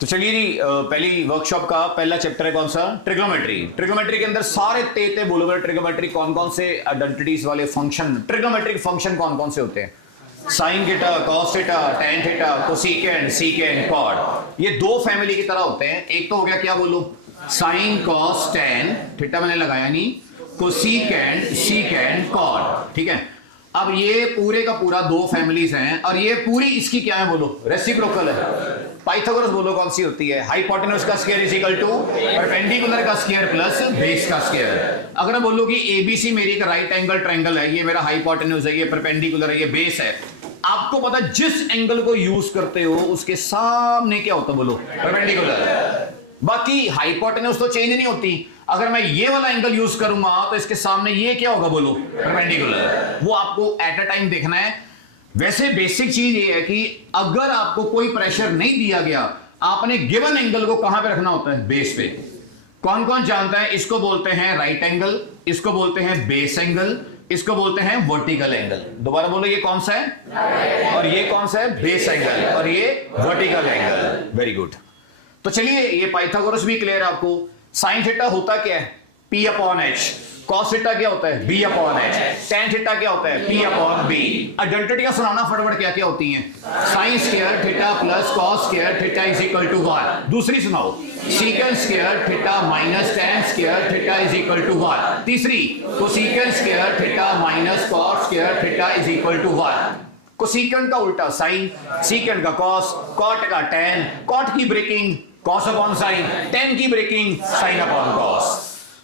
तो चलिए जी, पहली वर्कशॉप का पहला चैप्टर है कौन सा? ट्रिग्नोमेट्री। ट्रिग्नोमेट्री के अंदर सारे तेते बोलोगे ट्रिग्नोमेट्री कौन कौन से आइडेंटिटीज वाले फंक्शन, ट्रिग्नोमेट्रिक फंक्शन कौन कौन से होते हैं? Sine theta, cos theta, tan theta, cosecant, secant, cot. ये दो फैमिली की तरह होते हैं। एक तो हो गया क्या बोलो, साइन कॉस टैन, थीटा मैंने लगाया नहीं, कोसेकेंट, सीकेंट, कॉट। ठीक है, अब ये पूरे का पूरा दो फैमिलीज हैं और ये पूरी इसकी क्या है बोलो, रेसिप्रोकल है। पाइथागोरस बोलो कौन सी होती है? हाइपोटेन्यूज का square is equal to perpendicular का स्क्वायर प्लस बेस का स्क्वायर। अगर मैं बोलूं कि एबीसी मेरी एक राइट एंगल ट्रायंगल है, ये मेरा हाइपोटेन्यूज है, ये परपेंडिकुलर है, ये बेस है, आपको पता है जिस एंगल को यूज करते हो उसके सामने क्या होता है बोलो, परपेंडिकुलर। बाकी हाइपोटेन्यूज तो चेंज नहीं होती। अगर मैं ये वाला एंगल यूज करूंगा तो इसके सामने ये क्या होगा बोलो, परपेंडिकुलर। वो आपको एट अ टाइम देखना है। वैसे बेसिक चीज ये है कि अगर आपको कोई प्रेशर नहीं दिया गया, आपने गिवन एंगल को कहां पे रखना होता है? बेस पे। कौन कौन जानता है? इसको बोलते हैं राइट एंगल, इसको बोलते हैं बेस एंगल, इसको बोलते हैं वर्टिकल एंगल। दोबारा बोलो, ये कौन सा है और ये कौन सा है? बेस एंगल और ये वर्टिकल एंगल। Very good. तो चलिए, ये पाइथागोरस भी क्लियर है आपको। साइन थीटा होता क्या है? P upon H. Cos theta क्या होता है? B upon H. Tan theta क्या होता है? P upon B। आइडेंटिटी सुनाना फटाफट, क्या क्या होती हैं? Sine square theta plus cos square theta is equal to 1। दूसरी सुनाओ, secant square theta minus tan square theta is equal to 1। तीसरी, cosecant square theta minus cos square theta is equal to 1। Cosecant का उल्टा sine, secant का cos, cot का tan, cot की breaking cos upon sine, tan की breaking sine upon cos.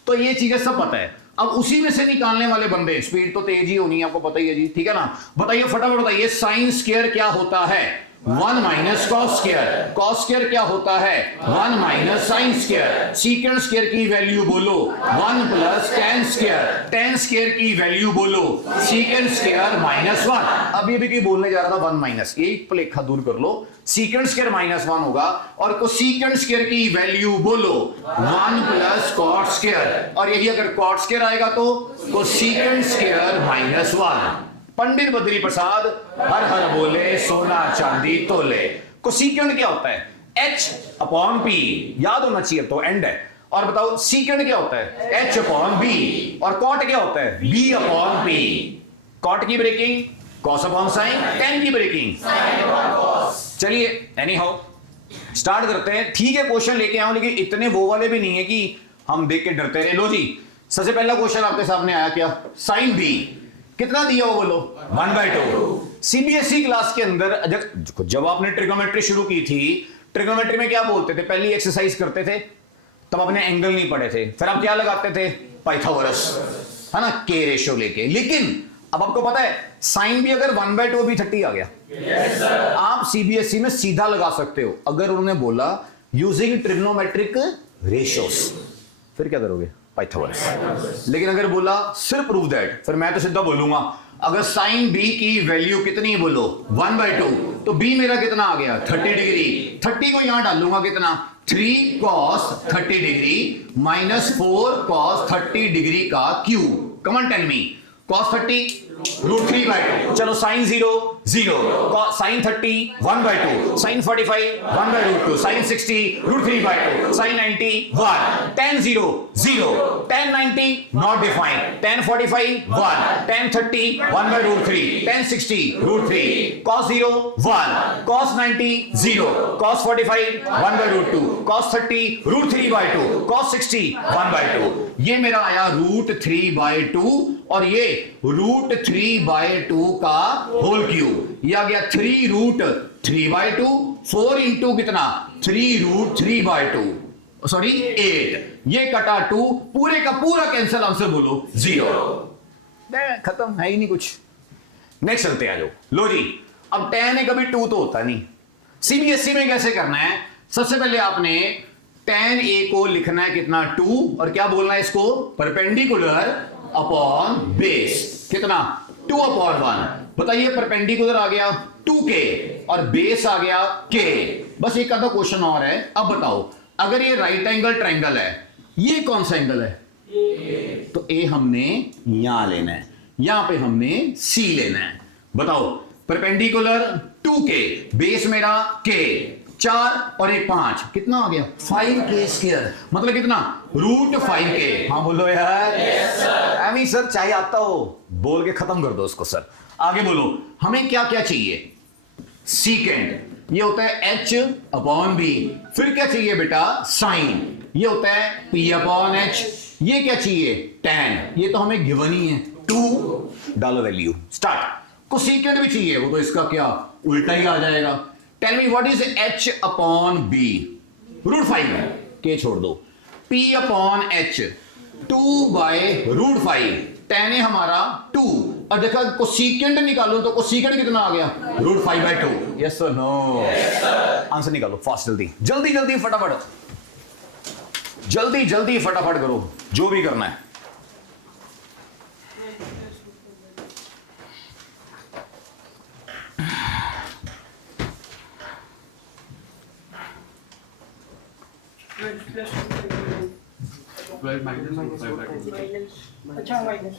तो ये चीजें सब पता है। अब उसी में से निकालने वाले बंदे, स्पीड तो तेज ही होनी है, आपको पता ही है जी, ठीक है ना? बताइए फटाफट बताइए, साइन स्क्वायर क्या होता है? 1 minus cos square. Cos square क्या होता है? 1 minus sine square. Secant square की वैल्यू बोलो 1 plus tan square. Tan square की वैल्यू बोलो सीकेंट स्क्वायर माइनस 1। अब ये भी कोई बोलने जा रहा था 1 माइनस, एक प्लेखा दूर कर लो, सीकेंट स्क्वायर माइनस 1 होगा और कोसेकेंट स्क्वायर की वैल्यू बोलो 1 प्लस कॉट स्क्वायर। और यही अगर कॉट स्क्वायर आएगा तो cosecant square minus 1। Pandit Badri Prasad हर हर बोले, सोना चांदी तोले। कोसेकेंट क्या होता है? H अपॉन P, याद होना चाहिए, तो एंड है। और बताओ सीकेंट क्या होता है? H upon B। और कॉट क्या होता है? B upon P। कॉट की breaking cos upon sine, tan की ब्रेकिंग साइन अपॉन कॉस। चलिए एनी हाउ स्टार्ट करते हैं। ठीक है, क्वेश्चन लेके आऊं, लेकिन इतने वो वाले भी नहीं है कि हम देख के डरते रहे। लो जी, सबसे पहला क्वेश्चन आपके सामने आया क्या? साइन B कितना दिया वो बोलो? 1/2। सीबीएसई क्लास के अंदर जब आपने ट्रिग्नोमेट्री शुरू की थी, ट्रिग्नोमेट्री में क्या बोलते थे? पहली एक्सरसाइज करते थे तब आपने एंगल नहीं पढ़े थे, फिर आप क्या लगाते थे? पाइथागोरस, है ना, के रेशियो लेके। लेकिन अब आपको पता है साइन भी अगर 1/2 भी 30 आ गया, yes, आप सीबीएसई में सीधा लगा सकते हो। अगर उन्होंने बोला यूजिंग ट्रिग्नोमेट्रिक रेशियोस, फिर क्या करोगे? पाइथागोरस। लेकिन अगर बोला सिर्फ प्रूव दैट, फिर मैं तो सीधा बोलूंगा अगर साइन बी की वैल्यू कितनी है बोलो 1/2, तो बी मेरा कितना आ गया? 30 डिग्री। 30 को यहां डालूंगा कितना? 3 cos 30 degree minus 4 cos 30 degree का cube. Come on tell me, cos 30 √3/2। चलो sine 0 0, sine 30 1/2, sine 45 1/2, sine 60 √3/2, sine 90 1, tan 0 0, tan 90 not defined, tan 45 1, tan 30 1/√3, tan 60 √3, cos 0 1, cos 90 0, cos 45 1/√2, cos 30 √3/2, cos 60 1/2। ये मेरा आया √3/2 और ये √3/2 का होल क्यूब। ये आ गया 3√3/2, 4 इंटू कितना? 3√3/2, सॉरी 8। ये कटा 2, पूरे का पूरा कैंसिल, आंसर बोलो 0। खत्म, है ही नहीं कुछ। नेक्स्ट चलते आ जाओ। लो जी, अब tan है कभी 2 तो होता नहीं। सीबीएसई में कैसे करना है? सबसे पहले आपने tan a को लिखना है कितना? 2, और क्या बोलना है इसको? Perpendicular upon base. कितना? 2 अपॉन 1। बताइए परपेंडिकुलर आ गया 2k और बेस आ गया k। बस एक आधा क्वेश्चन और है। अब बताओ, अगर ये राइट एंगल ट्रायंगल है, ये कौन सा एंगल है? तो a हमने यहां लेना है, यहां पे हमने c लेना है। बताओ, परपेंडिकुलर 2k, बेस मेरा k, 4 और 1 5, कितना हो गया 5k स्क्वायर, मतलब कितना √5k। हाँ बोलो यार। yes, sir. सर चाहे आता हो बोल के खत्म कर दो उसको सर। आगे बोलो, हमें क्या क्या चाहिए, सीकेंड, ये होता है h/b। फिर क्या चाहिए बेटा, साइन, ये होता है p/h। ये क्या चाहिए, tan, ये तो हमें गिवन ही है, 2 डालो वैल्यू, स्टार्ट। कोसेकेंड भी चाहिए, वो तो इसका क्या उल्टा ही आ जाएगा। Tell me what is h/b, √5, के छोड़ दो, p/h, 2/√5, tan है हमारा 2, और देखा कोसेकेंड निकालो तो कोसेकेंड कितना आ गया, √5/2। यस और नो, आंसर निकालो फास्ट, जल्दी जल्दी जल्दी फटाफट, जल्दी जल्दी फटाफट करो जो भी करना है। अच्छा माइनस,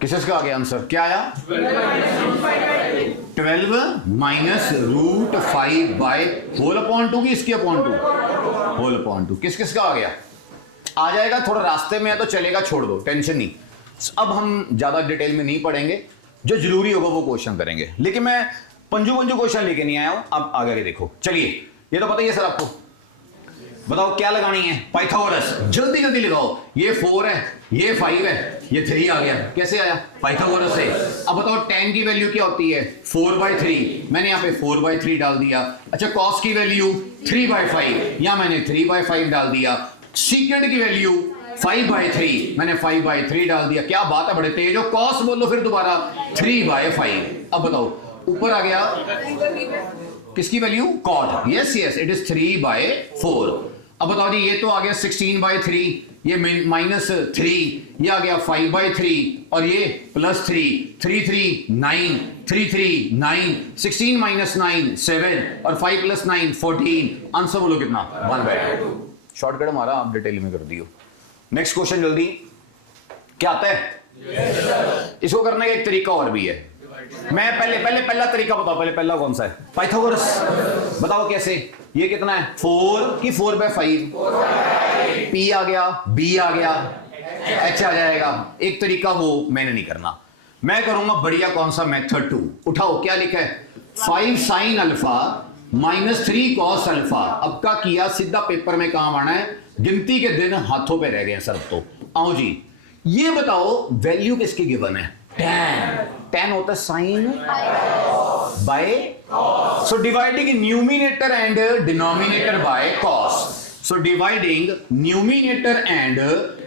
किसका आ गया आंसर, क्या आया, 12 माइनस √5/2 की, इसकी /2, किस किस का आ गया, आ जाएगा। थोड़ा रास्ते में है तो चलेगा, छोड़ दो, टेंशन नहीं। अब हम ज्यादा डिटेल में नहीं पढ़ेंगे, जो जरूरी होगा वो क्वेश्चन करेंगे, लेकिन मैं पंजू क्वेश्चन लेके नहीं आया हूं। अब आगे के देखो, चलिए ये तो पता ही है सर आपको, बताओ क्या लगानी है, पाइथागोरस, जल्दी जल्दी लगाओ। ये 4 है, ये 5 है, ये 3 आ गया, कैसे आया, पाइथागोरस से। अब बताओ tan की वैल्यू क्या होती है, 4/3, मैंने यहाँ पे 4/3 डाल दिया। अच्छा cos की वैल्यू 3/5, या मैंने 3/5 डाल दिया। सीकेंड की वैल्यू 5/3, मैंने 5/3 डाल दिया। क्या बात है, बड़े तेज हो। cos बोलो फिर दोबारा 3/5। अब बताओ ऊपर आ गया किसकी value, cot, yes yes it is 3/4। अब बताओ जी, ये तो आ गया 16/3, ये -3, ये आ गया 5/3, और ये +3, 3 3 9, 3 3 9, 16 - 9 7, और 5 + 9 14। आंसर बोलो कितना, 1/2। शॉर्टकट हमारा आप डिटेल में कर दियो। नेक्स्ट क्वेश्चन जल्दी, क्या आता है, इसको करने का एक तरीका और भी है। मैं पहला तरीका बताओ, पहला कौन सा है, पाइथागोरस, बताओ कैसे। ये कितना है, 4 की 4/5, p आ गया, b आ गया, h आ जाएगा। एक तरीका वो मैंने नहीं करना, मैं करूंगा बढ़िया कौन सा, मेथड 2। उठाओ क्या लिखा है, 5 sin अल्फा -3 cos अल्फा। अब का किया सीधा पेपर में काम आना है, गिनती के दिन हाथों पे रह गए सर। तो आओ जी, ये बताओ वैल्यू किसकी गिवन है, tan होता है sine by cos, so dividing numerator and denominator by cos, so dividing numerator and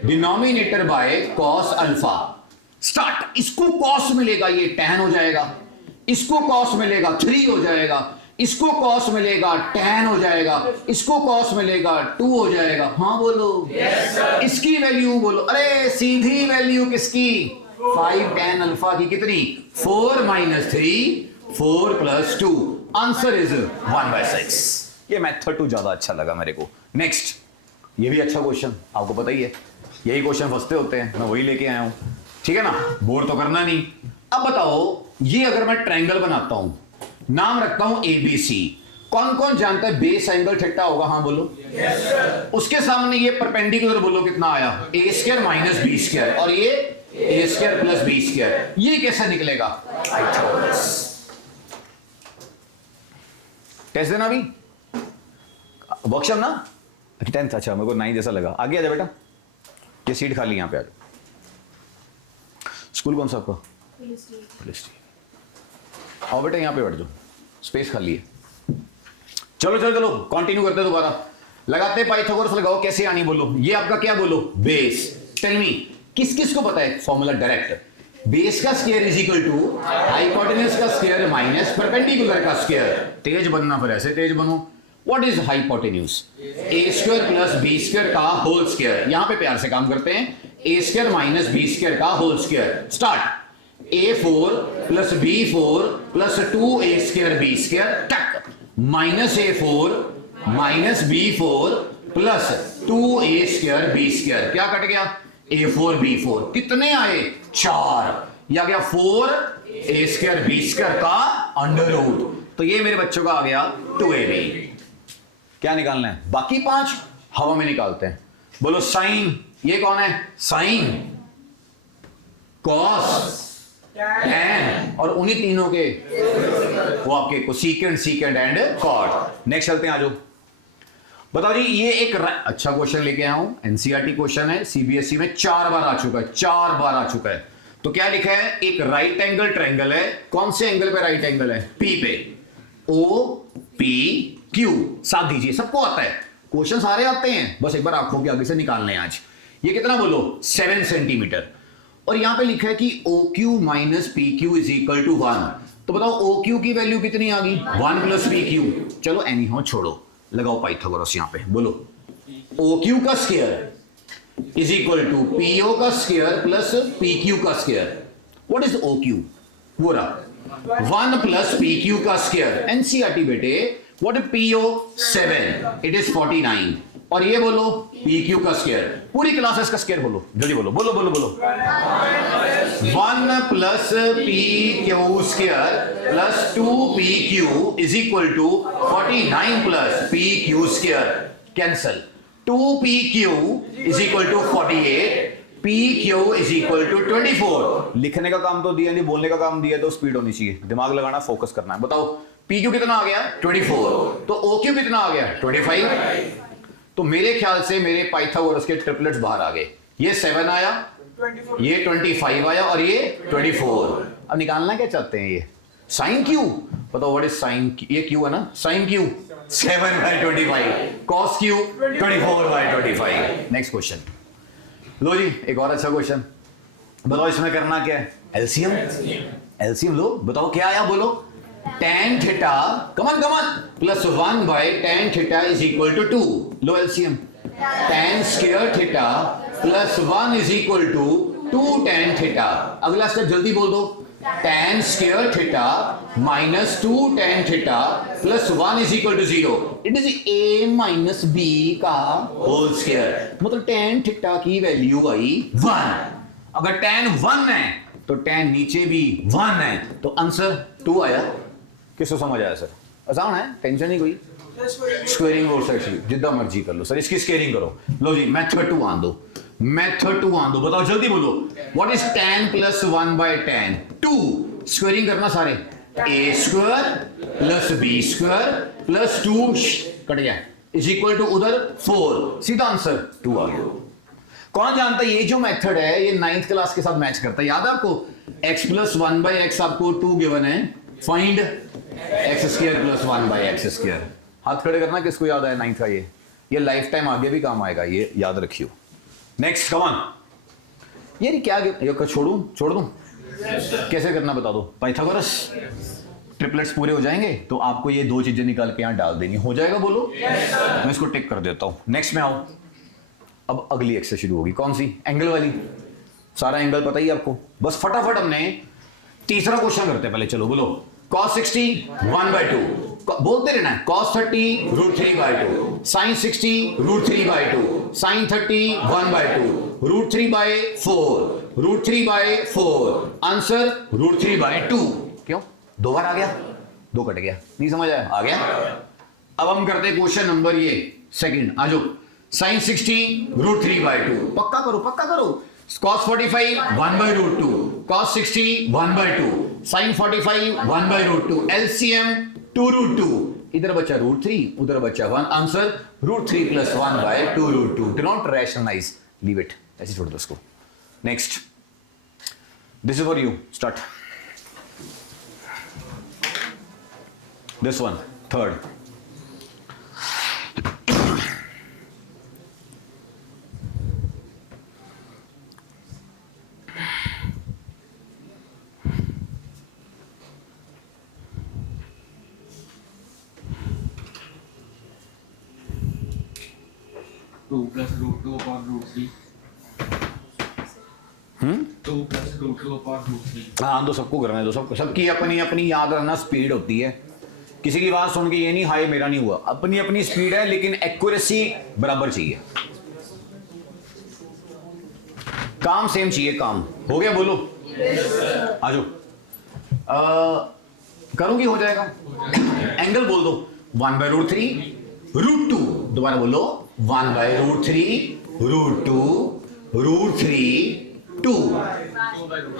denominator by cos alpha। Start, इसको cos मिलेगा, ये tan हो जाएगा, इसको cos मिलेगा 3 हो जाएगा, इसको cos मिलेगा tan हो जाएगा, इसको cos मिलेगा 2 हो जाएगा। हाँ बोलो, yes, इसकी वैल्यू बोलो, अरे सीधी वैल्यू किसकी, 5 tan अल्फा की, कितनी, 4 - 3, 4 + 2, आंसर इज 1/6। ये मेथड 2 ज्यादा अच्छा लगा मेरे को। नेक्स्ट, ये भी अच्छा क्वेश्चन, आपको पता ही है यही क्वेश्चन फंसते होते हैं, मैं वही लेके आया हूं, ठीक है ना, बोर तो करना नहीं। अब बताओ, ये अगर मैं ट्रायंगल बनाता हूं, नाम रखता हूं ABC, कौन कौन जानता है बेस एंगल थीटा होगा, हाँ बोलो, yes, sir। उसके सामने ये परपेंडिकुलर बोलो कितना आया, a² - b², और ये a² + b², ये कैसे निकलेगा, पाइथागोरस। टेस्ट देना भी, वर्कशॉप ना, 10th, अच्छा मेरे को 9 जैसा लगा। आगे आ जा बेटा, ये सीट खाली, यहां पे आ जाओ। स्कूल कौन सा आपका, आओ बेटा यहां पे बैठ जाओ, स्पेस खाली है। चलो चलो चलो कंटिन्यू करते हैं, दोबारा लगाते हैं पाइथागोरस। लगाओ, कैसे आनी बोलो, ये आपका क्या बोलो, बेस। टेल मी, किस किस को पता है फॉर्मूला डायरेक्ट, बेस का square is equal to hypotenuse का स्क्वायर माइनस परपेंडिकुलर का स्क्वायर। तेज बनना, फिर ऐसे तेज बनो। What is hypotenuse, a² + b² का होल स्क्वायर। यहां पे प्यार से काम करते हैं, a² - b² का whole square. Start, a4 + b4 + 2a² b² टक, -a4 - b4 + 2a² b²। क्या कट गया, a4 b4, कितने आए, 4। ये आ गया 4a² b² का अंडर रूट, तो ये मेरे बच्चों का आ गया 2ab। क्या निकालना है? बाकी 5 हवा में निकालते हैं। बोलो साइन, ये कौन है? साइन, कॉस, टैन, और उन्हीं तीनों के वो आपके cosecant, secant and cot. Next चलते हैं, आ जाओ। बताओ जी, ये एक अच्छा क्वेश्चन लेके आया हूं, एनसीईआरटी क्वेश्चन है, सीबीएसई में 4 बार आ चुका है, 4 बार आ चुका है। तो क्या लिखा है? एक राइट एंगल ट्रायंगल है। कौन से एंगल पे राइट एंगल है? पी पे। ओ पी क्यू, साथ दीजिए, सबको आता है, क्वेश्चन सारे आते हैं, बस एक बार आंखों के आगे से निकालने हैं आज। ये कितना बोलो? 7 सेंटीमीटर। और यहां पे लिखा है कि O Q minus P Q is equal to 1। तो बताओ ओ क्यू की वैल्यू कितनी आ गई? 1 प्लस पी क्यू। चलो एनी हाउ छोड़ो, लगाओ पाइथागोरस यहां पे। बोलो ओ क्यू का square is equal to P O का स्क्वायर प्लस पी क्यू का square. What is O Q? वो रहा 1 प्लस पी क्यू का स्क्वायर। एनसीईआरटी बेटे, what is P O? 7, it is 49। और ये बोलो पी क्यू का स्क्वायर, पूरी क्लास इसका स्क्वायर बोलो, जल्दी बोलो, बोलो बोलो बोलो। 1 plus P Q square plus 2 P Q is equal to 49 plus P Q square. Cancel. 2 P Q is equal to 48, P Q is equal to 24। लिखने का काम तो दिया नहीं, बोलने का काम दिया, तो स्पीड होनी चाहिए, दिमाग लगाना, फोकस करना है। बताओ पी क्यू कितना आ गया? 24। तो ओ क्यू कितना आ गया? 25। तो मेरे ख्याल से मेरे पाइथागोरस के ट्रिपलेट्स बाहर आ गए। ये 7 आया, ये 25 आया, और ये 24। अब निकालना क्या चाहते हैं? ये साइन क्यू। बताओ व्हाट इज साइन? ये क्यू है ना, sine Q 7/25, cos Q 24/25। Next question लो जी, एक और अच्छा क्वेश्चन। बताओ इसमें करना क्या है? एलसीएम। एलसीएम लो, बताओ क्या आया? बोलो tan theta, come on come on, plus 1/tan theta is equal to 2। लो LCM, tan square theta plus 1 is equal to 2 tan theta. अगला स्टेप जल्दी बोल दो, tan square theta minus 2 tan theta plus 1 is equal to 0। It is a minus b का whole square. मतलब tan theta की value आई 1। अगर tan 1 है तो tan नीचे भी 1 है, तो आंसर 2 आया। किसको समझ आया सर? आसान है, टेंशन नहीं कोई। स्क्वेयरिंग और साइड जितना मर्जी कर लो सर, इसकी स्क्वेयरिंग करो। लो जी, मेथड 2 आन दो, मेथड 2 आन दो। बताओ जल्दी बोलो, what is tan plus 1/tan? 2 squaring करना सारे, a square plus b square plus 2 cut गया इज इक्वल टू उधर 4। सीधा आंसर 2 आ गया। कौन जानता है ये जो मेथड है ये 9th क्लास के साथ मैच करता है? याद है आपको? x प्लस 1/x आपको 2 गिवन है, find x square plus 1/x square. हाथ खड़े करना किसको याद है 9th का? ये लाइफ टाइम आगे भी काम आएगा, ये याद रखियो। Next come on. ये क्या छोड़ूं? छोड़ दूं? कैसे करना बता दो। पाइथागोरस ट्रिपलेट्स पूरे हो जाएंगे तो आपको ये 2 चीजें निकाल के यहां डाल देनी। हो जाएगा बोलो? मैं इसको टिक कर देता हूं। नेक्स्ट में आओ, अब अगली एक्सरसाइज शुरू होगी। कौन सी? एंगल वाली। सारा एंगल पता ही आपको, बस फटाफट हमने तीसरा क्वेश्चन करते हैं पहले। चलो बोलो, cos 60 1/2, बोलते रहना है। cos 30 √3/2, sin 60 √3/2, sin 30 1/2, √3/4, √3/4, answer √3/2। क्यों? 2 बार आ गया, 2 कट गया, नहीं समझ आया? आ गया। अब हम करते हैं क्वेश्चन नंबर ये सेकंड। आ जाओ, sin 60 √3/2, पक्का करो, पक्का करो। cos 45 1/√2, cos 60 1/2, sin 45 1/√2, LCM 2√2। इधर बचा √3, उधर बचा 1, answer √3 + 1/2√2। Do not rationalise, leave it, ऐसे छोड़ दो इसको। Next, this is for you, start this one, third. Two plus √2 upon √3। 2 plus √2 upon √3। हाँ, तो सबको करना है, तो सबकी अपनी अपनी याद रखना स्पीड होती है। किसी की बात सुन के ये नहीं हाय मेरा नहीं हुआ, अपनी अपनी स्पीड है, लेकिन एक्यूरेसी बराबर चाहिए, काम सेम चाहिए। काम हो गया बोलो? आ जाओ। करूंगी हो जाएगा। एंगल बोल दो 1/√3 √2, दोबारा बोलो 1/√3 √2 √3 2,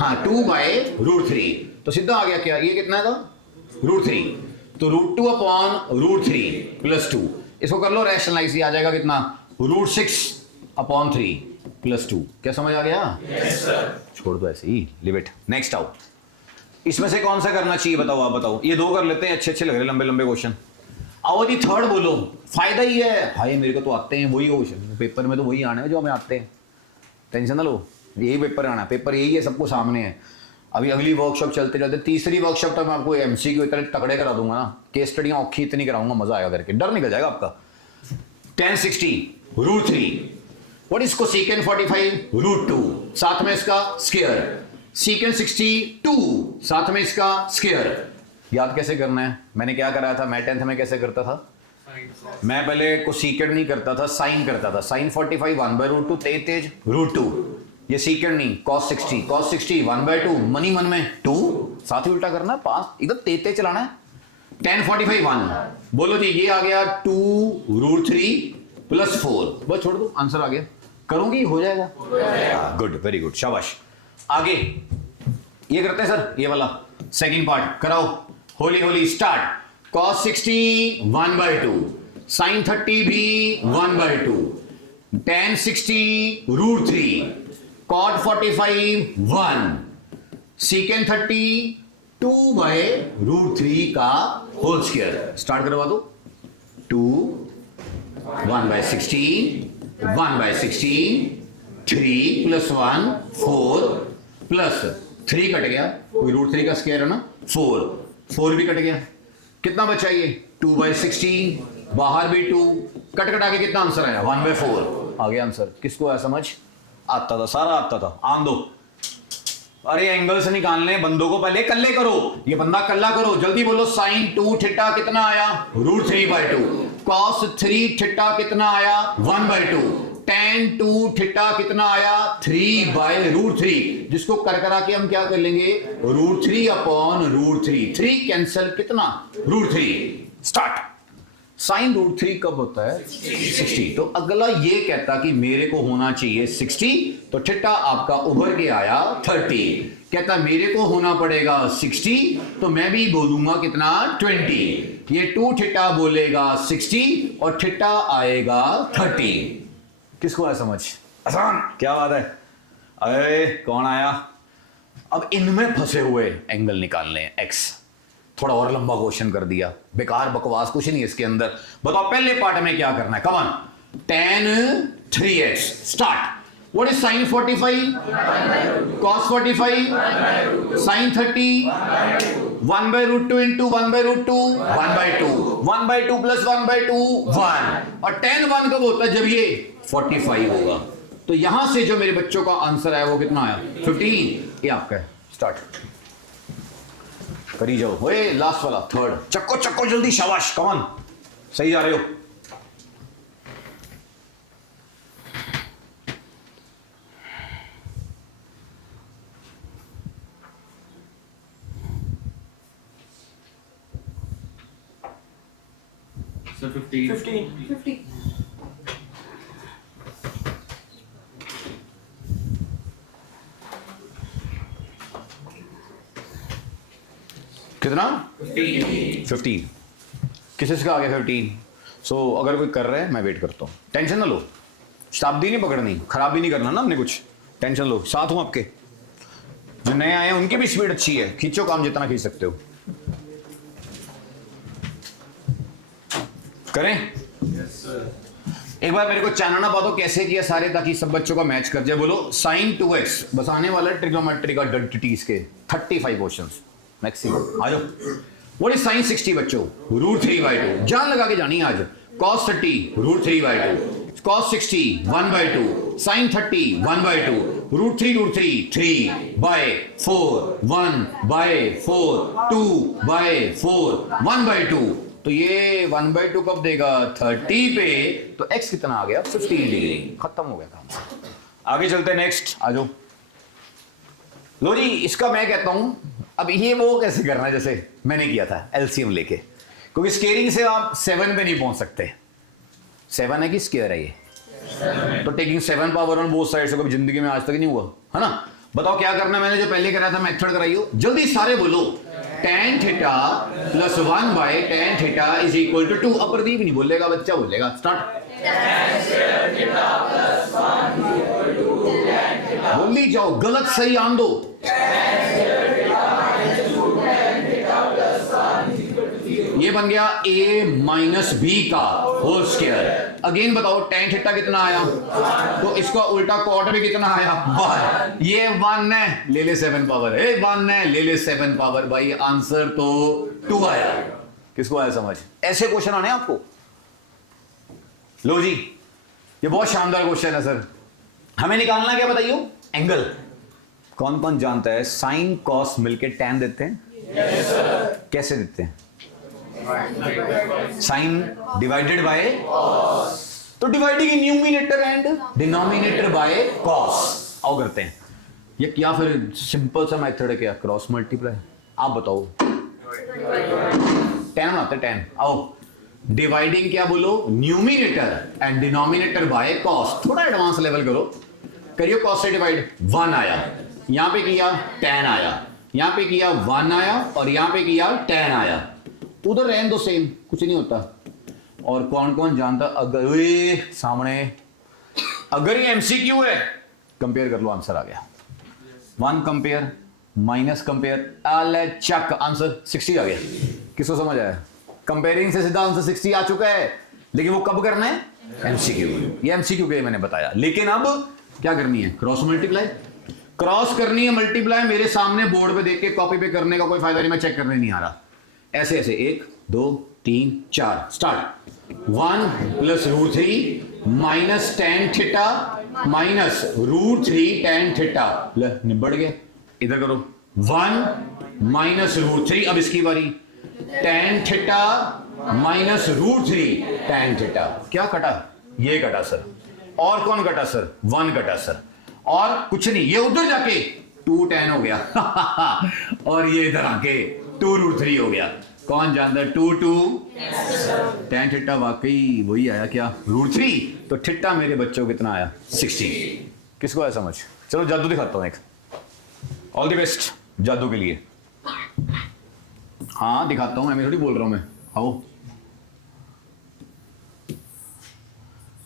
हाँ 2/√3। तो सीधा आ गया क्या, ये कितना था √3, तो √2 अपॉन √3 प्लस 2, इसको कर लो रैशनलाइज, आ जाएगा कितना √6 अपॉन 3 प्लस 2। क्या समझ आ गया? yes, sir। छोड़ दो ऐसे ही, लिव इट। नेक्स्ट आओ, इसमें से कौन सा करना चाहिए बताओ, आप बताओ। ये दो कर लेते हैं, अच्छे अच्छे लग रहे लंबे लंबे क्वेश्चन। आओ जी थर्ड बोलो। फायदा ही है, हाय मेरे को तो आते हैं वही क्वेश्चन, पेपर में तो वही आने हैं जो हमें आते हैं, टेंशन ना लो, यही पेपर आना, पेपर यही है, सबको सामने है। अभी अगली वर्कशॉप चलते चलते तीसरी वर्कशॉप तक मैं आपको एमसीक्यू इतने तगड़े करा दूंगा ना, केस स्टडियां औखी इतनी कराऊंगा, मजा आएगा करके, डर निकल जाएगा आपका। 1060 √3, व्हाट इज कोसेकेंट 45 √2, साथ में इसका स्क्वायर, सीकेंट 62 साथ में इसका स्क्वायर। याद कैसे करना है, मैंने क्या कराया था, मैं 10th में कैसे करता था, मैं पहले कोसेकेंट नहीं करता था, साइन करता था। साइन 45 1/√2 तेज √2, ये सीकेंट नहीं, cos 60 1/2 मनी मन में 2, साथ ही उल्टा करना है, पास एकदम तेज चलाना है। 1045 1, बोलो जी ये आ गया 2√3 प्लस 4, बस छोड़ दो, आंसर आ गया। करूंगी हो जाएगा, गुड, वेरी गुड, शाबाश। आगे ये करते हैं सर, ये वाला सेकंड पार्ट कराओ, Holi Holi start. cos 60 1/2, sin 30 भी 1/2, tan 60 √3, cot 45 1, secant 30 2/√3 का होल स्क्वायर। स्टार्ट करवा दो, 2 1/16 1/16, 3 प्लस 1 4 प्लस 3 कट गया, कोई √3 का स्क्वायर है ना, 4 भी कट गया, कितना बचा ये 2/16, बाहर भी 2, कट कटा के कितना आंसर आया 1/4 आ गया आंसर। किसको आया समझ, आता था, सारा आता था, आन दो। अरे एंगल से निकालने बंदों को पहले कल्ले करो, ये बंदा कल्ला करो, जल्दी बोलो। साइन 2 थीटा कितना आया √3/2, cos 3 थीटा कितना आया 1/2, tan 2 थीटा कितना आया 3/√3, जिसको कर करा के हम क्या कर लेंगे √3 अपॉन √3, 3 कैंसिल, कितना √3। स्टार्ट। साइन √3 कब होता है 60, तो अगला ये कहता कि मेरे को होना चाहिए 60, तो थीटा आपका उभर के आया 30, कहता मेरे को होना पड़ेगा 60, तो मैं भी बोलूंगा कितना 20, ये 2 थीटा बोलेगा 60 और थीटा आएगा 30। किसको आया समझ, आसान, क्या बात है। अरे कौन आया, अब इनमें फंसे हुए एंगल निकालने हैं, एक्स। थोड़ा और लंबा क्वेश्चन कर दिया, बेकार बकवास कुछ नहीं इसके अंदर। बताओ पहले पार्ट में क्या करना है, come on. tan 3x, start. What is sin 45 cos 45 sin 30 1/√2 into 1/√2 1/2, 1/2 plus 1/2 1, और tan 1 कब होता है जब ये 45 होगा। तो यहां से जो मेरे बच्चों का आंसर आया वो कितना आया 15, ये आपका है। स्टार्ट करी जाओ, ओए लास्ट वाला थर्ड, चक्को चक्को जल्दी, शाबाश, कमान, सही जा रहे हो। So 15. कितना 15, किसका आ गया 15। सो अगर कोई कर रहा है मैं वेट करता हूँ, टेंशन ना लो, शताब्दी नहीं पकड़नी, खराब भी नहीं करना ना हमने कुछ, टेंशन लो, साथ हूँ आपके। जो नए आए हैं उनकी भी स्पीड अच्छी है, खींचो काम जितना खींच सकते हो। करें एक बार मेरे को जानना पा दो कैसे किया सारे, ताकि सब बच्चों का मैच कर जाए। बोलो sin 2x, बस आने वाला है ट्रिग्नोमेट्री का डंटिटीज के 35 क्वेश्चंस मैक्सिमम। आ जाओ। व्हाट इज sin 60 बच्चों √3/2, जान लगा के जानी आज। cos 30 √3/2, cos 60 1/2, sin 30 1/2, √3 3/4 1/4 2/4 1/2, तो ये 1/2 कब देगा 30 पे, तो x कितना आ गया 15 डिग्री, खत्म हो गया काम। आगे चलते हैं नेक्स्ट, आ जाओ। लो जी, इसका मैं कहता हूं अब ये वो कैसे करना है जैसे मैंने किया था एलसीएम लेके, क्योंकि स्केयरिंग से आप 7 पे नहीं पहुंच सकते। 7 है कि स्केयर है ये, तो taking 7 power on both side से कभी जिंदगी में आज तक नहीं हुआ है ना। बताओ क्या करना है, मैंने जो पहले कराया था मेथड कराइयो, जल्दी सारे बोलो। tan theta plus 1 by tan theta is equal to 2। अब प्रदीप नहीं बोलेगा, बच्चा बोलेगा। स्टार्ट। बोली जाओ, गलत सही आन दो। ये बन गया a माइनस बी का होल स्क्वायर। अगेन बताओ tan थीटा कितना आया, तो इसका उल्टा क्वार्टर भी कितना आया 1। ये 1 है, ले ले 7 पावर, 1 है ले ले 7 पावर। भाई आंसर तो 2 आया। किसको आया समझ? ऐसे क्वेश्चन आने आपको। लो जी, ये बहुत शानदार क्वेश्चन है सर। हमें निकालना क्या बताइयो? एंगल। कौन कौन जानता है साइन कॉस मिलके tan देते हैं? yes, sir। कैसे देते हैं? साइन डिवाइडेड बाय कॉस, तो dividing numerator and denominator by cos. आओ करते हैं ये, क्या फिर सिंपल सा मेथड है क्या? Cross multiply. आप बताओ, tan बनाते tan। आओ, डिवाइडिंग क्या बोलो? Numerator and denominator by cos. थोड़ा एडवांस लेवल करो, करियो। कॉस से डिवाइड 1 आया, यहां पे किया tan आया, यहां पे किया 1 आया, और यहां पे किया tan आया। उधर रहने दो सेम, कुछ नहीं होता। और कौन कौन जानता, अगर सामने अगर ये एमसीक्यू है, कंपेयर कर लो, आंसर आ गया। 1 कंपेयर माइनस कंपेयर, चक आंसर 60 आ गया। किसको समझ आया? कंपेयरिंग से सीधा आंसर 60 आ चुका है, लेकिन वो कब करना है? एमसीक्यू। ये एमसीक्यू के मैंने बताया, लेकिन अब क्या करनी है? Cross multiply. क्रॉस करनी है मल्टीप्लाई। मेरे सामने बोर्ड पे देख के कॉपी पे करने का कोई फायदा नहीं, मैं चेक करने नहीं आ रहा। ऐसे ऐसे 1 2 3 4 start. 1 plus root 3 minus tan theta minus root 3 tan theta. निबड़ गए। इधर करो, 1 माइनस रूट 3। अब इसकी बारी, tan theta minus root 3 tan theta. क्या कटा? ये कटा सर। और कौन कटा सर? 1 कटा सर। और कुछ नहीं, ये उधर जाके 2 tan हो गया और ये इधर आके 2 रूट 3 हो गया। कौन जानता है? 2 2 tan थीटा वाकई वही आया क्या? रूट 3। तो थीटा मेरे बच्चों को कितना आया? 60। किसको आया समझ? चलो जादू दिखाता हूं एक। ऑल द बेस्ट जादू के लिए। हाँ दिखाता हूं, मैं थोड़ी बोल रहा हूं मैं। आओ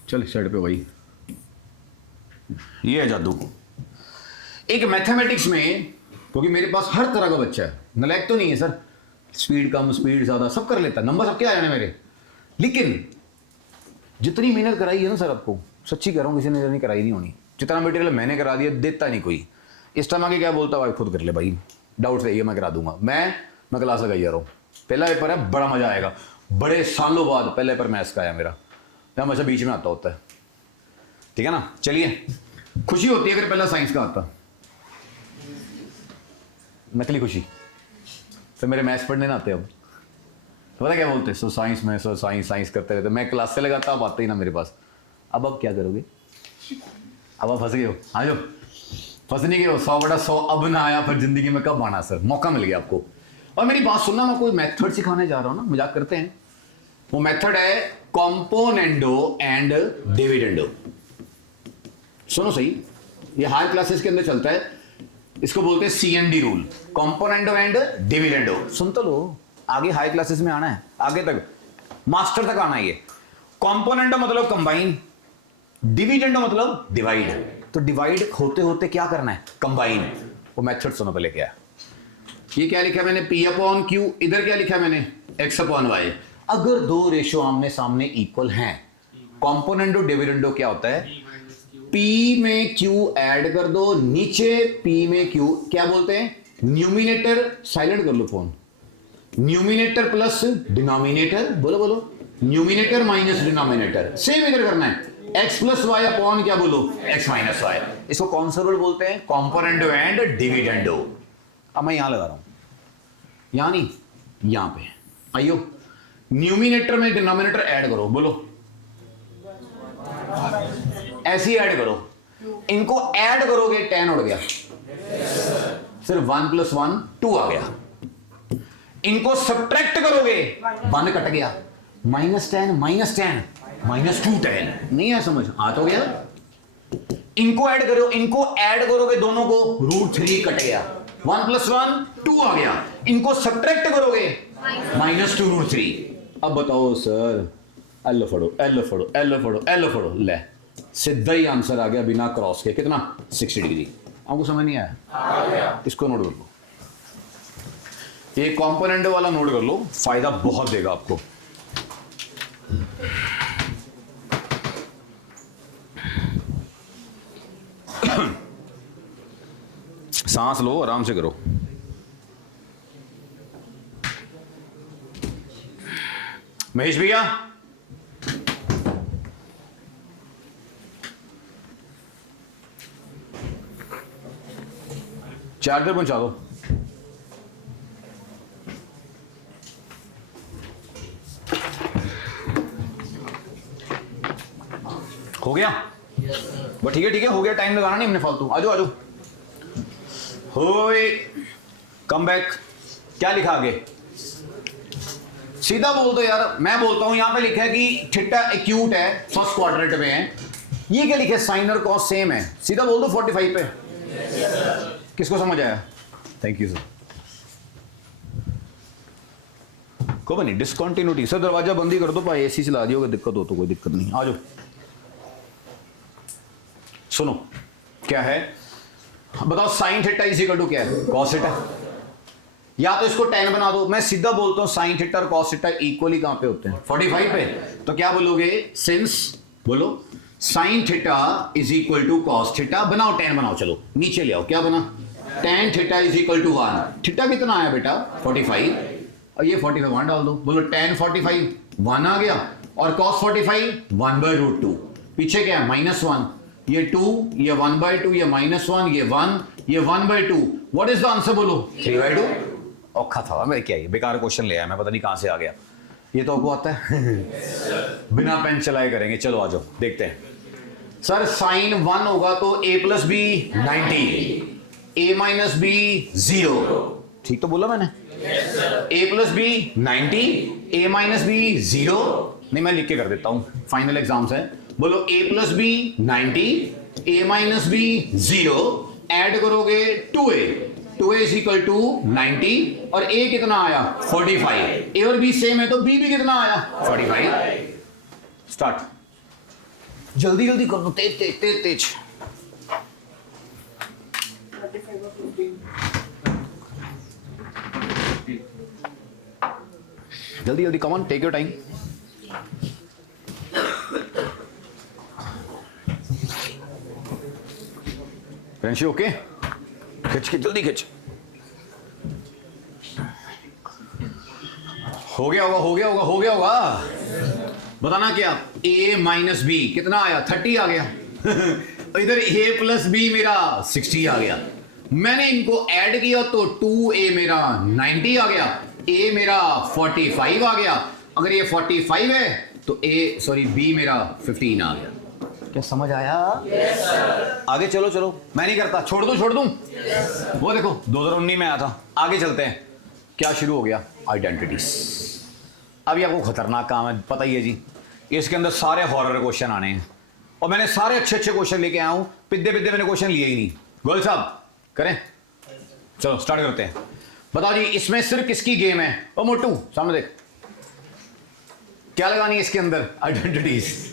चल साइड पे भाई। ये है जादू। एक मैथमेटिक्स में, क्योंकि मेरे पास हर तरह का बच्चा है, नालायक तो नहीं है सर, स्पीड कम स्पीड ज्यादा सब कर लेता, नंबर सबके आ जाने मेरे। लेकिन जितनी मेहनत कराई है ना सर आपको, सच्ची कह रहा हूं, किसी ने नहीं कराई नहीं होनी। जितना मटेरियल मैंने करा दिया, देता नहीं कोई। इस टाइम आगे क्या बोलता भाई खुद कर ले भाई, डाउट है मैं करा दूंगा। मैं क्लास लगाई जा रहा हूँ। पहला पेपर है, बड़ा मजा आएगा। बड़े सालों बाद पहले पेपर मैथ्स का आया मेरा, मैं हमेशा बीच में आता होता है। ठीक है ना? चलिए, खुशी होती है अगर पहला साइंस का आता, नकली खुशी। तो मेरे मैथ्स पढ़ने ना आते अब, तो पता क्या बोलते? सो साइंस में, सो साइंस करते रहते। मैं क्लास से लगाता, अब आते ही ना मेरे पास। अब आप क्या करोगे? अब आप फंस गए हो। आ जाओ, फंस नहीं गए हो। 100/100 अब ना आया, फिर जिंदगी में कब आना सर? मौका मिल गया आपको। और मेरी बात सुनना, मैं कोई मेथड सिखाने जा रहा हूं ना, मजाक करते हैं। वो मेथड है कॉम्पोनेंडो एंड डिविडेंडो। सुनो सही, ये हायर क्लासेस के अंदर चलता है। इसको बोलते हैं CND rule, componendo and dividendo. सुन तो लो, आगे हाई क्लासेस में आना है, आगे तक मास्टर तक आना है। ये कॉम्पोनेंडो मतलब कंबाइन, डिविडेंडो मतलब डिवाइड। तो डिवाइड होते होते क्या करना है? कंबाइन। वो मेथड सुनो पहले क्या है। ये क्या लिखा मैंने? P/Q। इधर क्या लिखा मैंने? X/Y। अगर दो रेशो आमने सामने इक्वल हैं, कॉम्पोनेंडो डिविडेंडो क्या होता है? P में Q ऐड कर दो, नीचे P में Q क्या बोलते हैं? न्यूमिनेटर। साइलेंट कर लो फोन। Numerator plus denominator. बोलो बोलो, न्यूमिनेटर माइनस डिनोमिनेटर। सेम इधर करना है, x+y अपॉन क्या बोलो? x minus Y. इसको कौन सा रूल बोलते हैं? Componendo and dividendo. अब मैं यहां लगा रहा हूं, यहां नहीं, यहां पे आइयो। न्यूमिनेटर में डिनोमिनेटर ऐड करो, बोलो ऐसे ही ऐड करो। इनको ऐड करोगे, tan उड़ गया। सिर्फ 1 + 1 2 आ गया। इनको सब्ट्रैक्ट करोगे 1 कट गया, -10 -2 10, नहीं है समझ, आ तो गया। इनको ऐड करो, इनको ऐड करोगे दोनों को, √3 कट गया, 1 + 1 2 आ गया। इनको सब्ट्रैक्ट करोगे -2 √3। अब बताओ सर, एल फड़ो एल फड़ो एल फड़ो एल फड़ो, ले सीधा ही आंसर आ गया बिना क्रॉस के, कितना 60 डिग्री। आपको समझ नहीं आया? इसको नोट कर लो, ये कंपोनेंट वाला नोट कर लो, फायदा बहुत देगा आपको। सांस लो, आराम से करो। महेश भैया, चार्जर पहुंचा दो। हो गया बस, ठीक है हो गया, टाइम लगाना नहीं हमने फालतू। आ जाओ होए, कम बैक। क्या लिखा आगे? सीधा बोल दो यार, मैं बोलता हूं। यहां पे लिखा है कि थीटा एक्यूट है, फर्स्ट क्वाड्रेंट में है। ये क्या लिखा है? साइन और कॉस सेम है। सीधा बोल दो 45 पे। किसको समझ आया? Thank you sir. को बनी डिसकंटिन्यूटी। सर दरवाजा बंद ही कर दो, भाई एसी चला दियो, दिक्कत हो तो कोई दिक्कत नहीं। आ जाओ, सुनो क्या है बताओ। Sine theta is equal to क्या है? Cos theta. या तो इसको 10 बना दो। मैं सीधा बोलता हूं साइन थीटा और कॉस थीटा इक्वली कहां पे होते हैं? 45 पे। तो क्या बोलोगे? सिंस बोलो sine theta is equal to cos theta. बनाओ 10 बनाओ, चलो नीचे ले आओ। क्या बना? tan theta is equal to 1। Theta कितना आया बेटा? 45। और ये 45 1 डाल दो। बोलो tan 45 1 आ गया, और cos 45 1/√2। पीछे क्या है? -1। ये 2, ये 1/2, ये -1, ये 1, ये 1/2। What is the answer? बोलो 3/2। औखा था मैं, क्या ये बेकार क्वेश्चन ले आया मैं, पता नहीं कहां से आ गया। ये तो आपको आता है? बिना पेन चलाए करेंगे। चलो आ जाओ देखते हैं। सर साइन 1 होगा तो a + b 90, a - b 0। ठीक तो बोला मैंने? a + b 90, a - b 0। नहीं मैं लिख के कर देता हूं, फाइनल एग्जाम्स है। बोलो a + b 90, a - b 0। Add करोगे 2a, 2a is equal to 90, और a कितना आया? 45। a और b सेम है तो b भी कितना आया? 45। स्टार्ट। जल्दी जल्दी कर दो, तेज तेज तेज तेज। जल्दी जल्दी, come on, take your time. Friendship okay? खिंच के जल्दी खिंच। हो गया होगा हो गया होगा हो गया होगा। बताना क्या? a - b कितना आया? 30 आ गया। इधर a + b मेरा 60 आ गया। मैंने इनको ऐड किया तो 2a मेरा 90 आ गया, a मेरा 45 आ गया। अगर ये 45 है तो b मेरा 15 आ गया। क्या समझ आया? yes, आगे चलो चलो, मैं नहीं करता, छोड़ दूं yes, वो देखो 2019 में आया था। आगे चलते हैं। क्या शुरू हो गया? आइडेंटिटीज। अभी आपको खतरनाक काम है, पता ही है जी। इसके अंदर सारे हॉरर क्वेश्चन आने हैं, और मैंने सारे अच्छे अच्छे क्वेश्चन लेके आया हूं। पिद्दे पिद्दे मैंने क्वेश्चन लिए ही नहीं। गोयल साहब करें? चलो स्टार्ट करते हैं। बताओ जी, इसमें सिर्फ किसकी गेम है? ओ मोटू सामने देख, क्या लगानी है इसके अंदर? आइडेंटिटीज।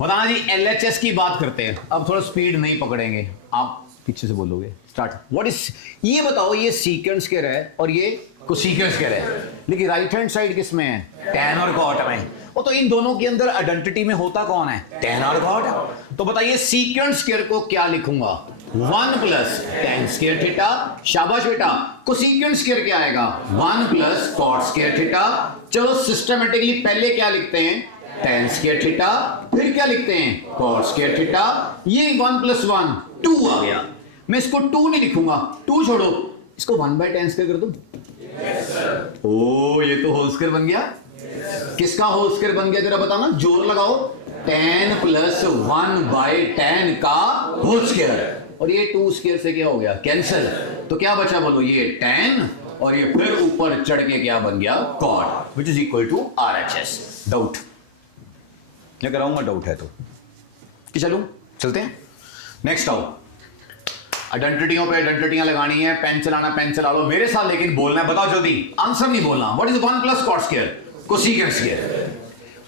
बताना जी। LHS की बात करते हैं। अब थोड़ा स्पीड नहीं पकड़ेंगे, आप पीछे से बोलोगे। स्टार्ट। व्हाट इज, ये बताओ, ये सीक्वेंस के रहे और ये कोसीक्वेंस के रहे, लेकिन राइट हैंड साइड किस में है? tan और cot में। वो तो इन दोनों के अंदर आइडेंटिटी में होता कौन है? tan और cot। तो बताइए सीक्वेंस स्क्वायर को क्या लिखूंगा? 1 + tan स्क्वायर थीटा। शाबाश बेटा। कोसीक्वेंस स्क्वायर क्या आएगा? 1 + cot स्क्वायर थीटा। चलो सिस्टमेटिकली पहले क्या लिखते हैं? tan square theta. फिर क्या लिखते हैं? cot square theta. ये 1 + 1 2 आ गया। मैं इसको 2 नहीं लिखूंगा, 2 छोड़ो, इसको 1/tan स्क्वायर कर दूं। yes, ओ ये तो होल स्क्वायर बन गया। yes, किसका होल स्क्वायर बन गया जरा बताना, जोर लगाओ। tan + 1/tan का होल स्क्वायर। और ये 2 स्क्वायर से क्या हो गया? कैंसिल। तो क्या बचा बोलो, ये tan और ये फिर ऊपर चढ़ के क्या बन गया, cot, which is equal to RHS. Doubt क्या कराऊंगा, डाउट है तो कि चलूं, चलते हैं नेक्स्ट. आओ, आइडेंटिटियों पे आइडेंटिटियां लगानी है, पेन चलाना पेन चला लो मेरे साथ, लेकिन बोलना है, बताओ जल्दी, आंसर नहीं बोलना. What is 1 plus cot square, cosecant square.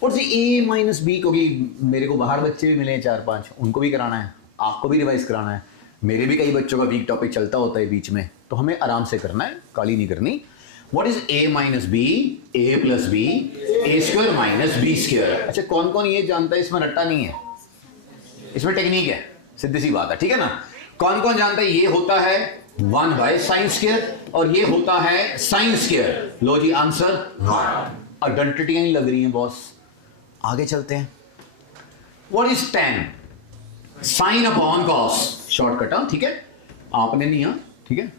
और सी a माइनस बी, क्योंकि मेरे को बाहर बच्चे भी मिले हैं 4-5, उनको भी कराना है, आपको भी रिवाइज कराना है, मेरे भी कई बच्चों का वीक टॉपिक चलता होता है बीच में, तो हमें आराम से करना है, काली नहीं करनी. What is a minus B, a plus B, a square minus B square. अच्छा, कौन कौन ये जानता है, इसमें रट्टा नहीं है, इसमें टेक्निक है, सीधी सी बात है, ठीक है ना. कौन कौन जानता है, ये होता है 1 बाय साइन स्क्वायर और ये होता है साइन स्क्वायर. लो जी, आंसर 1. आइडेंटिटियां नहीं लग रही हैं बॉस, आगे चलते हैं. What is tan, sine upon cos, shortcut. हाँ ठीक है, आपने नहीं, हाँ ठीक है.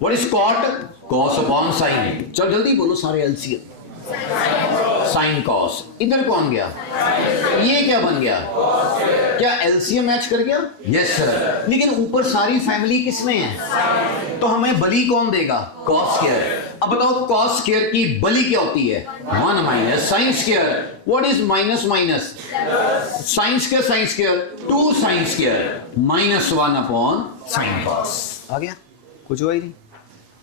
What is cot, cos upon sine. चल जल्दी बोलो सारे एलसीएम. साइन कॉस, इधर कौन गया, ये क्या बन गया, क्या एलसीएम मैच कर गया, यस सर. लेकिन ऊपर सारी फैमिली किसमें है, तो हमें बली कौन देगा, कॉस स्क्वायर. अब बताओ कॉस स्क्वायर की बली क्या होती है, 1 minus sine square. What is minus minus, sine square 2 sine square minus 1 upon sine cos. आ गया, कुछ हुआ ही नहीं.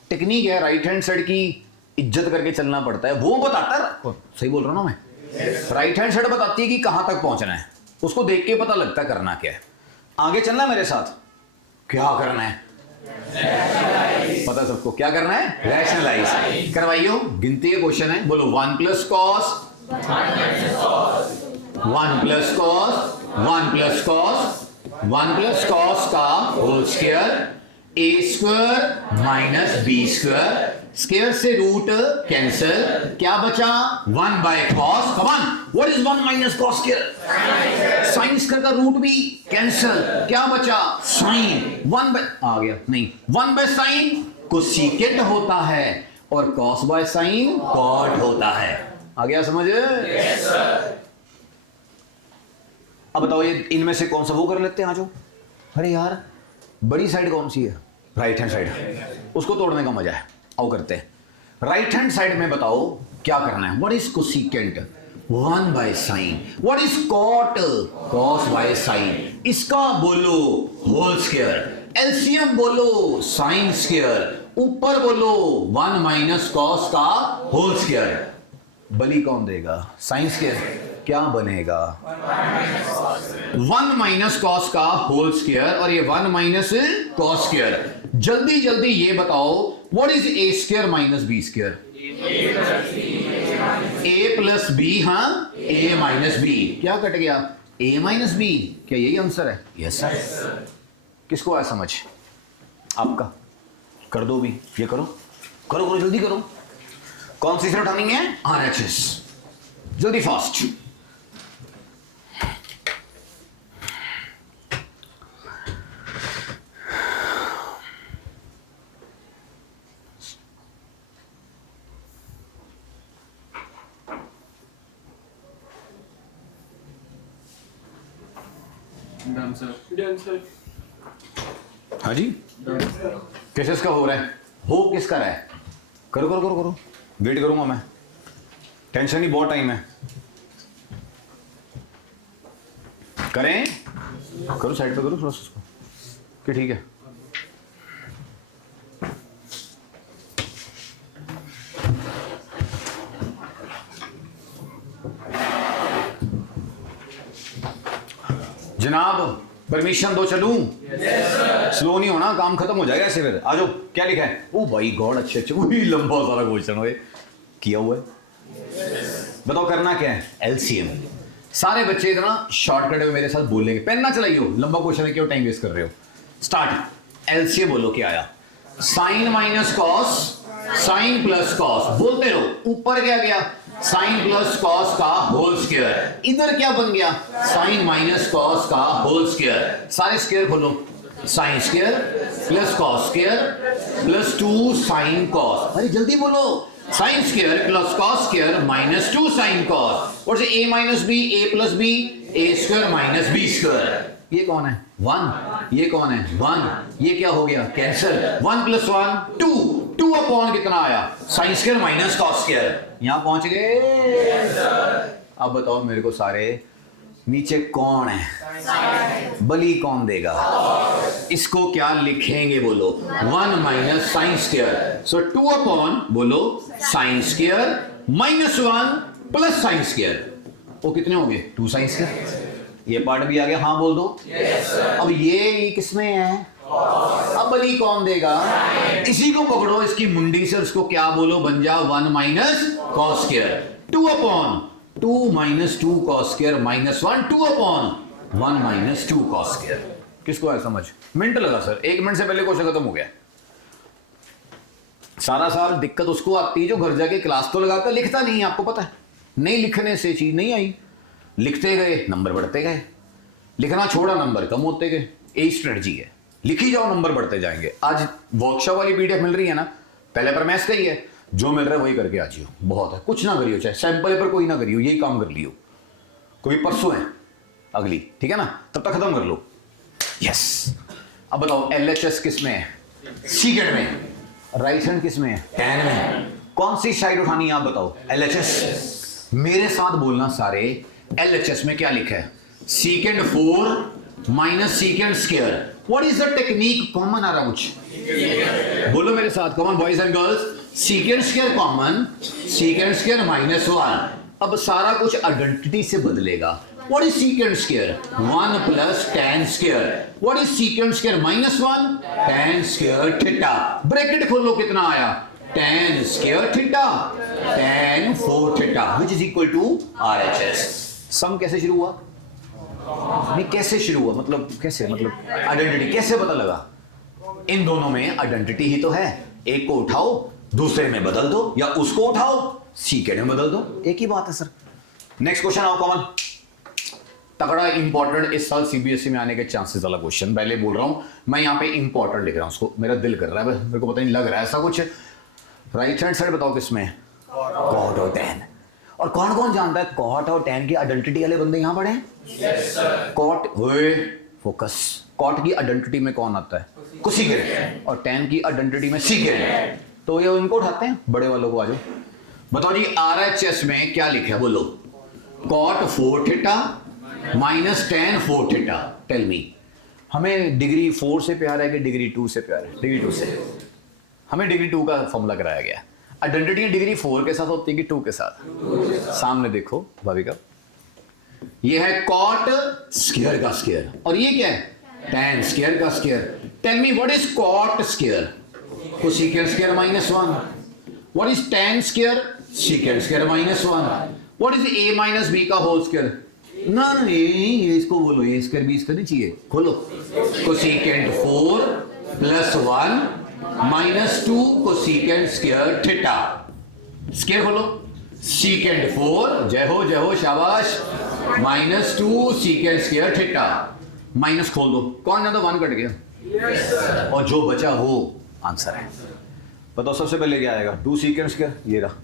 टेक्निक है, राइट हैंड साइड की इज्जत करके चलना पड़ता है, वो बताता है. सही बोल रहा हूं ना मैं, राइट हैंड साइड बताती है कि कहां तक पहुंचना है, उसको देख के पता लगता है करना क्या है. आगे चलना मेरे साथ, क्या करना है, पता सबको क्या करना है, रैशनलाइज करवाइयो. गिनती के क्वेश्चन है, बोलो 1 plus cos, 1 plus cos, 1 plus cos, 1 plus cos का whole square, a square minus B square. Square से रूट कैंसिल, क्या बचा 1 by cos. Come on, what is 1 minus cos square, sine square का root भी cancel, क्या बचा sign. 1 bye, आ गया नहीं, 1 बाय साइन कोसेकेंट होता है और कॉस बाय साइन कॉट होता है. आ गया समझ, यस सर. अब बताओ ये इनमें से कौन सा वो कर लेते हैं, आ जाओ. अरे यार, बड़ी साइड कौन सी है, राइट हैंड साइड, उसको तोड़ने का मजा है. आओ करते हैं. राइट हैंड साइड में बताओ क्या करना है. What is cosecant, 1 by sine. What is cot, cos by sine. इसका बोलो होल स्क्वायर, एलसीएम बोलो साइन स्क्वायर, ऊपर बोलो 1 माइनस कॉस का होल स्क्वायर. बली कौन देगा, साइन स्क्वायर, क्या बनेगा 1 माइनस कॉस का होल स्क्वायर और ये 1 माइनस कॉस स्क्वायर. जल्दी जल्दी ये बताओ, what is A square minus B square, A plus B. हाँ, ए माइनस बी, क्या कट गया, ए माइनस बी. क्या यही आंसर है, यस सर. किसको आया समझ, आपका, कर दो भी, ये करो करो करो, जल्दी करो. कौन सी सिर्फ उठानी है, RHS, जल्दी fast. Done, sir. Done, sir. हाँ जी, किस किसका हो रहा है, हो किसका रहा है, करो करो करो करो, वेट करूंगा मैं, टेंशन नहीं, बहुत टाइम है. करें, करो साइड पे करो थोड़ा सा उसको, कि ठीक है. जनाब परमिशन दो, चलूं, स्लो नहीं होना, काम खत्म हो जाएगा ऐसे. फिर आ जाओ, क्या लिखा है, ओ भाई गॉड, अच्छे अच्छे, वही लंबा सारा क्वेश्चन है किया हुआ है. बताओ करना क्या है, एलसीएम. सारे बच्चे इतना शॉर्टकट में मेरे साथ बोलेंगे, पेन ना चलाइयो, लंबा क्वेश्चन है, क्यों टाइम वेस्ट कर रहे हो. स्टार्ट. एलसीएम बोलो क्या आया, sine minus cos, sine plus cos, बोलते रहो. ऊपर क्या गया, साइन प्लस कॉस का होल स्क्वायर. इधर क्या बन गया, साइन माइनस कॉस का होल स्क्वायर. सारे स्क्वायर खोलो, sine square plus cos square plus 2 sine cos. अरे जल्दी बोलो, sine square plus cos square minus 2 sine cos. और से a minus B, a plus B, a square minus B square. ये कौन है, 1. ये कौन है 1, ये क्या हो गया कैंसिल, 1 + 1 2, 2 अपॉन कितना आया sign square minus cos square. यहां पहुंच गए। अब बताओ मेरे को सारे नीचे कौन है, बली कौन देगा, इसको क्या लिखेंगे बोलो 1 माइनस साइन स्क्वायर, सो 2 अपॉन बोलो sine square minus 1 plus sine square, वो कितने हो गए 2 साइन स्क्वायर। ये पार्ट भी आ गया, हाँ बोल दो। अब ये किसमें है, अब बली कौन देगा, इसी को पकड़ो इसकी मुंडी से, उसको क्या बोलो बन जा 1 minus cos square, 2 upon 2 minus 2 cos square minus 1, 2 upon 1 minus 2 cos square. किसको है समझ, मिनट लगा सर, 1 मिनट से पहले क्वेश्चन खत्म हो गया। सारा साल दिक्कत उसको आती है जो घर जाके क्लास तो लगाता लिखता नहीं, आपको पता है, नहीं लिखने से चीज नहीं आई, लिखते गए नंबर बढ़ते गए, लिखना छोड़ा नंबर कम होते गए, यही स्ट्रेटजी है, लिखी जाओ नंबर बढ़ते जाएंगे। आज वर्कशॉप वाली पीडीएफ मिल रही है ना, पहले पर मैथ्स का ही है, जो मिल रहा है वही करके आ जियो, बहुत है, कुछ ना करियो, चाहे सैंपल पेपर कोई ना करियो, यही काम कर लियो, कोई परसों है अगली, ठीक है ना, तब तक खत्म कर लो। यस, अब बताओ LHS किस में है, सीकेंड में, राइट हैंड किस में है, टैन में, कौन सी साइड उठानी है आप बताओ, LHS। मेरे साथ बोलना सारे, LHS में क्या लिखा है, secant 4 minus secant square, what is the technique common around, बोलो मेरे साथ, common boys and girls, secant square common, secant square minus 1। अब सारा कुछ आइडेंटिटी से बदलेगा, what is secant square 1 plus tan square, what is secant square minus 1 tan square theta, bracket खोलो कितना आया tan square theta tan 4 theta which is equal to RHS। Sum कैसे शुरू हुआ, नहीं कैसे शुरू हुआ मतलब कैसे, मतलब आइडेंटिटी कैसे पता लगा, इन दोनों में आइडेंटिटी ही तो है, एक को उठाओ दूसरे में बदल दो, या उसको उठाओ सीकेंड में बदल दो, एक ही बात है सर। नेक्स्ट क्वेश्चन आओ कॉमन, तगड़ा इंपॉर्टेंट, इस साल सीबीएसई में आने के चांसेस वाला क्वेश्चन, पहले बोल रहा हूं मैं, यहां पे इंपॉर्टेंट लिख रहा हूं उसको, मेरा दिल कर रहा है, मेरे को पता नहीं लग रहा है ऐसा कुछ। राइट हैंड साइड बताओ किसमें, कॉट और टैन, और कौन कौन जानता है कॉट और टैन की आइडेंटिटी वाले बंदे यहां पढ़े, यस सर। कॉट हुए फोकस, कॉट की आइडेंटिटी में कौन आता है कोसेकेंड, और टैन की आइडेंटिटी में सीकेंड, तो ये इनको उठाते हैं, बड़े वालों को आ जाओ। बताओ जी RHS में क्या लिखा है बोलो, cot 4 theta minus tan 4 theta, tell me, हमें डिग्री 4 से प्यार है कि डिग्री 2 से प्यार है, डिग्री 2 से, हमें डिग्री 2 का फॉर्मूला कराया गया। आइडेंटिटी डिग्री 4 के साथ होती है कि 2 के साथ, सामने देखो भाभी का, ये है कॉट स्क्वायर का स्क्वायर, और ये क्या है tan स्क्वायर का square. Tell me what is cot square, cosecant square minus 1, what is tan square, second square minus 1, what is a minus b का होल स्क्वायर, ना नहीं इसको बोलो, ये स्क्वायर बी स्क्वायर नहीं चाहिए, खोलो, cosecant 4 plus 1 minus 2 cosecant square theta, square खोलो, सेकेंड 4 जय हो शाबाश minus 2 second square theta, minus खोल दो, कौन ज्यादा 1 कट गया, और जो बचा वो आंसर है। बताओ सबसे पहले क्या आएगा 2 सेकेंड स्क्वायर, ये रहा,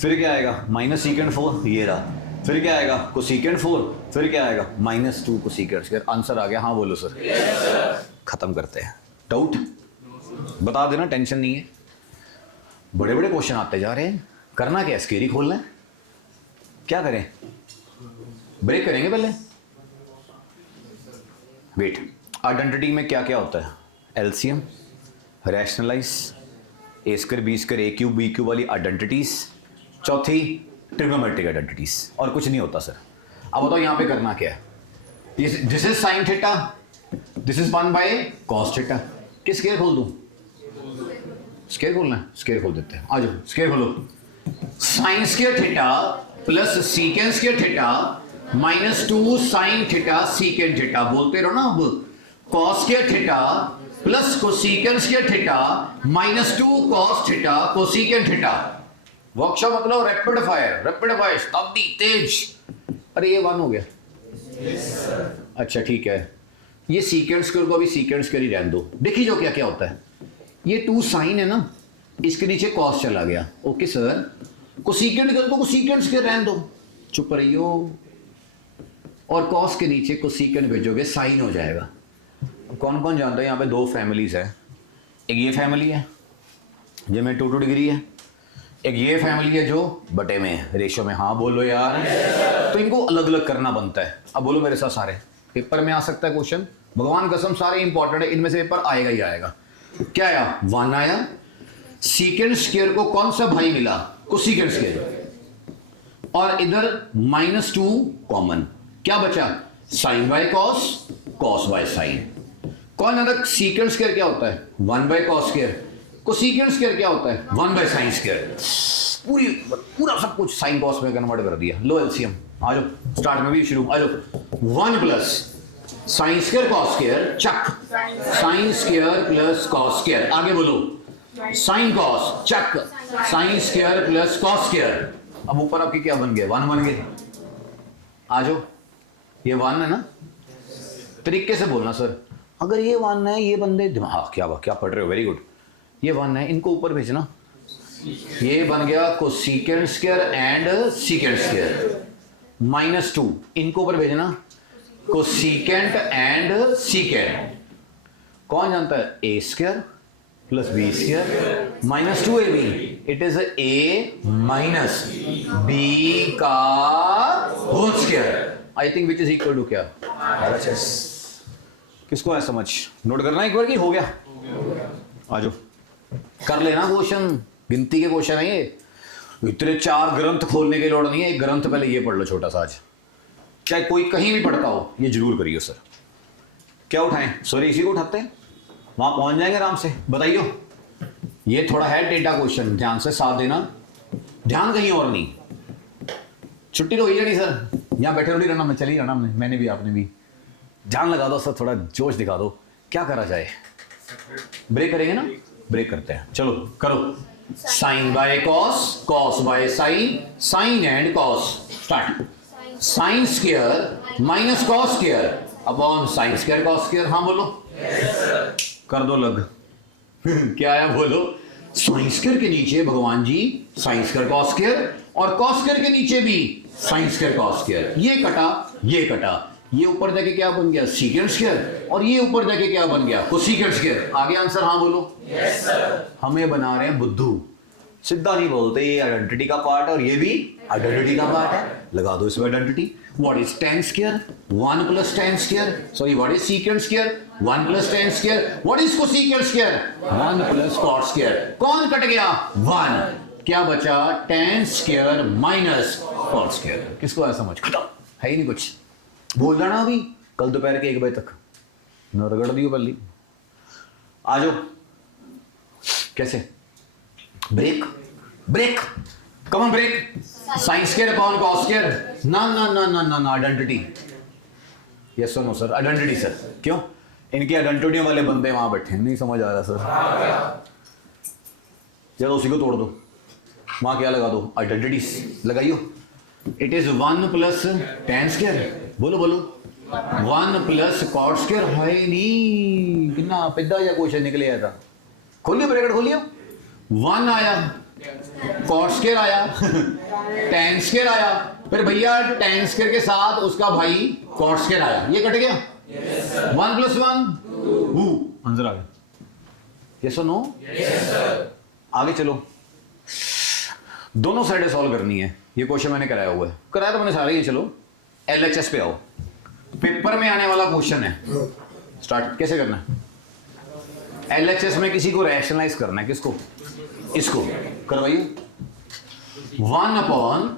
फिर क्या आएगा माइनस सेकेंड 4, ये रहा, फिर क्या आएगा कोसेकेंड 4, फिर क्या आएगा माइनस 2 कोसेकेंड स्क्वायर, आंसर आ गया, हाँ बोलो सर, खत्म करते हैं। डाउट बता देना, टेंशन नहीं है, बड़े बड़े क्वेश्चन आते जा रहे हैं, करना क्या, स्केरी खोलना है, क्या करें, ब्रेक करेंगे पहले, वेट, आइडेंटिटी में क्या क्या होता है, एलसीएम, रैशनलाइज, ए स्क्वायर बी स्क्वायर, ए क्यूब बी क्यूब वाली आइडेंटिटीज, चौथी ट्रिग्नोमेट्रिक आइडेंटिटीज, और कुछ नहीं होता सर। अब बताओ यहां पे करना क्या है, this is sine theta, this is 1 by cos theta, किस स्क्वायर खोल दूं, स्क्वायर खोलना है, स्क्वायर खोल देते हैं, आ जाओ स्क्वायर खोलो, sine square theta plus secant square theta minus 2 sine theta secant theta, बोलते रहो ना, अब cos square theta plus cosecant square theta minus 2 cos theta cosecant theta. Workshop मतलब रैपिड फायर शताब्दी तेज, अरे ये 1 हो गया, अच्छा ठीक है, ये सीकेंड स्क्वायर को अभी सीकेंड स्क्वायर ही रहने दो, देखिए जो क्या क्या होता है, ये 2 साइन है ना, इसके नीचे कॉस चला गया, ओके सर, कोसेकेंड स्क्वायर को कोसेकेंड स्क्वायर रहने दो, चुप रहियो, और कॉस के नीचे कोसेकेंड भेजोगे साइन हो जाएगा, कौन कौन जानता है यहाँ पे दो फैमिलीज है, एक ये फैमिली है जो में 2 डिग्री है, एक ये फैमिली है जो बटे में है, रेशो में। हाँ बोलो यार, तो इनको अलग अलग करना बनता है। अब बोलो मेरे साथ, सारे पेपर में आ सकता है क्वेश्चन, भगवान कसम सारे इंपॉर्टेंट है, इनमें से पेपर आएगा ही आएगा। क्या आया? 1 आया। सीकेंड स्क्वायर को कौन सा भाई मिला? Cosecant square. और इधर -2 कॉमन, क्या बचा? Sine by cos, cos by sine. कौन जानता सीकेंड स्क्वायर क्या होता है? 1 by cos square. Cosecant square क्या होता है? 1 बाय साइन स्क्वायर। पूरा सब कुछ साइन कॉस में कन्वर्ट कर दिया। लो एलसीएम, आ जाओ, स्टार्ट में भी शुरू, आ जाओ। 1 plus sine square cos square, चक, sine square plus cos square. आगे बोलो, साइन कॉस, चक, sine square plus cos square. अब ऊपर आपके क्या बन गया? 1 बन गए। आ जाओ, ये 1 है ना, तरीके से बोलना सर, अगर ये 1 है, ये बंदे दिमाग, क्या पढ़ रहे हो, वेरी गुड। ये 1 है, इनको ऊपर भेजना, ये बन गया cosecant square and secant square. -2 इनको ऊपर भेजना, कोसेकेंड एंड सीकेंड। कौन जानता है? A square plus B square -2ab, it is a minus B का whole square. I think which is equal to क्या? किसको है समझ? नोट करना एक बार की हो गया? आ जाओ, कर लेना क्वेश्चन, गिनती के क्वेश्चन है ये, इतने 4 ग्रंथ खोलने की लोड़ नहीं है। एक ग्रंथ पहले ये पढ़ लो छोटा सा, आज चाहे कोई कहीं भी पढ़ता हो, ये जरूर करिए सर। क्या उठाएं? सॉरी इसी को उठाते हैं, वहां पहुंच जाएंगे आराम से। बताइयो, ये थोड़ा है डेटा क्वेश्चन, ध्यान से साथ देना, ध्यान कहीं और नहीं। छुट्टी तो हुई नहीं सर, यहाँ बैठे नहीं रहना, मैं चली रहना, मैंने भी आपने भी। ध्यान लगा दो सर, थोड़ा जोश दिखा दो, क्या करा जाए? ब्रेक करेंगे ना? ब्रेक करते हैं, चलो करो। Sine by cos, cos by sine, sine and cos. Start. Sine square minus cos square upon sine square cos square. हाँ बोलो, कर दो लग। क्या आया बोलो? साइन स्क्वायर के नीचे भगवान जी साइन स्क्वायर कॉस स्क्वायर, और कॉस स्क्वायर के नीचे भी साइन स्क्वायर कॉस स्क्वायर। ये कटा, ये कटा, ये ऊपर जाके क्या बन गया? सीकेंड स्क्वायर, और ये ऊपर जाके क्या बन गया? Cosecant square. आगे आंसर हाँ बोलो। Yes sir. हमें बना रहे हैं बुद्धू, सीधा नहीं बोलते, ये आइडेंटिटी का पार्ट है और ये भी आइडेंटिटी का पार्ट है। लगा दो इसमें identity. What is tan square? 1 plus tan square. Sorry, what is secant square? 1 plus tan square. What is cosecant square? 1 plus cot square. कौन कट गया? 1। क्या बचा? tan square minus cot square. किसको है समझ? खत्म, है ही नहीं कुछ। बोल जाना अभी, कल दोपहर के 1 बजे तक न रगड़ दियो पल्ली। आ जाओ, कैसे? Break, break, come on break. Sine square upon cos square. ना ना ना ना ना ना, आइडेंटिटी। यस और नो सर? Identity sir. क्यों? इनकी आइडेंटिटी वाले बंदे वहां बैठे, नहीं समझ आ रहा सर? चलो उसी को तोड़ दो, वहां क्या लगा दो? आइडेंटिटी लगाइयो। It is 1 plus tan square. बोलो बोलो, 1 प्लस cot स्क्वायर। है नहीं, कितना पेदा या क्वेश्चन निकले आया था। खोलिए ब्रैकेट, खोलिए। 1 आया, cot स्क्वायर आया, tan स्क्वायर आया, फिर भैया tan स्क्वायर के साथ उसका भाई cot स्क्वायर आया, ये कट गया। 1 प्लस 1 आंसर आ गया। यस और नो? आगे चलो, दोनों साइडें सॉल्व करनी है। ये क्वेश्चन मैंने कराया हुआ है, कराया तो मैंने सारे ही। चलो LHS पे आओ, पेपर में आने वाला क्वेश्चन है। स्टार्ट कैसे करना है? LHS में किसी को रैशनलाइज करना है। किसको? इसको करवाइए। 1 upon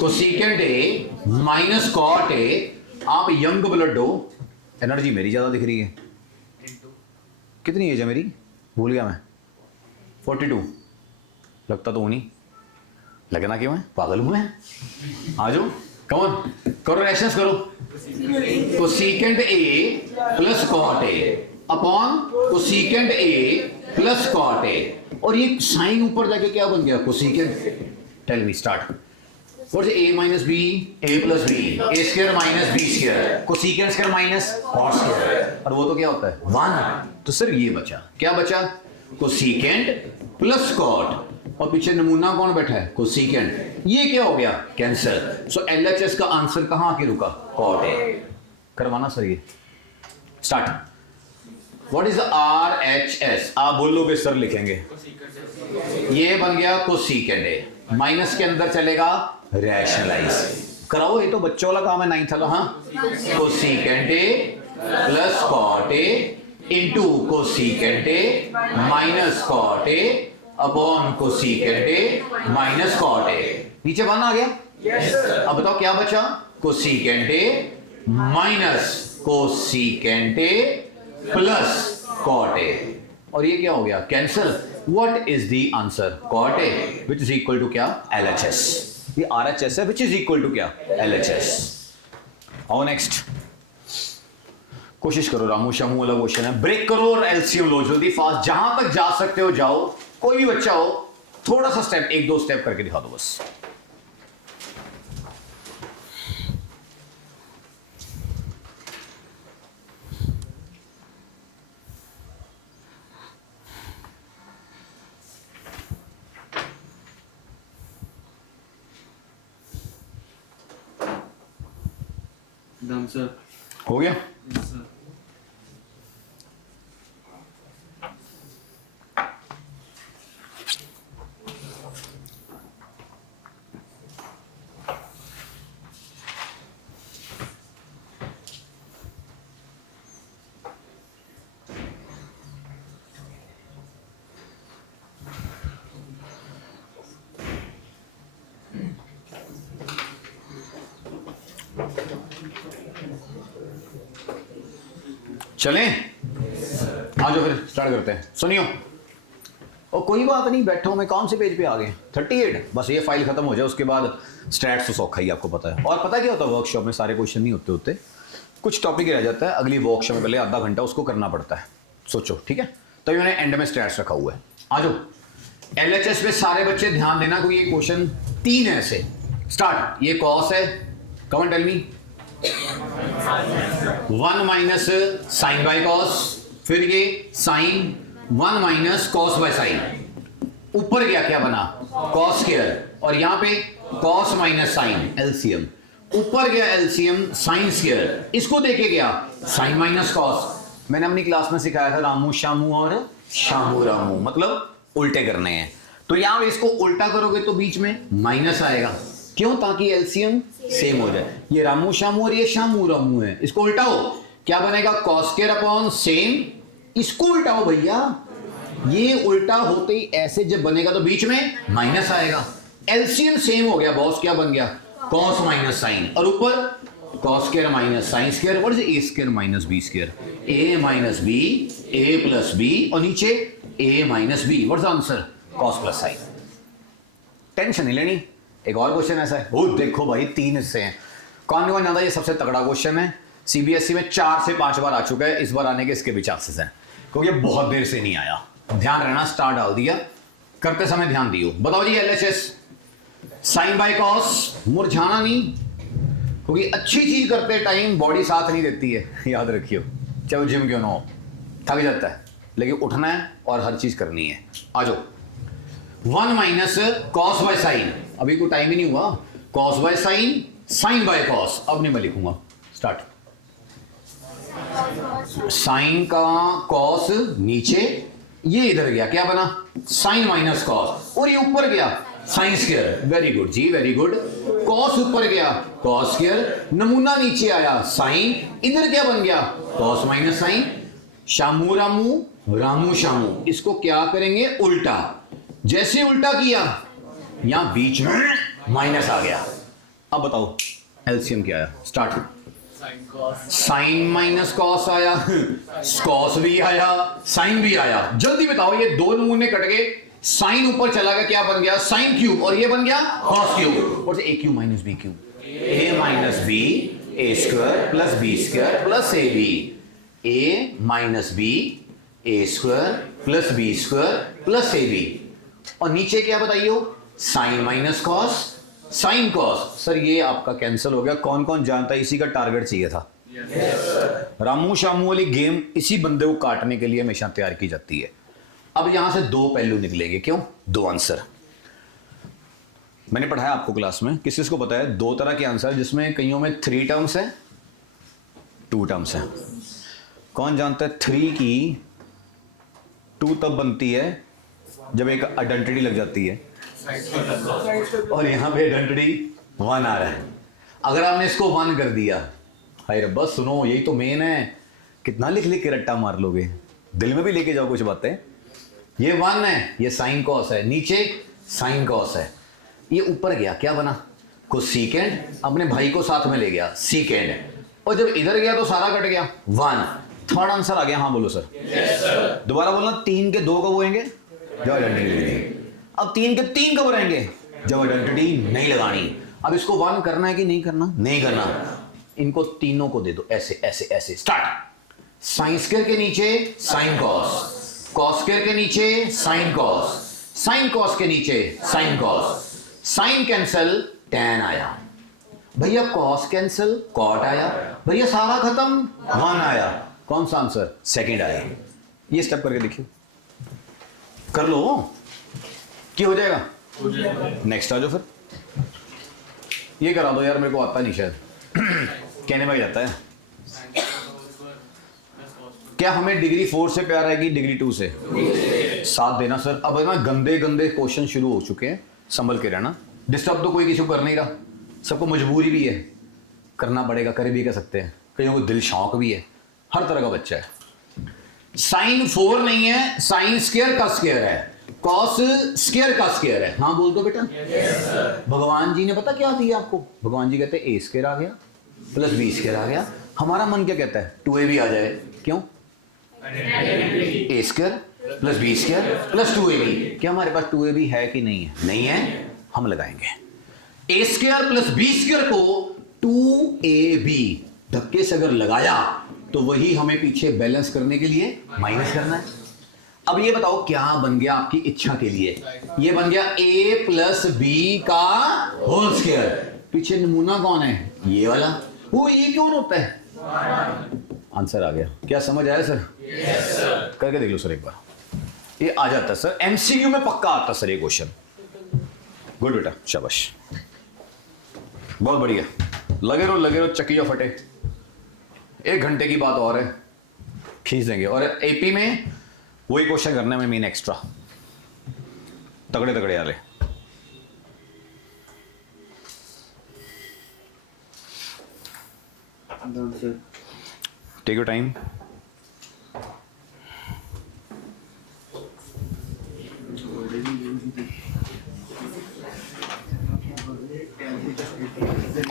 cosecant A minus cot A. आप यंग ब्लड हो, एनर्जी मेरी ज्यादा दिख रही है। कितनी एज है मेरी? भूल गया मैं। 42। लगता तो नहीं, लगना क्यों है? पागल हुए हैं? आ जाओ, कौन करो, रैशनलाइज करो। Cosecant A plus cot A upon cosecant A plus cot A, और ये साइन ऊपर जाके क्या बन गया? Cosecant. Tell me, start. What is a minus b, a plus b, a square minus b square, cosecant square minus cot square, और वो तो क्या होता है? 1। तो सिर्फ ये बचा। क्या बचा? कोसेकेंड प्लस cot, और पीछे नमूना कौन बैठा है? कोसेकेंड। ये क्या हो गया? कैंसिल। सो LHS का आंसर कहां आके रुका? cot है। करवाना सर ये। स्टार्ट। What is RHS? आप बोलोगे सर लिखेंगे, ये बन गया कोसेकेंड ए, माइनस के अंदर चलेगा रैशनलाइज कराओ, ये तो बच्चों वाला काम है 9th वाला। हाँ, cosecant A plus cot A into cosecant A minus cot A upon cosecant A minus cot A. नीचे 1 आ गया। Yes, sir. अब बताओ क्या बचा? Cosecant A minus cosecant A plus cot A, और ये क्या हो गया? Cancel. What is the answer? Cot A which is equal to क्या? LHS। ये RHS है विच इज इक्वल टू क्या? LHS। आओ नेक्स्ट, कोशिश करो, रामू शामू वाला क्वेश्चन है, ब्रेक करो और एलसीएम लो जल्दी फास्ट, जहां तक जा सकते हो जाओ। कोई भी बच्चा हो, थोड़ा सा स्टेप, 1-2 स्टेप करके दिखा दो बस। Done, sir. हो गया? Yes, sir. चलें? आ जाओ फिर स्टार्ट करते हैं। सुनियो, और कोई बात नहीं, बैठो, मैं कौन से पेज पे आ गए? 38। बस ये फाइल खत्म हो जाए, उसके बाद स्टैट्स तो सौखा ही, आपको पता है। और पता क्या होता है, वर्कशॉप में सारे क्वेश्चन नहीं होते, कुछ टॉपिक रह जाता है, अगली वर्कशॉप में पहले आधा घंटा उसको करना पड़ता है। सोचो, ठीक है? तो मैंने एंड में स्टैट्स रखा हुआ है। आ जाओ, LHS पे सारे बच्चे ध्यान देना, क्योंकि ये क्वेश्चन 3 है ऐसे। स्टार्ट। ये कॉस है, come on tell me. 1 minus sine by cos, फिर ये sine 1 minus cos by sine, ऊपर गया क्या बना? कॉस स्क्वायर, और यहां पे कॉस माइनस साइन एलसीएम, ऊपर गया एलसीएम साइन स्क्वायर, इसको देके गया साइन माइनस कॉस। मैंने अपनी क्लास में सिखाया था रामू शामू और शामू रामू, मतलब उल्टे करने हैं। तो यहां इसको उल्टा करोगे तो बीच में माइनस आएगा, क्यों? ताकि एलसीएम सेम हो जाए। ये रामू शामू और ये शामू रामू है, इसको उल्टाओ, क्या बनेगा? कॉस स्क्वायर अपॉन सेम, इसको उल्टाओ भैया, ये उल्टा होते ही ऐसे जब बनेगा तो बीच में माइनस आएगा। एलसीएम सेम हो गया बॉस, क्या बन गया? कॉस माइनस साइन, और ऊपर cos square minus sine square, what is A square minus B square? A minus B, A plus B, और नीचे A minus B, what is answer? Cos plus sine. Tension नहीं लेनी। एक और question ऐसा है, वो देखो भाई 3 हिस्से हैं, कौन कौन जानता है? ये सबसे तगड़ा क्वेश्चन है, सीबीएसई में 4 से 5 बार आ चुका है, इस बार आने के इसके भी चांसेस हैं, क्योंकि बहुत देर से नहीं आया। ध्यान रहना, स्टार डाल दिया, करते समय ध्यान दियो। बताओ जी, LHS साइन बाय कॉस, मुरझाना नहीं, क्योंकि अच्छी चीज करते टाइम बॉडी साथ नहीं देती है, याद रखियो, चाहे जिम क्यों ना हो, थक जाता है, लेकिन उठना है और हर चीज करनी है। आ जाओ, 1 माइनस कॉस बाय साइन, अभी कोई टाइम ही नहीं हुआ, cos by sine, sine by cos, अब नहीं मैं लिखूंगा। स्टार्ट। साइन का कॉस नीचे, ये इधर गया, क्या बना? साइन माइनस कॉस, और ये ऊपर गया साइन स्क्वायर। वेरी गुड जी, वेरी गुड। कॉस ऊपर गया कॉस स्क्वायर, नमूना नीचे आया साइन, इधर क्या बन गया? Cos minus sine. Shamu Ramu, Ramu Shamu, इसको क्या करेंगे? उल्टा। जैसे उल्टा किया, यहां बीच में माइनस आ गया। अब बताओ एलसीएम क्या आया? स्टार्ट। साइन माइनस कॉस आया, कॉस भी आया, साइन भी आया। जल्दी बताओ, ये 2 नमूने कट गए, साइन ऊपर चला गया, क्या बन गया? साइन क्यूब, और ये बन गया कॉस क्यूब, और A cube minus B cube, A minus B A square plus B square plus A B, A minus B A square plus B square plus A B, और नीचे क्या बताइयो? Sine minus cos, sine cos. Sir ये आपका cancel हो गया। कौन कौन जानता है इसी का टारगेट चाहिए था? रामू शामू वाली गेम इसी बंदे को काटने के लिए हमेशा तैयार की जाती है। अब यहां से 2 पहलू निकलेंगे, क्यों? 2 आंसर मैंने पढ़ाया आपको क्लास में, किस को पता है? 2 तरह के आंसर, जिसमें कईयों में 3 टर्म्स है, 2 टर्म्स है। कौन जानता है 3 की 2 तब बनती है जब एक आइडेंटिटी लग जाती है, और यहां पे आइडेंटिटी 1 आ रहा है। अगर आपने इसको 1 कर दिया, हाय रब्बा सुनो, यही तो मेन है। कितना लिख लिख के रट्टा मार लोगे, दिल में भी लेके जाओ कुछ बातें। ये 1 है, ये साइन कॉस है, नीचे साइन कॉस है, ये ऊपर गया क्या बना, कोसेकेंड, अपने भाई को साथ में ले गया सेकेंड, और जब इधर गया तो सारा कट गया 1। थर्ड आंसर आ गया। हाँ बोलो सर। yes, दोबारा बोलना, 3 के 2 कब होंगे जब आइडेंटिटी लगेगी। अब 3 के 3 कब रहेंगे जब आइडेंटिटी नहीं लगानी। अब इसको 1 करना है कि नहीं करना, नहीं करना, इनको तीनों को दे दो ऐसे ऐसे ऐसे। स्टार्ट। साइन स्क्वायर के नीचे साइन कॉस, कॉस स्क्वायर के नीचे साइन कॉस, साइन कॉस के नीचे sine cos, sine cancel tan आया भैया, कॉस कैंसल कॉट आया भैया, सारा खत्म 1 आया। कौन सा आंसर, सेकंड आया। ये स्टेप करके देखिए, कर लो क्या हो जाएगा। नेक्स्ट आ जाओ फिर, ये करा दो यार, मेरे को आता नहीं शायद कहने में जाता है। क्या हमें डिग्री 4 से प्यार आएगी डिग्री 2 से? साथ देना सर। अब ना गंदे गंदे क्वेश्चन शुरू हो चुके हैं, संभल के रहना। डिस्टर्ब तो कोई किसी को कर नहीं रहा, सबको मजबूरी भी है, करना पड़ेगा, कर भी कर सकते हैं, कईयों को दिल शौक भी है, हर तरह का बच्चा है। साइन 4 नहीं है, साइन स्क्वायर का स्क्वायर है, कॉस स्क्वायर का स्क्वायर है। हाँ बोल दो बेटा। yes, भगवान जी ने पता क्या दिया आपको, भगवान जी कहते हैं ए स्क्वायर आ गया प्लस बी स्क्वायर आ गया। हमारा मन क्या कहता है, 2ab आ जाए। क्यों? A square plus B square plus 2ab। क्या हमारे पास 2ab है कि नहीं है? नहीं है, हम लगाएंगे ए स्क्वायर प्लस बी स्क्वायर को 2ab धक्के से अगर लगाया तो वही हमें पीछे बैलेंस करने के लिए माइनस करना है। अब ये बताओ क्या बन गया आपकी इच्छा के लिए, ये बन गया a प्लस बी का होल स्क्वायर। पीछे नमूना कौन है, ये वाला, वो ये क्यों होता है? आंसर आ गया। क्या समझ आया सर? yes, sir. करके देख लो सर एक बार, ये आ जाता सर, एमसीक्यू में पक्का आता सर ये क्वेश्चन। गुड बेटा, शाबाश, बहुत बढ़िया। लगे रहो चक्कियों फटे। 1 घंटे की बात और है, खींच देंगे। और एपी में वही क्वेश्चन करना है मेन एक्स्ट्रा, तगड़े तगड़े वाले। Take your time.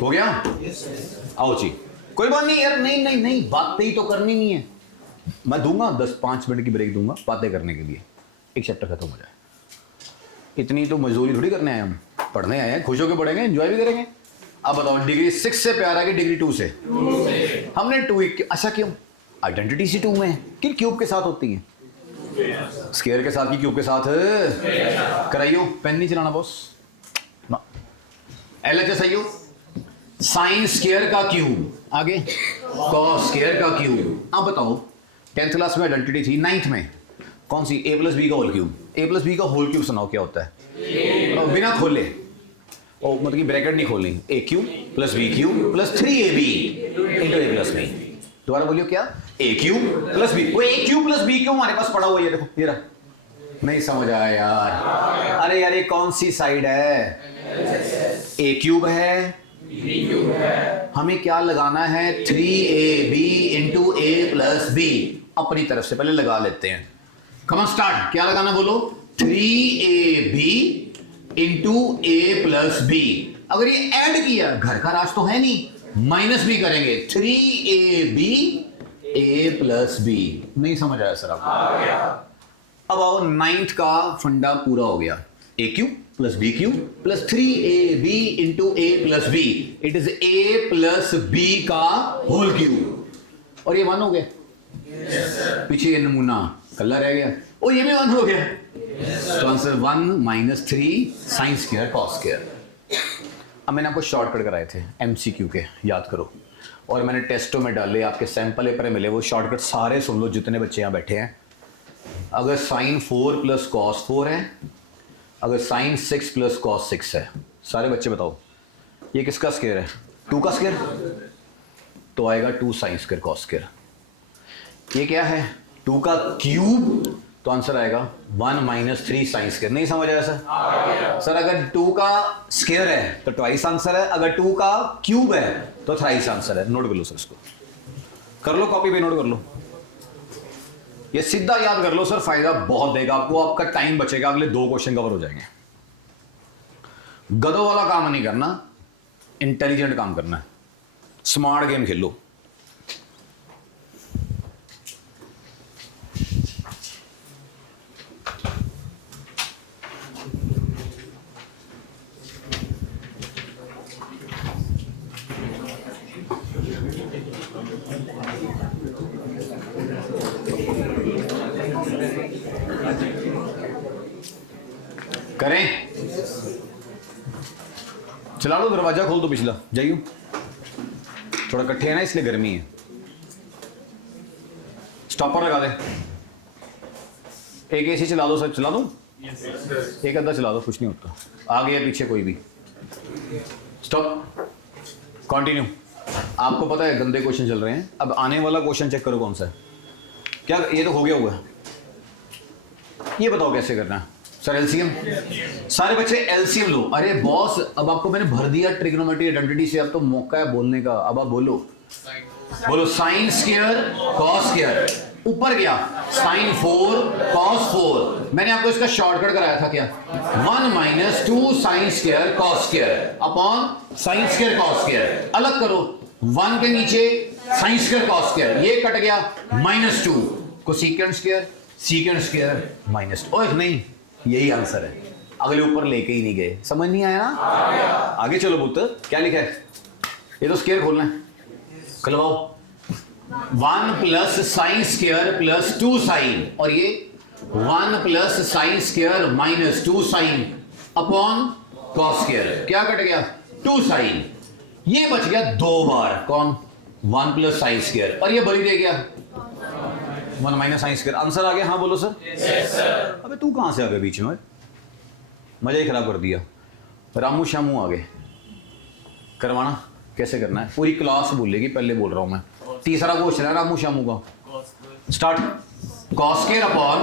हो गया? आओ जी, कोई बात नहीं यार, नहीं बातें ही तो करनी नहीं है। मैं दूंगा 10-5 मिनट की ब्रेक दूंगा बातें करने के लिए, एक चैप्टर खत्म हो जाए। इतनी तो मजदूरी थोड़ी करने आए, हम पढ़ने आए हैं, खुश होकर पढ़ेंगे, एंजॉय भी करेंगे। अब बताओ, डिग्री 6 से प्यार आ गया डिग्री 2 से? हमने 2, अच्छा क्यों? आइडेंटिटी सी 2 में है, किन क्यूब के साथ होती है? स्क्वायर के साथ की क्यूब के साथ कराइयो। पेन नहीं चलाना बॉस। LHS आइयो। साइन स्क्वायर का क्यूब, आगे कॉस स्क्वायर का क्यूब। अब बताओ 10th क्लास में आइडेंटिटी थी, 9th में कौन सी? a प्लस बी का whole cube. a plus B का होल क्यूब सुनाओ क्या होता है? बिना खोले, ओ मतलब कि ब्रैकेट नहीं खोलनी, a cube plus B cube plus 3ab into a plus B. दोबारा बोलियो क्या? a cube plus B. वो a क्यूब प्लस बी क्यों हमारे पास पड़ा हुआ है? देखो ये रहा। नहीं समझ आया यार? अरे यार ये कौन सी साइड है? a क्यूब है, हमें क्या लगाना है? 3ab into a plus B. अपनी तरफ से पहले लगा लेते हैं। कम स्टार्ट। क्या लगाना बोलो? 3ab into a plus B. अगर ये ऐड किया, घर का राज तो है नहीं, माइनस भी करेंगे। 3ab a plus B. नहीं समझ आया सर आपको? अब आओ 9th का फंडा पूरा हो गया। a cube plus B cube plus 3ab into a plus b. It is a plus B का होल क्यूब। और ये 1 हो गया। पीछे ये नमूना कल्ला रह गया, और ये भी 1 हो गया। तो answer 1 minus 3 sine square cos square. अब मैंने आपको शॉर्टकट कराए थे एमसीक्यू के, याद करो। और मैंने टेस्टों में डाले, आपके सैंपल पेपर मिले, वो शॉर्टकट सारे सुन लो जितने बच्चे यहाँ बैठे हैं। अगर साइन 4 प्लस कॉस 4 है, अगर साइन 6 प्लस कॉस 6 है, सारे बच्चे बताओ ये किसका स्क्वायर है? 2 का स्क्वायर, तो आएगा 2 साइन स्क्वायर कॉस स्क्वायर। ये क्या है 2 का क्यूब, तो आंसर आएगा 1 माइनस 3 साइन स्क्वायर। नहीं समझ आया सर? सर अगर 2 का स्क्वायर है तो ट्वाइस आंसर है, अगर 2 का क्यूब है तो थ्राइस आंसर है। नोट कर लो सर, इसको कर लो, कॉपी पे नोट कर लो, ये सीधा याद कर लो सर, फायदा बहुत देगा आपको, आपका टाइम बचेगा, अगले 2 क्वेश्चन कवर हो जाएंगे। गधों वाला काम नहीं करना, इंटेलिजेंट काम करना है, स्मार्ट गेम खेलो। करें, चला लो, दरवाजा खोल दो पिछला, जाइयो, थोड़ा इकट्ठे है ना इसलिए गर्मी है। स्टॉपर लगा दे, एक एसी चला दो सर, चला दो, एक अद्धा चला दो, कुछ नहीं होता, आगे या पीछे कोई भी। Stop, continue. आपको पता है गंदे क्वेश्चन चल रहे हैं, अब आने वाला क्वेश्चन चेक करो कौन सा है। क्या ये तो हो गया हुआ है, ये बताओ कैसे करना है सर? एलसीएम, सारे बच्चे एलसीएम लो। अरे बॉस, अब आपको मैंने भर दिया ट्रिग्नोमेट्री आइडेंटिटी से, अब तो मौका है बोलने का, अब आप बोलो, बोलो साइन स्क्वायर कॉस स्क्वायर, ऊपर गया साइन 4 कॉस 4, मैंने आपको इसका शॉर्टकट कराया था क्या, 1 minus 2 sine square cos square upon sine square cos square. अलग करो, 1 के नीचे साइन स्क्वायर कॉस स्क्वायर, ये कट गया, -2 को सीकेंड स्क्वायर, सीकेंड स्क्वायर -2। ओए नहीं, यही आंसर है, अगले ऊपर लेके ही नहीं गए, समझ नहीं आया ना? आगे चलो पुत्र, क्या लिखा है? ये तो स्क्वायर खोलना है, खुलवाओ। 1 plus sine square plus 2 sine, और ये 1 plus sine square minus 2 sine upon cos square, क्या कट गया 2 साइन, ये बच गया 2 बार, कौन 1 प्लस साइन स्क्वायर, और ये बड़ी दे गया 1 माइनस साइन स्क्वायर। आंसर आ गया? हाँ बोलो सर। Yes sir. अबे तू कहां से आ गया बीच में, मजा ही खराब कर दिया। रामू शामू आ गए, करवाना कैसे करना है पूरी क्लास बोलेगी, पहले बोल रहा हूं मैं। तीसरा क्वेश्चन है रामू शामू का, start. Cos square upon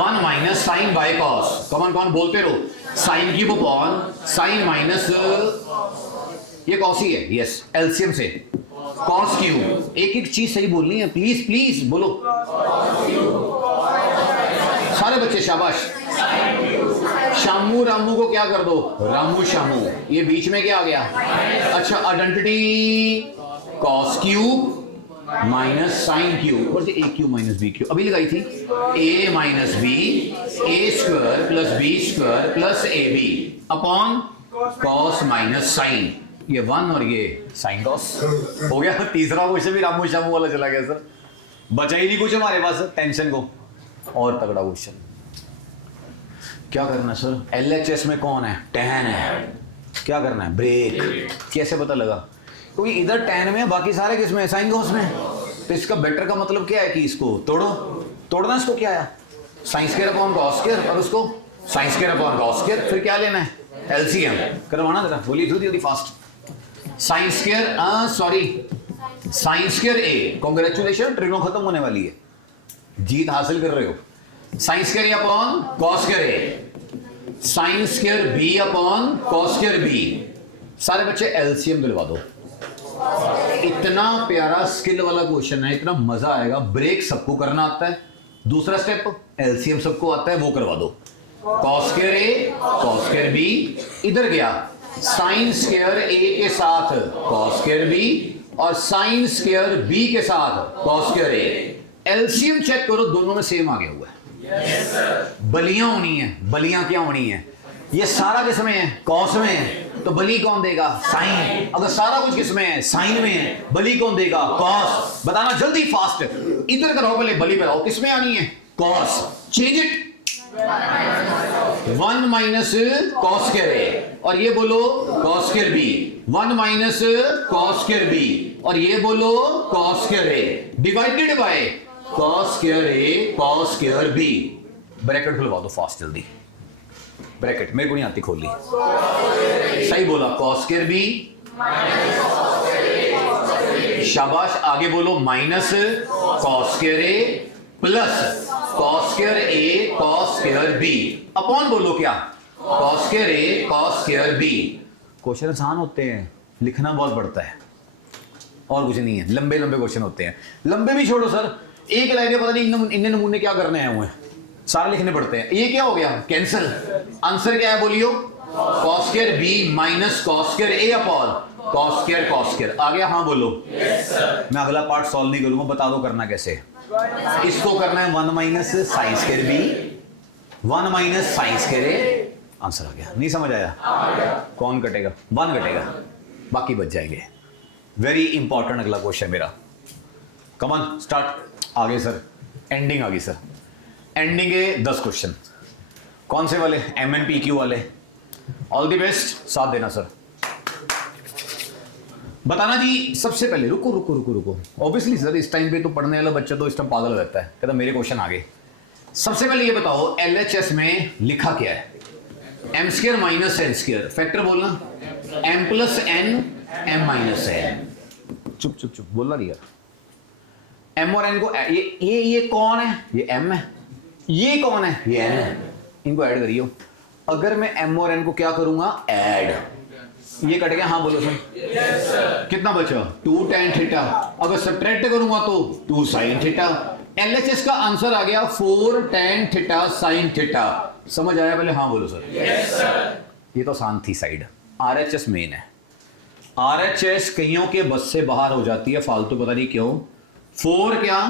1 minus sine by cos, कौन कौन बोलते रहो, sine cube upon sine minus, ये कॉस ही है, यस, एलसीएम से कॉस क्यूब, एक एक चीज सही बोलनी है, प्लीज प्लीज बोलो सारे बच्चे, शाबाश। शामू रामू को क्या कर दो, रामू शामू, ये बीच में क्या आ गया, अच्छा identity cos cube minus sine cube, और A cube minus B cube अभी लगाई थी, A minus B, A square plus B square plus A B upon cos minus sine, ये 1 और ये साइन कॉस हो गया। तीसरा क्वेश्चन भी रामू शामू वाला चला गया सर, बचा ही नहीं कुछ हमारे पास टेंशन को। और तगड़ा क्वेश्चन, क्या करना है सर, एलएचएस में कौन है, tan है, क्या करना है, ब्रेक, कैसे पता लगा, क्योंकि इधर tan में है, बाकी सारे किसमें, साइन कॉस में, तो इसका बेटर का मतलब क्या है कि इसको तोड़ो, तोड़ना इसको क्या है, sine square upon cos square, और उसको sine square upon cos square, फिर क्या लेना है, एलसीएम करवाना जरा, बोलिए जल्दी fast. Sine square, sorry sine square A, congratulation, trigno खत्म होने वाली है, जीत हासिल कर रहे हो। Sine square A upon cos square A, sine square B upon cos square B, सारे बच्चे एलसीएम दिलवा दो। इतना प्यारा स्किल वाला क्वेश्चन है, इतना मजा आएगा। ब्रेक सबको करना आता है, दूसरा स्टेप एलसीएम सबको आता है, वो करवा दो। Cos square A cos square B, इधर गया साइन स्क्वायर ए के साथ कॉस स्क्वायर बी और साइन स्क्वायर बी के साथ कॉस स्क्वायर ए, एलसीएम चेक करो, दोनों में सेम आ गया हुआ है। yes, बलियां होनी है, बलियां क्या होनी है, ये सारा किसमें है, कॉस में है, तो बली कौन देगा, साइन। अगर सारा कुछ किसमें है, साइन में है, बली कौन देगा, कॉस। बताना जल्दी फास्ट, इधर कराओ पहले, बली कराओ, किसमें आनी है, cos. Change it, 1 minus cos square A, और ये बोलो cos square B, 1 minus cos square B, और ये बोलो cos square A, divided by cos square A cos square B. Bracket खुलवा दो फास्ट जल्दी, ब्रैकेट मेरे को नहीं आती खोलनी, सही बोला, कॉस स्क्वायर बी, शाबाश। आगे बोलो minus cos square A plus cos square A cos square B upon बोलो क्या cos square A cos square B. Question आसान होते हैं, लिखना बहुत पड़ता है और कुछ नहीं है, लंबे लंबे क्वेश्चन होते हैं। लंबे भी छोड़ो सर, एक लाइन में पता नहीं इनने नमूने क्या करने आए हुए हैं, सारे लिखने पड़ते हैं। ये क्या हो गया कैंसिल, आंसर क्या है बोलियो cos square B minus cos square A upon cos square आ गया। हाँ बोलो मैं अगला पार्ट सॉल्व नहीं करूंगा, बता दो करना कैसे। इसको करना है 1 minus sine square B 1 minus sine square A, answer आ गया। नहीं समझ आया? कौन कटेगा? 1 कटेगा, बाकी बच जाएंगे। वेरी इंपॉर्टेंट अगला क्वेश्चन मेरा, कमन स्टार्ट। आगे सर एंडिंग आ गई सर, एंडिंग है 10 क्वेश्चन। कौन से वाले? MNPQ वाले। ऑल द बेस्ट, साथ देना सर। बताना जी सबसे पहले, रुको रुको रुको रुको, ऑब्वियसली सर इस टाइम पे तो पढ़ने वाला बच्चा तो इस टाइम पागल रहता है, कहता मेरे क्वेश्चन आगे। सबसे पहले ये बताओ LHS में लिखा क्या है? m square minus n square, factor बोलना m plus n m minus n। चुप चुप चुप बोलना नहीं यार। m और n को ये कौन है? ये m है। ये कौन है? ये n है। इनको ऐड करियो। अगर मैं m और n को क्या करूंगा? ऐड। ये कट गया, हाँ बोलो सर। कितना बचा? 2 tan थीटा। अगर सब्ट्रैक्ट करूंगा तो 2 sin थीटा। LHS का आंसर आ गया 4 tan थीटा sin थीटा। समझ आया? पहले हाँ बोलो सर। ये तो आसान थी साइड। RHS मेन है। RHS कईयों के बस से बाहर हो जाती है फालतू, पता नहीं क्यों। 4 क्या?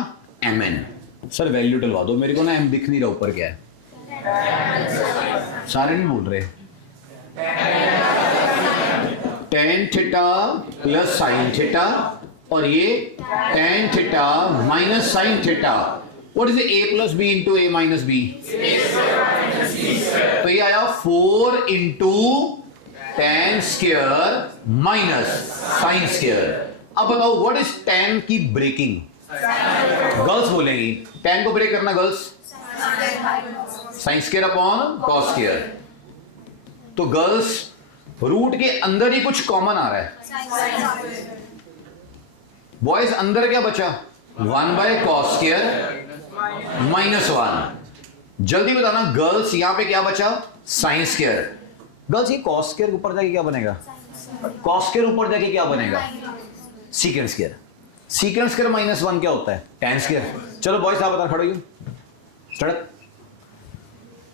MN। सर वैल्यू डलवा दो मेरे को ना, M दिख नहीं रहा ऊपर क्या है। सारे नहीं बोल रहे। tan theta plus sine theta और ये tan theta minus sine theta. What is a plus b into a minus b? तो ये आया 4 into tan square minus sine square. अब बताओ व्हाट इज tan की ब्रेकिंग? गर्ल्स बोलेंगी tan को ब्रेक करना girls, sine square upon cos square. तो गर्ल्स रूट के अंदर ही कुछ कॉमन आ रहा है। बॉयज अंदर क्या बचा? 1 बाय कॉस स्क्वायर माइनस 1। जल्दी बताना गर्ल्स यहां पे क्या बचा? Sine square. गर्ल्स ये कॉस स्क्वायर ऊपर जाके क्या बनेगा? कॉस स्क्वायर ऊपर जाके क्या बनेगा? Secant square. Secant square minus 1 क्या होता है? tan square. चलो बॉयज आप बता, खड़ो हो स्टार्ट।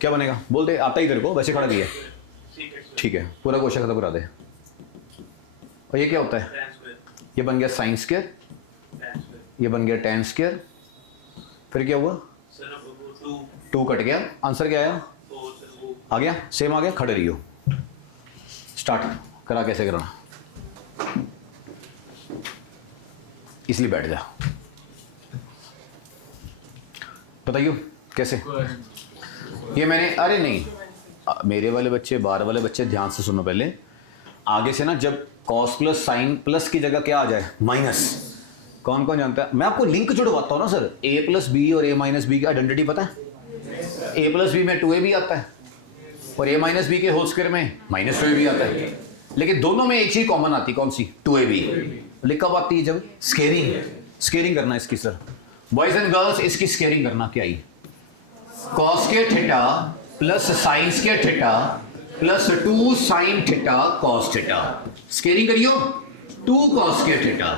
क्या बनेगा? बोल दे, आता ही तेरे को, वैसे खड़ा किया। ठीक है, पूरा क्वेश्चन खत्म करा दे। और ये क्या होता है? ये बन गया साइन स्क्वायर, ये बन गया tan स्क्वायर, फिर क्या हुआ? 2 कट गया। आंसर क्या आया? आ गया, सेम आ गया। खड़े रहियो, स्टार्ट करा। कैसे करना? इसलिए बैठ जा, बताइयो कैसे। ये मैंने, अरे नहीं मेरे वाले बच्चे, 12 वाले बच्चे ध्यान से सुनो पहले। आगे से ना जब cos प्लस साइन प्लस की जगह क्या आ जाए? माइनस। कौन कौन जानता है? मैं आपको लिंक जुड़वाता हूँ ना सर। a प्लस बी और a माइनस बी की आइडेंटिटी पता है? a प्लस बी में 2ab आता है और a माइनस बी के होल स्क्वायर में माइनस 2ab आता है, लेकिन दोनों में एक चीज कॉमन आती है। कौन सी? 2ab। लिखा कब आती है? जब स्केयरिंग। स्केयरिंग करना इसकी सर, बॉयज एंड गर्ल्स, इसकी स्केयरिंग करना। क्या आई? cos square theta plus sine square theta plus 2 sine theta cos theta. Squaring करियो 2 cos स्क्वायर थीटा।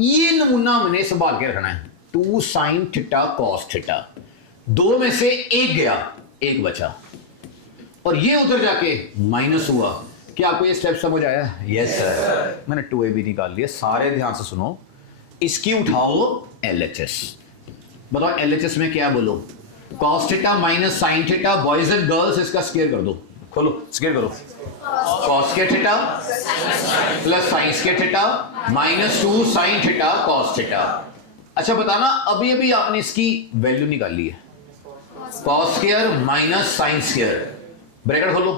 ये नमूना हमने संभाल के रखना है। 2 साइन थीटा cos थीटा। 2 में से एक गया, एक बचा, और ये उधर जाके माइनस हुआ। क्या आपको ये स्टेप समझ आया? Yes sir. मैंने 2ab निकाल लिया। सारे ध्यान से सुनो। इसकी उठाओ LHS। बताओ LHS में क्या बोलो? cos theta minus sine theta. Boys and girls इसका स्क्वायर कर दो। खोलो स्क्वायर करो। cos square theta plus sine square theta minus 2 sine theta cos theta. अच्छा बताना, अभी अभी आपने इसकी वैल्यू निकाल ली है। cos square minus sine square, bracket खोलो।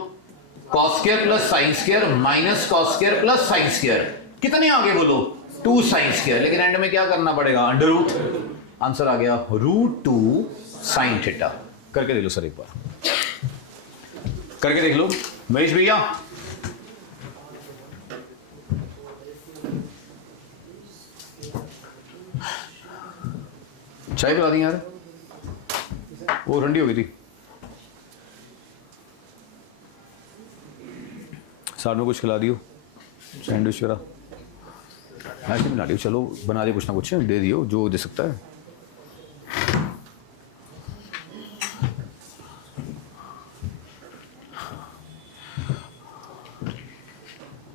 cos square plus sine square minus cos square plus sine square. कितने आगे बोलो? 2 साइन स्क्वायर। लेकिन एंड में क्या करना पड़ेगा? Under root. आंसर आ गया √2 साइन थीटा। करके देख लो सर, एक बार करके देख लो महेश भैया। चाय पिला दी यार, वो ठंडी हो गई थी। साथ में कुछ खिला दियो, सैंडविच वगैरह ऐसे मिला दियो, चलो बना दे कुछ ना कुछ दे दियो जो दे सकता है।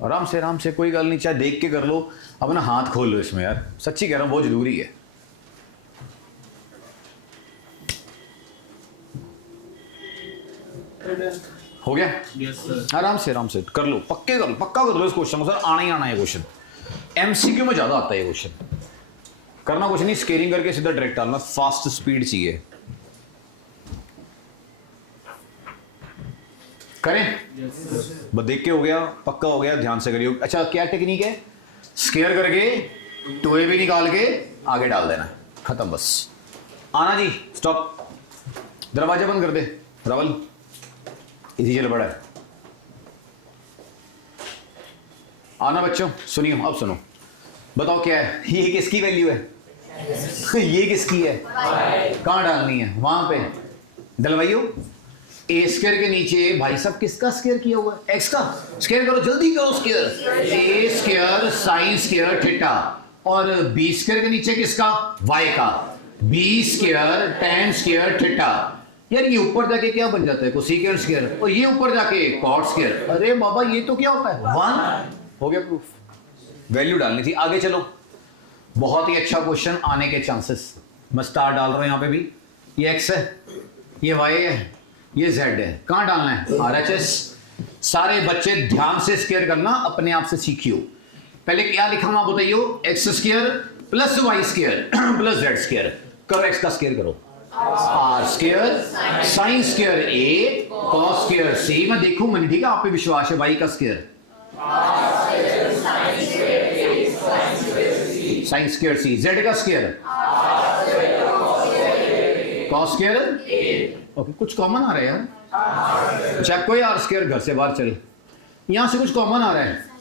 आराम से कोई गल नहीं, चाहे देख के कर लो, अपना हाथ खोल लो इसमें यार, सच्ची कह रहा हूं बहुत जरूरी है। हो गया? Yes sir. आराम से कर लो, पक्का कर लो इस क्वेश्चन को, सर आना ही आना है क्वेश्चन। एमसीक्यू में ज्यादा आता है ये क्वेश्चन। करना कुछ नहीं, स्केलिंग करके सीधा डायरेक्ट डालना, फास्ट स्पीड चाहिए। करें? बस देख के हो गया, पक्का हो गया, ध्यान से करिए। अच्छा क्या टेक्निक है? स्केयर करके टूए भी निकाल के आगे डाल देना, खत्म बस। आना जी, स्टॉप, दरवाजा बंद कर दे रावल, इसी चल पड़ा है। आना बच्चों, सुनिए, अब सुनो, बताओ क्या है ये, किसकी वैल्यू है? ये किसकी है? कहां डालनी है? वहां पे डलवाइयो। ए स्क्वायर के नीचे भाई साहब किसका स्क्वायर किया हुआ है? एक्स का। स्क्वायर करो, जल्दी करो square. A square sine square theta, और बी स्क्वायर के नीचे किसका? वाई का। B square tan square theta. यार ये ऊपर जाके क्या बन जाता है? कोसेकेंट स्क्वायर, और ये ऊपर जाके कॉट स्क्वायर। अरे बाबा ये तो क्या होता है? 1 हो गया प्रूफ। वैल्यू डालनी थी। आगे चलो, बहुत ही अच्छा क्वेश्चन आने के चांसेस। मैं स्टार डाल रहा हूं यहां पे भी। ये एक्स है, ये वाई है, ये जेड है। कहां डालना है? आरएचएस। सारे बच्चे ध्यान से स्क्वायर करना, अपने आप से सीखियो। पहले क्या लिखा हुआ बताइयो? X square plus Y square plus Z square. करो एक्स का स्क्वायर करो, R square sine square A cos square C. मैं देखूं मैंने, ठीक है, आप पे विश्वास है। वाई का स्क्वायर साइन स्क्वायर सी। जेड का स्क्वायर कॉस स्क्वायर। ओके, कुछ कॉमन आ रहा है यार। अच्छा कोई आर स्क्वायर, घर से बाहर चल, यहां से कुछ कॉमन आ रहा है।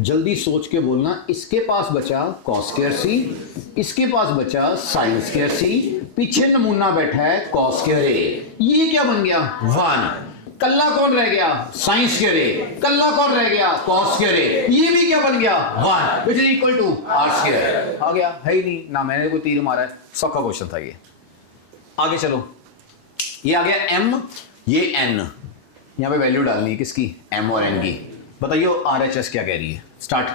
जल्दी सोच के बोलना। इसके पास बचा कॉस स्क्वायर सी, इसके पास बचा साइन स्क्वायर सी, पीछे नमूना बैठा है कॉस स्क्वायर ए। ये क्या बन गया? 1। कल्ला कौन रह गया? साइन स्क्वायर ए। कल्ला कौन रह गया? Cos square A. ये भी क्या बन गया? 1 which is equal to R square. आ गया? है ही नहीं ना, मैंने कोई तीर मारा है, सबका क्वेश्चन था ये। आगे चलो, ये आ गया m, ये n। यहां पे वैल्यू डालनी है किसकी? m और n की। बताइए RHS क्या कह रही है? Start.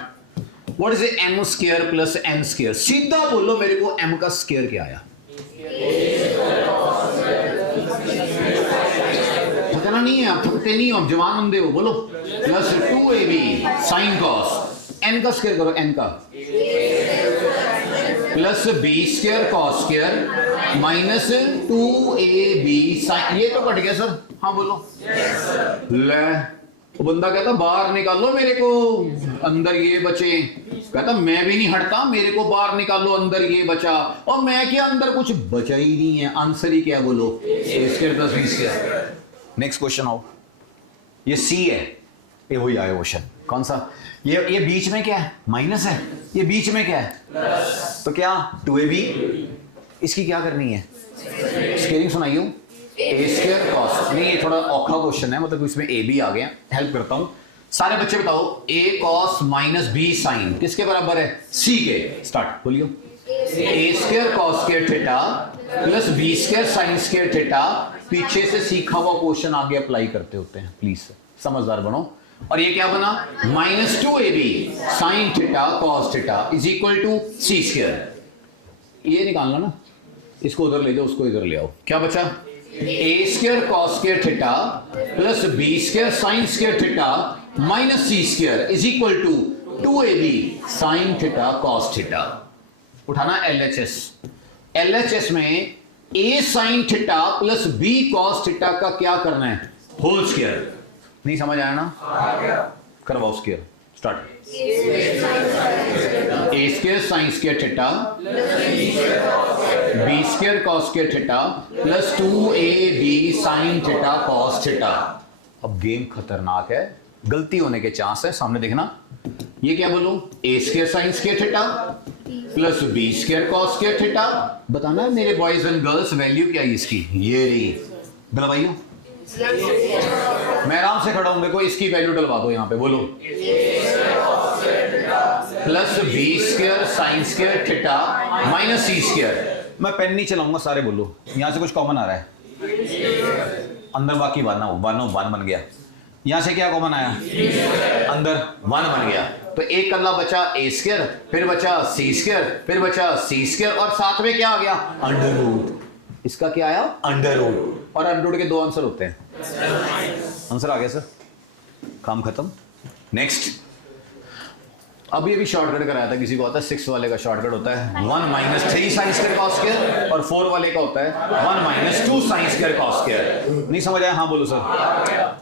What is m square plus n square? सीधा बोलो मेरे को, m का स्क्वायर क्या आया? पता नहीं है, आप थकते नहीं हो, आप जवान बंदे हो, बोलो। Plus 2ab sine cos. n का स्क्वायर करो, n का plus B square cos square minus 2ab sine. ये तो कट गया सर। हाँ बोलो। ले, वो बंदा कहता बाहर निकालो मेरे को, अंदर ये बचे। कहता मैं भी नहीं हटता, मेरे को बाहर निकालो, अंदर ये बचा। और मैं क्या, अंदर कुछ बचा ही नहीं है। आंसर ही क्या बोलो? A square plus B square. Next question आओ। ये सी है, ये वही आया क्वेश्चन। कौन सा? ये बीच में क्या है? माइनस है। ये बीच में क्या है? प्लस। तो क्या 2ab, इसकी क्या करनी है? स्केलिंग सुनाइयो। ए स्क्वायर कॉस। नहीं ये थोड़ा औखा क्वेश्चन है, मतलब इसमें ए भी आ गया। हेल्प करता हूं, सारे बच्चे बताओ। A cos minus B sine किसके बराबर है? सी के। स्टार्ट बोलियो। A square cos square theta plus B square sine square theta. पीछे से सीखा हुआ क्वेश्चन आगे अप्लाई करते होते हैं, प्लीज समझदार बनो। और ये क्या बना? Minus 2ab sine theta cos theta is equal to c square. ये निकालना ना, इसको उधर ले जाओ, उसको इधर ले आओ। क्या बचा? A square cos square theta plus B square sine square theta minus C square is equal to 2ab sine theta cos theta. उठाना LHS। LHS में A sine theta plus B cos theta का क्या करना है? Whole square. नहीं समझ आया ना? करवाओ square. Start. A square sine square theta B square cos square theta plus 2ab sine theta cos theta. अब गेम खतरनाक है, गलती होने के चांस है। सामने देखना, ये क्या बोलूं, A square sine square theta plus B square cos square theta. बताना मेरे बॉयज एंड गर्ल्स वैल्यू क्या है इसकी, ये रही। डलवाइयो, मैं आराम से खड़ा हूं, मेरे को इसकी वैल्यू डलवा दो यहां पे, बोलो plus B square sine square theta minus C square. मैं पेन नहीं चलाऊंगा, सारे बोलो, यहां से कुछ कॉमन आ रहा है, अंदर बाकी वन बन गया। यहां से क्या कॉमन आया, अंदर वन बन गया। तो एक कल्ला बचा ए स्क्वायर, फिर बचा सी स्क्वायर, फिर बचा सी स्क्वायर, और साथ में क्या आ गया, अंडर रूट। इसका क्या आया, अंडर रूट। और अंडर रूट के दो आंसर होते हैं, आंसर आ गया सर, काम खत्म। नेक्स्ट, अब ये भी शॉर्टकट कराया था किसी को, आता है 6 वाले का शॉर्टकट होता है 1 minus 3 sine square cos square, और 4 वाले का होता है 1 minus 2 sine square cos square. नहीं समझ आया, हाँ बोलो सर,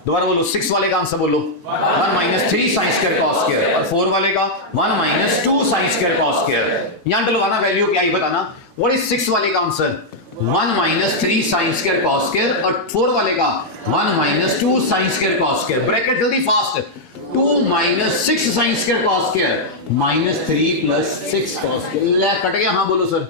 दोबारा बोलो। 6 वाले का आंसर बोलो 1 minus 3 sine square cos square, और 4 वाले का 1 minus 2 sine square cos square. यहां डलवाना वैल्यू क्या है बताना। व्हाट इज 6 वाले का answer, 1 minus 3 sine square cos square, और 4 वाले का 1 minus 2 sine square cos square. Bracket जल्दी fast, 2 minus 6 sine square cos square minus 3 plus 6 cos square. Cut गया, हाँ बोलो सर।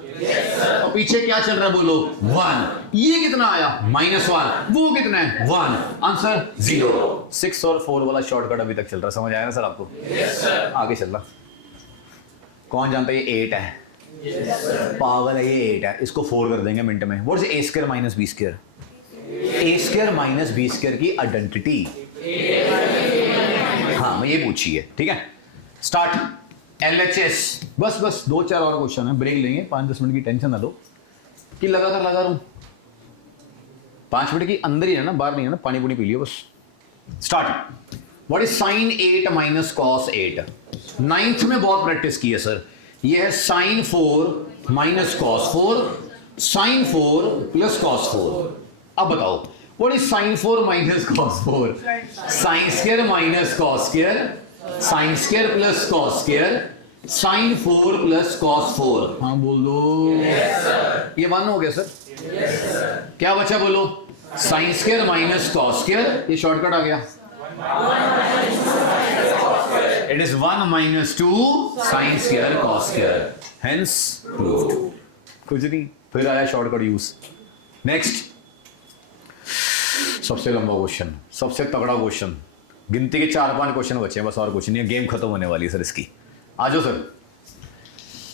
और पीछे क्या चल रहा है बोलो, 1। ये कितना आया, -1। वो कितना है, 1। आंसर 0। 6 और 4 वाला शॉर्टकट अभी तक चल रहा, समझ आया ना सर आपको? yes, sir। आगे चल रहा, कौन जानता है ये 8 है? yes, पागल है, ये 8 है, इसको 4 कर देंगे मिनट में। What is A square minus B square? A square minus B square की आइडेंटिटी, हाँ मैं ये पूछी है, ठीक है। Start LHS। बस 2-4 और क्वेश्चन है, ब्रेक लेंगे, 5-10 मिनट की टेंशन ना लो कि लगातार लगा रहा हूं। 5 मिनट की अंदर ही है ना, बाहर नहीं है ना, पानी पुनी पी लियो बस। Start. What is sign 8 minus cos 8? 9th में बहुत प्रैक्टिस की है सर। ये है sine 4 minus cos 4, sine 4 plus cos 4। अब बताओ what is sine 4 minus cos 4? Sine square minus cos square, sine square plus cos square, sine 4 plus cos 4। हाँ बोल दो, ये 1 हो गया सर। क्या बचा बोलो, sine square minus cos square, ये शॉर्टकट आ गया। It is 1 minus 2 sine square cos square, hence proved. कुछ नहीं, फिर आया शॉर्टकट यूज। नेक्स्ट, सबसे लंबा क्वेश्चन, सबसे तगड़ा क्वेश्चन, गिनती के 4-5 क्वेश्चन बचे हैं बस, और कुछ नहीं है, गेम खत्म होने वाली है सर इसकी। आ जाओ सर।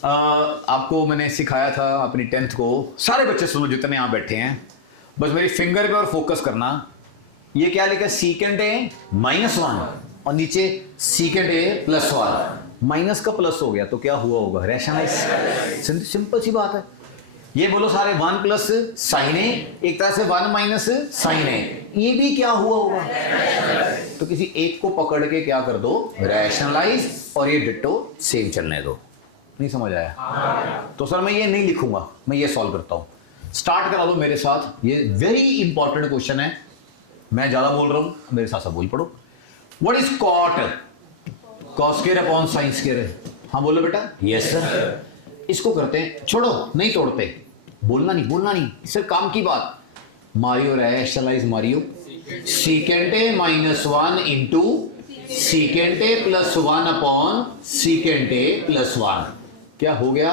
आपको मैंने सिखाया था अपनी 10th को, सारे बच्चे सुनो जितने यहाँ बैठे हैं, बस मेरी फिंगर पे और फोकस करना। ये क्या लिखा है, सीकेंड ए -1 और नीचे सीकेंड ए +1। माइनस का प्लस हो गया तो क्या हुआ होगा, रैशनलाइज। सिंपल सी बात है। ये बोलो सारे 1 प्लस साइन ए, एक तरह से 1 माइनस साइन ए, ये भी क्या हुआ होगा, तो किसी एक को पकड़ के क्या कर दो, रैशनलाइज, और ये डिट्टो सेम चलने दो। नहीं समझ आया? तो सर मैं ये नहीं लिखूंगा, मैं ये सॉल्व करता हूं। स्टार्ट करा दो मेरे साथ, ये वेरी इंपॉर्टेंट क्वेश्चन है, मैं ज्यादा बोल रहा हूं, मेरे साथ सब बोल पड़ो। What is cot? Cos square upon sine square. हाँ बोलो बेटा, यस सर। इसको करते हैं, छोड़ो नहीं तोड़ते, बोलना नहीं, सिर्फ काम की बात। मारियो रैशनलाइज, मारियो secant a -1 into secant a +1 upon secant a +1। क्या हो गया?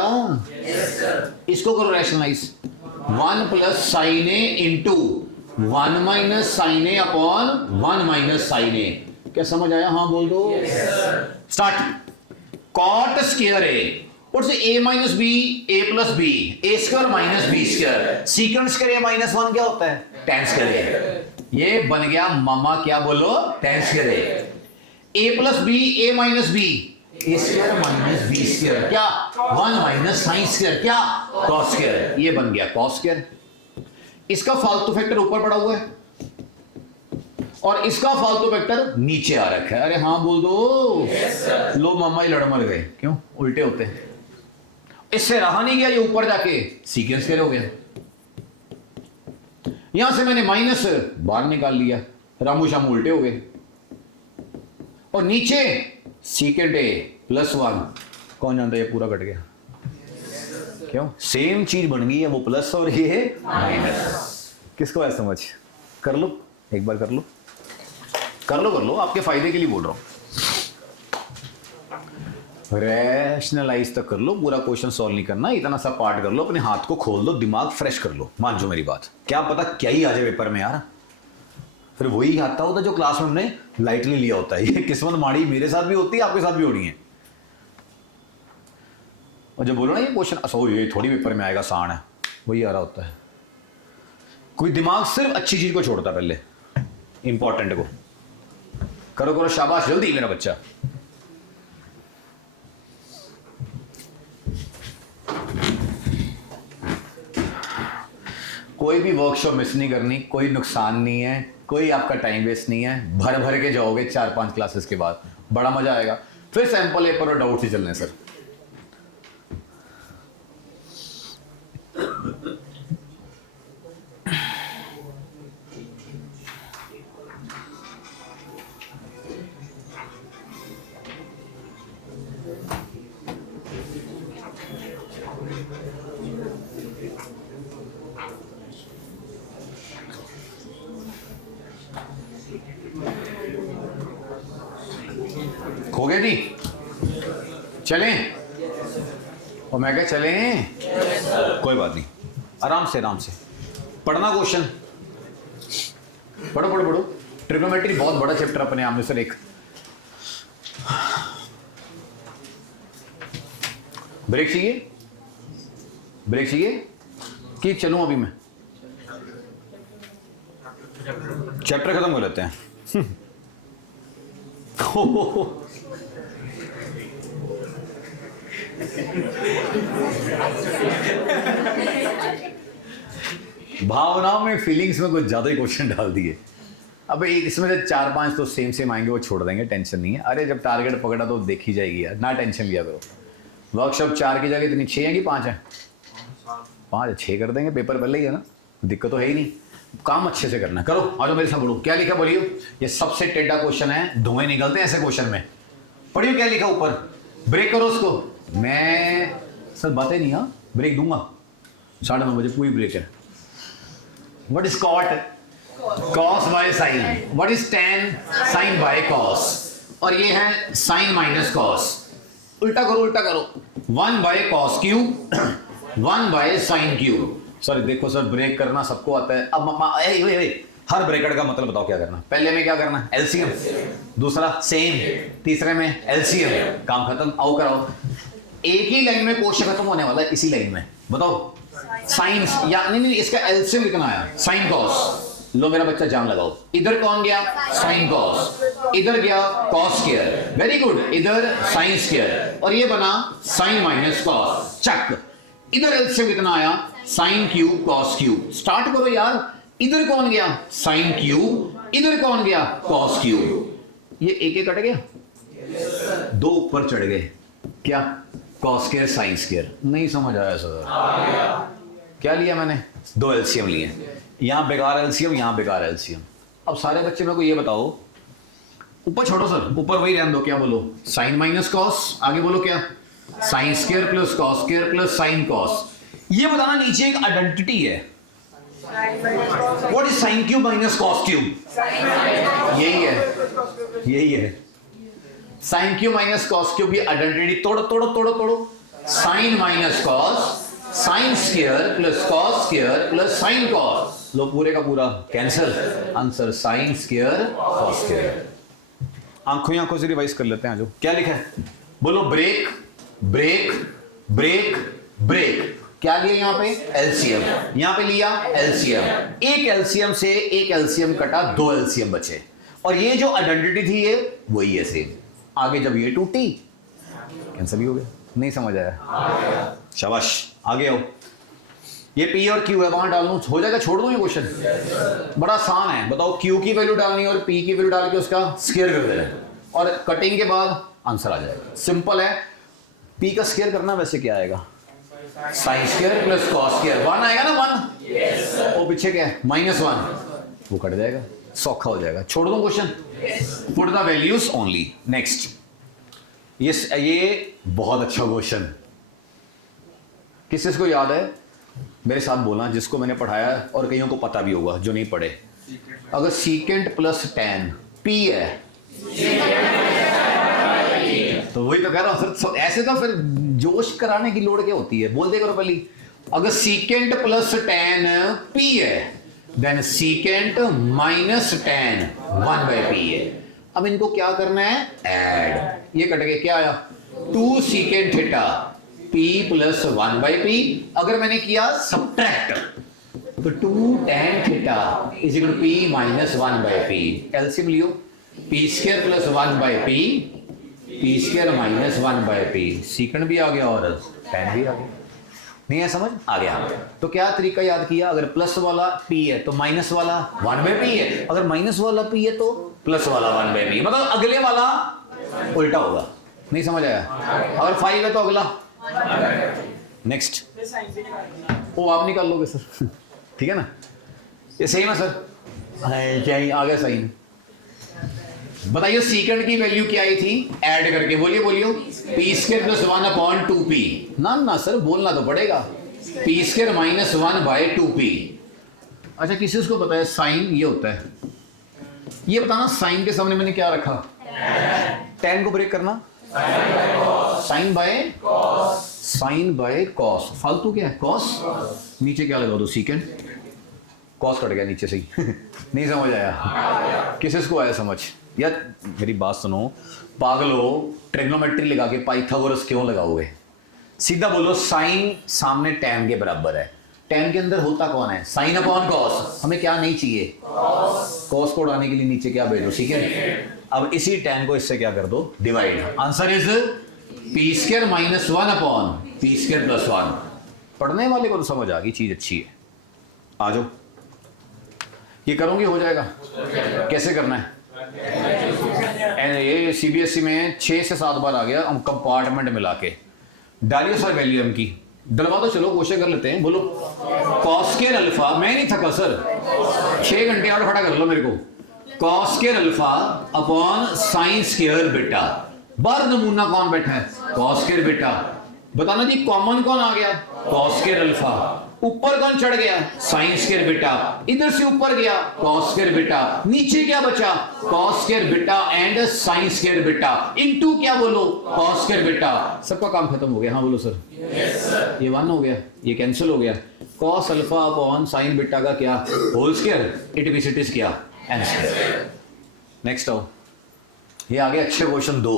इसको करो rationalise, 1 plus sine a into 1 minus sine a upon 1 minus sine a. क्या समझ आया? हाँ बोल दो। Start. Cot square a, what's a minus B, a plus b, A square minus B square, secant square -1 क्या होता है, tan स्क्वायर। ये बन गया मामा, क्या बोलो, tan square. a plus B, a minus B, A square minus B square, क्या 1 minus sine square, क्या cos स्क्वायर। ये बन गया cos स्क्वायर। इसका फालतू फैक्टर ऊपर पड़ा हुआ है और इसका फालतू फैक्टर नीचे आ रखा है। अरे हाँ बोल दो। लो मामा ही लड़ मर गए, क्यों, उल्टे होते हैं। इससे रहा नहीं गया, ये ऊपर जाके सीकेंड स्क्वायर हो गया। यहां से मैंने माइनस बाहर निकाल लिया, रामू शामू उल्टे हो गए, और नीचे सीकेंड ए +1, कौन जानता है, ये पूरा कट गया। क्यों, सेम चीज बन गई है, वो प्लस और ये माइनस। किसको है समझ? कर लो, एक बार कर लो, आपके फायदे के लिए बोल रहा हूं। रैशनलाइज तक कर लो, पूरा क्वेश्चन सॉल्व नहीं करना, इतना सा पार्ट कर लो, अपने हाथ को खोल दो, दिमाग फ्रेश कर लो। मान जो मेरी बात, क्या पता क्या ही आ जाए पेपर में यार, फिर वही आता होता जो क्लास में हमने लाइटली लिया होता है। ये किस्मत माड़ी मेरे साथ भी होती है, आपके साथ भी हो रही है। और जब बोलो ना ये क्वेश्चन असो ये थोड़ी पेपर में आएगा, आसान है, वही आ रहा होता है। कोई दिमाग सिर्फ अच्छी चीज को छोड़ता, पहले इंपॉर्टेंट को करो करो, शाबाश, जल्दी मेरा बच्चा। कोई भी वर्कशॉप मिस नहीं करनी, कोई नुकसान नहीं है, कोई आपका टाइम वेस्ट नहीं है। भर भर के जाओगे 4-5 क्लासेस के बाद, बड़ा मजा आएगा। फिर सैंपल पेपर और डाउट ही चलने सर। हो गए जी, चलें? और मैं क्या चलें? कोई बात नहीं, आराम से आराम से पढ़ना क्वेश्चन, पढ़ो पढ़ो पढ़ो। ट्रिग्नोमेट्री बहुत बड़ा चैप्टर अपने आप में सर। एक ब्रेक चाहिए, ब्रेक चाहिए कि चलूं अभी मैं? चैप्टर खत्म कर लेते हैं। भावनाओं में, फीलिंग्स में कुछ ज्यादा ही क्वेश्चन डाल दिए। अब इसमें से 4-5 तो सेम आएंगे, वो छोड़ देंगे, टेंशन नहीं है। अरे जब टारगेट पकड़ा तो देखी जाएगी यार, ना टेंशन लिया करो। वर्कशॉप 4 की जगह इतनी 6 है कि 5 है? 5 6 कर देंगे, पेपर पहले ही है ना, दिक्कत तो है ही नहीं। काम अच्छे से करना, करो। आ जाओ मेरे साथ, पढ़ो क्या लिखा, बोलिए। ये सबसे टेढ़ा क्वेश्चन है, धुएं निकलते हैं ऐसे क्वेश्चन में। पढ़ियो क्या लिखा ऊपर, ब्रेक करो उसको। मैं सर बातें नहीं, हाँ ब्रेक दूंगा, 9:30 बजे पूरी ब्रेक है। What is cot? Cos by sine. What is tan? Sine by cos. और ये है साइन माइनस कॉस। उल्टा करो, उल्टा करो। 1 by cos cube, 1 by sine cube. Sir देखो सर, ब्रेक करना सबको आता है। अब मम्मा हर ब्रैकेट का मतलब बताओ क्या करना। पहले में क्या करना? एलसीएम, दूसरा सेम, तीसरे में एलसीएम, काम खत्म। आओ कराओ। एक ही लाइन में क्वेश्चन खत्म होने वाला है, इसी लाइन में। बताओ साइंस या नहीं, इसका एलसीएम कितना आया? Sign cos. लो मेरा बच्चा जाम लगाओ। इधर कौन गया? Sine cos. इधर गया कॉस स्क्वायर। Very good. इधर साइन स्क्वायर, और ये बना साइन माइनस कॉस। चक। इधर एलसीएम कितना आया? Sine cube cos cube. Start करो यार। इधर कौन गया? Sine cube. इधर कौन गया? Cos cube. ये एक कट गया, 2 ऊपर चढ़ गए। क्या? Cos square sine square. नहीं समझ आया सर? क्या लिया मैंने? 2 एलसीएम लिए, यहां बेकार एलसीएम, यहां बेकार एलसीएम। अब सारे बच्चे मेरे को ये बताओ, ऊपर छोड़ो सर, ऊपर वही रहने दो। क्या बोलो? Sine minus cos. आगे बोलो क्या? Sine square plus cos square plus sine cos. ये बताना नीचे एक आइडेंटिटी है। What is sine cube minus cos cube? यही है, यही है। Sine cube minus cos cube, ये आइडेंटिटी तोड़ो तोड़ो तोड़ो तोड़ो। Sine minus cos, sine square plus cos square plus sine cos. लो पूरे का पूरा cancel. Answer sine square cos square. आंखों आंखों से रिवाइज कर लेते हैं। जो क्या लिखा है बोलो? Break break break break. क्या लिया यहाँ पे? एलसीएम। यहाँ पे लिया एलसीएम। एक एलसीएम से एक एलसीएम कटा, 2 एलसीएम बचे। और ये जो आइडेंटिटी थी ये वही है सेम। आगे जब ये टूटी कैंसिल ही हो गया। नहीं समझ आया? शाबाश, आगे आओ। ये पी और क्यू है, वहां डालूं हो जाएगा? छोड़ दूं ये क्वेश्चन? बड़ा आसान है। बताओ क्यू की वैल्यू डालनी और पी की वैल्यू डाल के उसका स्क्वायर कर देना, और कटिंग के बाद आंसर आ जाएगा। सिंपल है। पी का स्क्वायर करना, वैसे क्या आएगा? Sign square plus cos square. 1 आएगा ना? 1 yes, वो पीछे क्या है? -1। वो कट जाएगा, सौखा हो जाएगा। छोड़ दो question. Put the values only. Next. ये बहुत अच्छा क्वेश्चन, किस किस को याद है? मेरे साथ बोलना जिसको मैंने पढ़ाया और कईयों को पता भी होगा जो नहीं पढ़े। अगर सीकेंट प्लस टेन पी है तो वही तो कह रहा हूँ सर, ऐसे तो फिर जोश कराने की लोड़ क्या होती है, बोल दे करो पहले। अगर सीकेंट प्लस टेन पी है then secant minus tan 1/p है। अब इनको क्या करना है, ऐड। ये कट के क्या आया, 2 secant theta p plus 1/p। अगर मैंने किया सब्ट्रैक्ट तो 2 tan theta is equal to p minus 1/p। LCM लियो, p square plus 1/p, p square minus 1/p। Secant भी आ गया और tan भी आ गया। नहीं है समझ आ गया। तो क्या तरीका याद किया, अगर प्लस वाला p है तो माइनस वाला 1/p है, अगर माइनस वाला p है तो प्लस वाला 1/p, मतलब अगले वाला उल्टा होगा। नहीं समझ आया? अगर 5 है तो अगला नेक्स्ट। वो आप निकाल लोगे सर ठीक है ना, ये सही है सर? क्या आ गया साइन। बताइए सीकेंट की वैल्यू क्या आई थी, ऐड करके बोलिए बोलिए, पी स्क्वायर प्लस 1/2p। ना ना सर बोलना तो पड़ेगा, पी स्क्वायर माइनस 1/2p। अच्छा किसी उसको पता है साइन ये होता है, ये बताना साइन के सामने मैंने क्या रखा, tan को ब्रेक करना, साइन बाय कॉस। फालतू क्या है कॉस, नीचे क्या लगा दो सीकेंट, कॉस कट गया नीचे से ही नहीं समझ आया? किसको आया समझ? यार मेरी बात सुनो, पागलो, ट्रिग्नोमेट्री लगा के पाइथागोरस क्यों लगाओगे? सीधा बोलो साइन सामने tan के बराबर है, tan के अंदर होता कौन है, साइन अपॉन कॉस। हमें क्या नहीं चाहिए, कॉस को उड़ाने के लिए नीचे क्या भेजो सीकेंट। अब इसी tan को इससे क्या कर दो, divide. Answer is P square minus 1/p square plus 1। पढ़ने वाले को तो समझ आ गई, चीज अच्छी है। आ जाओ, ये करोगे हो जाएगा। कैसे करना है, ये सीबीएसई में 6 से 7 बार आ गया, हम कंपार्टमेंट मिला के डालिए सर वैल्यू m की, डलवा दो। चलो कोशिश कर लेते हैं, बोलो कॉस स्क्वायर अल्फा। मैं नहीं थका सर, 6 घंटे और खड़ा कर लो मेरे को। Cos square alpha upon sine square beta. बार नमूना कौन बैठा है, कॉस स्क्वायर बीटा। बताना जी कॉमन कौन आ गया, कॉस स्क्वायर अल्फा। ऊपर कौन चढ़ गया, साइन स्क्वायर बीटा। इधर से ऊपर गया कॉस स्क्वायर बीटा, नीचे क्या बचा, cos square beta and sign square beta into क्या बोलो, कॉस स्क्वायर बीटा। सबका काम खत्म हो गया। हाँ बोलो सर, yes, sir। ये 1 हो गया, ये कैंसिल हो गया। Cos alpha upon sign beta का क्या, होल स्क्वायर, इट क्या, एन स्क्वायर। नेक्स्ट आओ, ये आ गया अक्षय क्वेश्चन 2,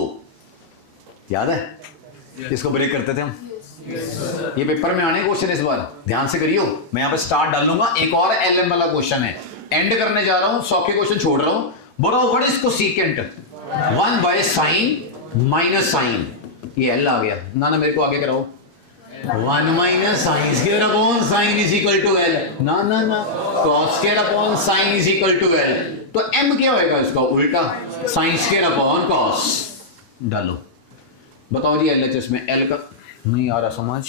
याद है? इसको ब्रेक करते थे हम। ये पेपर में आने क्वेश्चन इस बार ध्यान से करियो। मैं यहाँ पे स्टार डाल लूंगा, एक और एलएम वाला क्वेश्चन है, एंड करने जा रहा हूं, 100 के क्वेश्चन छोड़ रहा हूं। बोलो what is cosecant, 1/sin minus sine. ये एल आ गया ना, मेरे को आगे कराओ, 1 minus sine square upon sine is equal to l. ना ना ना, cos square upon sine is equal to l. तो एम क्या होएगा इसका उल्टा, साइन स्क्वायर अपॉन कॉस। डालो, बताओ जी एलएचएस में एल का नहीं आ रहा समझ,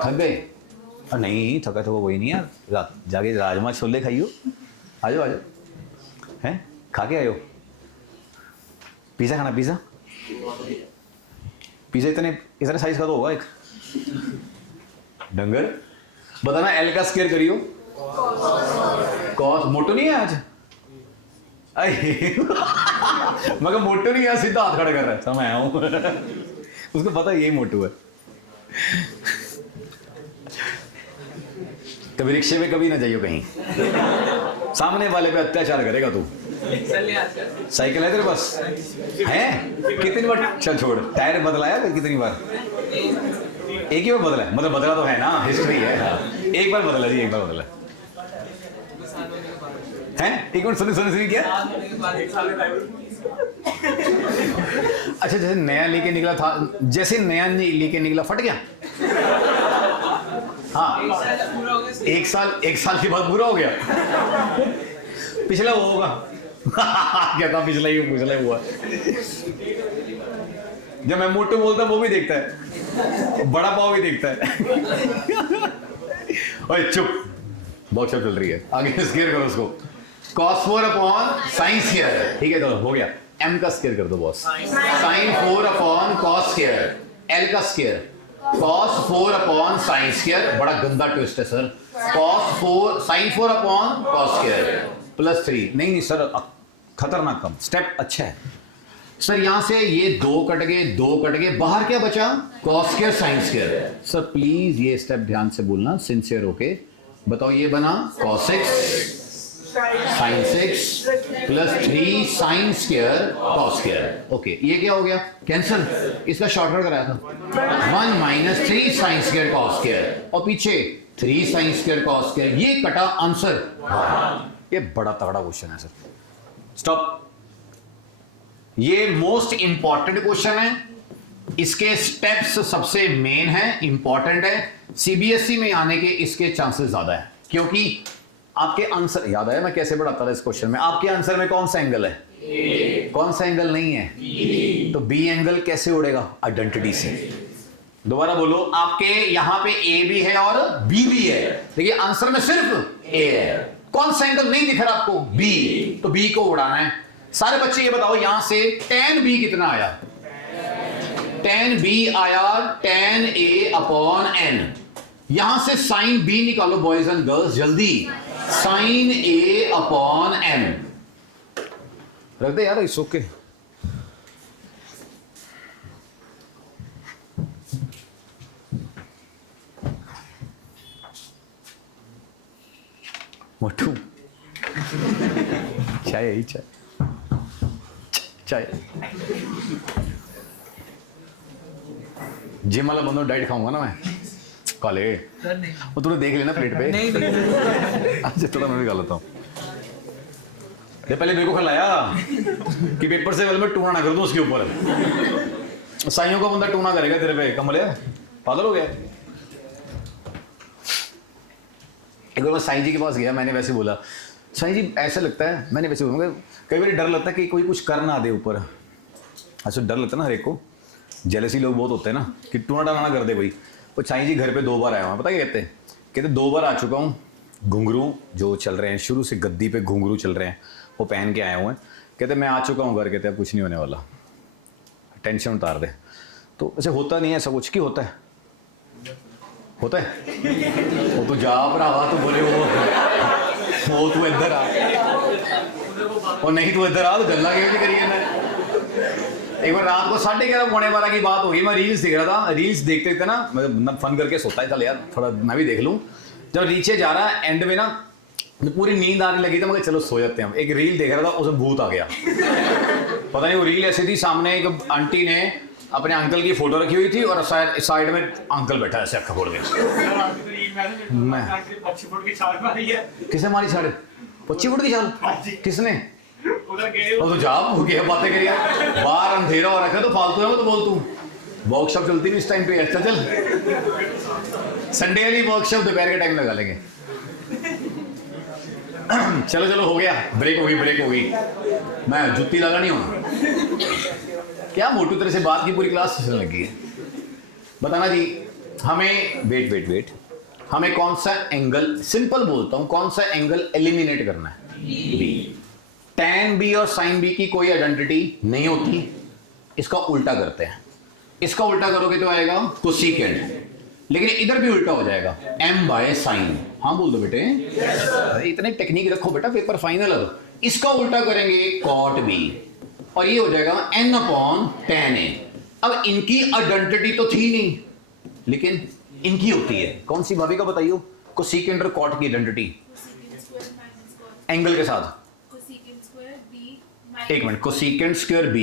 थक गए? नहीं थका तो वही नहीं यार, जाके राजमा छोले खाइयो। आ जाओ हैं, खा के आयो? पिज़्ज़ा खाना, पिज़्ज़ा इतने साइज का तो होगा एक डंगर। बताना एल का स्क्वायर करियो, कॉस। मोटो नहीं है आज मगर मोटो नहीं है, सीधा हाथ खड़ा कर रहा है, समझ आया हूं उसको पता यही मोटू है। कभी रिक्शे में कभी ना जाइयो कहीं, सामने वाले पे अत्याचार करेगा तू। साइकिल है तेरे पास है? कितनी बार, चल छोड़, टायर बदलाया कितनी बार? एक ही बार बदला है, मतलब बदला तो है ना, हिस्ट्री है। हाँ। एक बार बदला जी, एक बार बदला है। एक मिनट सुनिए क्या, अच्छा जैसे नया लेके निकला था, जैसे नया लेके निकला फट गया। हाँ, एक साल के बाद पूरा हो गया। पिछला वो होगा क्या था, पिछला ही हुआ। जब मैं मोटू बोलता वो भी देखता है, बड़ा पाव भी देखता है। ओए चुप, बहुत चल रही है, आगे स्क्वायर करो उसको। cos 4 अपॉन साइन स्क्वायर, ठीक है तो हो गया। m का स्क्वायर कर दो boss, sine 4 upon cos square, l का square cos 4 upon sine square. बड़ा गंदा ट्विस्ट है sir, cos 4 sine 4 upon cos square plus 3। नहीं सर, खतरनाक कम स्टेप अच्छा है। सर यहां से ये 2 कट गए, बाहर क्या बचा? Cos square sine square. Sir please ये स्टेप ध्यान से बोलना, सिंसियर होके बताओ। ये बना cos x sin 6 plus 3 sine square cos square. Okay, ये क्या हो गया? कैंसिल। इसका शॉर्टकट कराया था 1 minus 3 sine square cos square, और पीछे 3 साइन स्क्वायर cos स्क्वायर। ये कटा आंसर। ये बड़ा तगड़ा क्वेश्चन है सर। स्टॉप। ये मोस्ट इंपॉर्टेंट क्वेश्चन है, इसके स्टेप्स सबसे मेन है, इंपॉर्टेंट है। सीबीएसई में आने के इसके चांसेस ज्यादा है, क्योंकि आपके आंसर याद आया मैं कैसे पढ़ाता था इस क्वेश्चन में। आपके आंसर में कौन सा एंगल है? कौन सा एंगल नहीं है? तो बी एंगल कैसे उड़ेगा? आइडेंटिटी से। दोबारा बोलो, आपके यहां पे ए भी है और बी भी है, देखिए आंसर में सिर्फ ए है। कौन सा एंगल नहीं दिख रहा आपको? बी। तो बी को उड़ाना है। सारे बच्चे ये बताओ, यहां से tan b कितना आया? tan b आया tan a अपॉन n। यहां से sin b निकालो बॉयज एंड गर्ल्स, जल्दी। sin a अपॉन n रख दे यार, इट्स ओके। मोटू चाय ही चाय चाय। जिम वाला बंदो डाइट खाऊंगा ना मैं काले। वो तूने देख लेना प्लेट पे। अच्छा थोड़ा मैं भी खा लेता हूँ। पहले मेरे को खिलाया कि पेपर से पहले मैं टूना ना कर दूं उसके ऊपर। साइयों का बंदा टूना करेगा तेरे पे, कमल पागल हो गया। एक बार मैं साईं जी के पास गया, मैंने वैसे बोला साईं जी ऐसा लगता है, मैंने वैसे बोला कई बार डर लगता है कि कोई कुछ कर ना दे ऊपर। अच्छा डर लगता है ना हर एक को, जेलसी लोग बहुत होते हैं ना कि टूना टाना ना कर दे कोई। वो साईं जी घर पे 2 बार आया हुआ, पता क्या कहते हैं? कहते 2 बार आ चुका हूँ, घुंघरू जो चल रहे हैं शुरू से गद्दी पे घुंघरू चल रहे हैं वो पहन के आए हुए हैं। कहते मैं आ चुका हूँ घर, कहते हैं कुछ नहीं होने वाला, टेंशन उतार दे। तो ऐसे होता नहीं है ऐसा कुछ, की होता है? होता है वो तो जा भरावा, तो बोले वो तू इधर आ, और नहीं तू इधर आ, तो गल्ला क्यों करिए। मैं एक बार रात को 11:30 पौने 12 की बात होगी, मैं रील्स देख रहा था। रील्स देखते देखते ना मैं फन करके सोता है, चल यार थोड़ा मैं भी देख लूँ। जब नीचे जा रहा है एंड में ना पूरी नींद आने लगी, तो मैं चलो सो जाते हैं। एक रील देख रहा था, उसमें भूत आ गया। पता नहीं वो रील ऐसी थी, सामने एक आंटी ने अपने अंकल की फोटो रखी हुई थी और साइड में अंकल बैठा है ऐसे अक्खा खोल के। किसने मारी छाड़? 25 फुट की छाल? किसने? वो तो जा भूखे बातें करिए, बाहर अंधेरा हो रखा है तो फालतू है वो, तो बोल तू। वर्कशॉप चलती नहीं इस टाइम पे। अच्छा चल संडे वाली वर्कशॉप दोपहर के टाइम लगा लेंगे। चलो चलो हो गया, ब्रेक होगी। मैं जुत्ती लगा नहीं हूँ क्या? मोटू तरह से बात की पूरी क्लास चलने लगी है। बताना जी हमें वेट हमें कौन सा एंगल, सिंपल बोलता हूं, कौन सा एंगल एलिमिनेट करना है? बी। tan b और sin b की कोई आइडेंटिटी नहीं होती, इसका उल्टा करते हैं। इसका उल्टा करोगे तो आएगा कोसेकेंट, लेकिन इधर भी उल्टा हो जाएगा m बाय साइन। हाँ बोल दो बेटे, इतने टेक्निक रखो बेटा, पेपर फाइनल है। इसका उल्टा करेंगे cot b, और ये हो जाएगा n अपॉन tan a। अब इनकी आइडेंटिटी तो थी नहीं, लेकिन इनकी होती है। कौन सी भाभी का बताइयो? कोसेकेंट और कॉट की आइडेंटिटी एंगल के साथ। एक minute, cosecant square b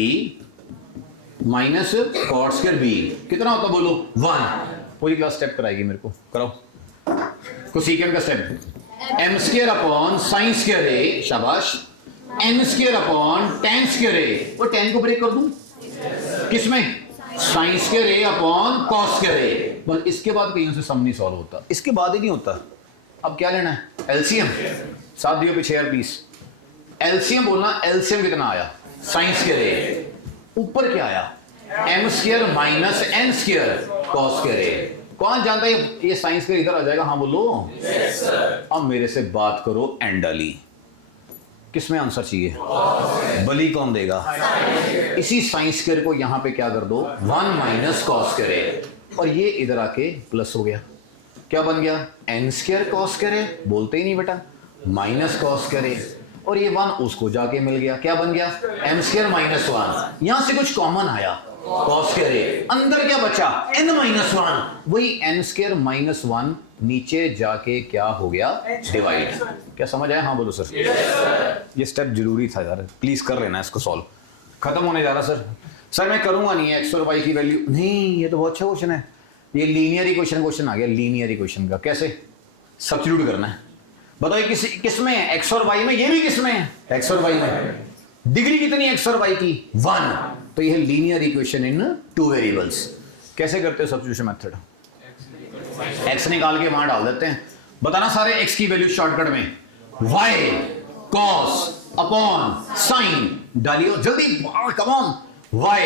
minus cot square b कितना होता बोलो? 1। पूरी क्लास स्टेप कराएगी मेरे को, कराओ। कोसेकेंट का step m square upon sine square a, शाबाश। n square upon tan square a, वो tan को ब्रेक कर दूं किसमें? Sine square a upon cos square a। बस इसके बाद कहीं से सम नहीं सॉल्व होता, इसके बाद ही नहीं होता। अब क्या लेना है? एलसीएम। साथ दियो पीछे यार प्लीज। एलसीएम बोलना, एलसीएम कितना आया? Sine square a। ऊपर क्या आया? m square minus n square cos square a। कौन जानता है ये साइन स्क्वायर इधर आ जाएगा? हाँ बोलो। yes, sir। अब मेरे से बात करो एंड वाली, किसमें आंसर चाहिए? बली कौन देगा? इसी साइन स्क्वायर को यहां पे क्या कर दो? 1 माइनस cos स्क्वायर a, और ये इधर आके प्लस हो गया। क्या बन गया? n square cos square a, बोलते ही नहीं बेटा, माइनस cos स्क्वायर a। और ये 1 उसको जाके मिल गया, क्या बन गया m स्क्वायर माइनस 1। यहां से कुछ कॉमन आया cos स्क्वायर a, अंदर क्या बचा n माइनस 1, वही n स्क्वायर माइनस 1 नीचे जाके क्या हो गया डिवाइड। क्या समझ आया? हाँ बोलो सर। ये स्टेप जरूरी था यार, प्लीज कर लेना इसको सॉल्व। खत्म होने जा रहा सर मैं करूंगा नहीं एक्स और वाई की वैल्यू नहीं, ये तो बहुत अच्छा क्वेश्चन है, ये लीनियर इक्वेशन आ गया, लीनियर इक्वेशन का कैसे सब्स्टिट्यूट करना है बताइए। किस में है एक्स और वाई में, ये भी किस में है एक्स और वाई में, डिग्री कितनी एक्स और वाई की 1, तो ये है लीनियर इक्वेशन इन 2 वेरिएबल्स। कैसे करते हो सब्स्टिट्यूशन मेथड, एक्स निकाल के वहां डाल देते हैं, बताना सारे एक्स की वैल्यू शॉर्टकट में y cos अपॉन साइन डालियो जल्दी, come on, y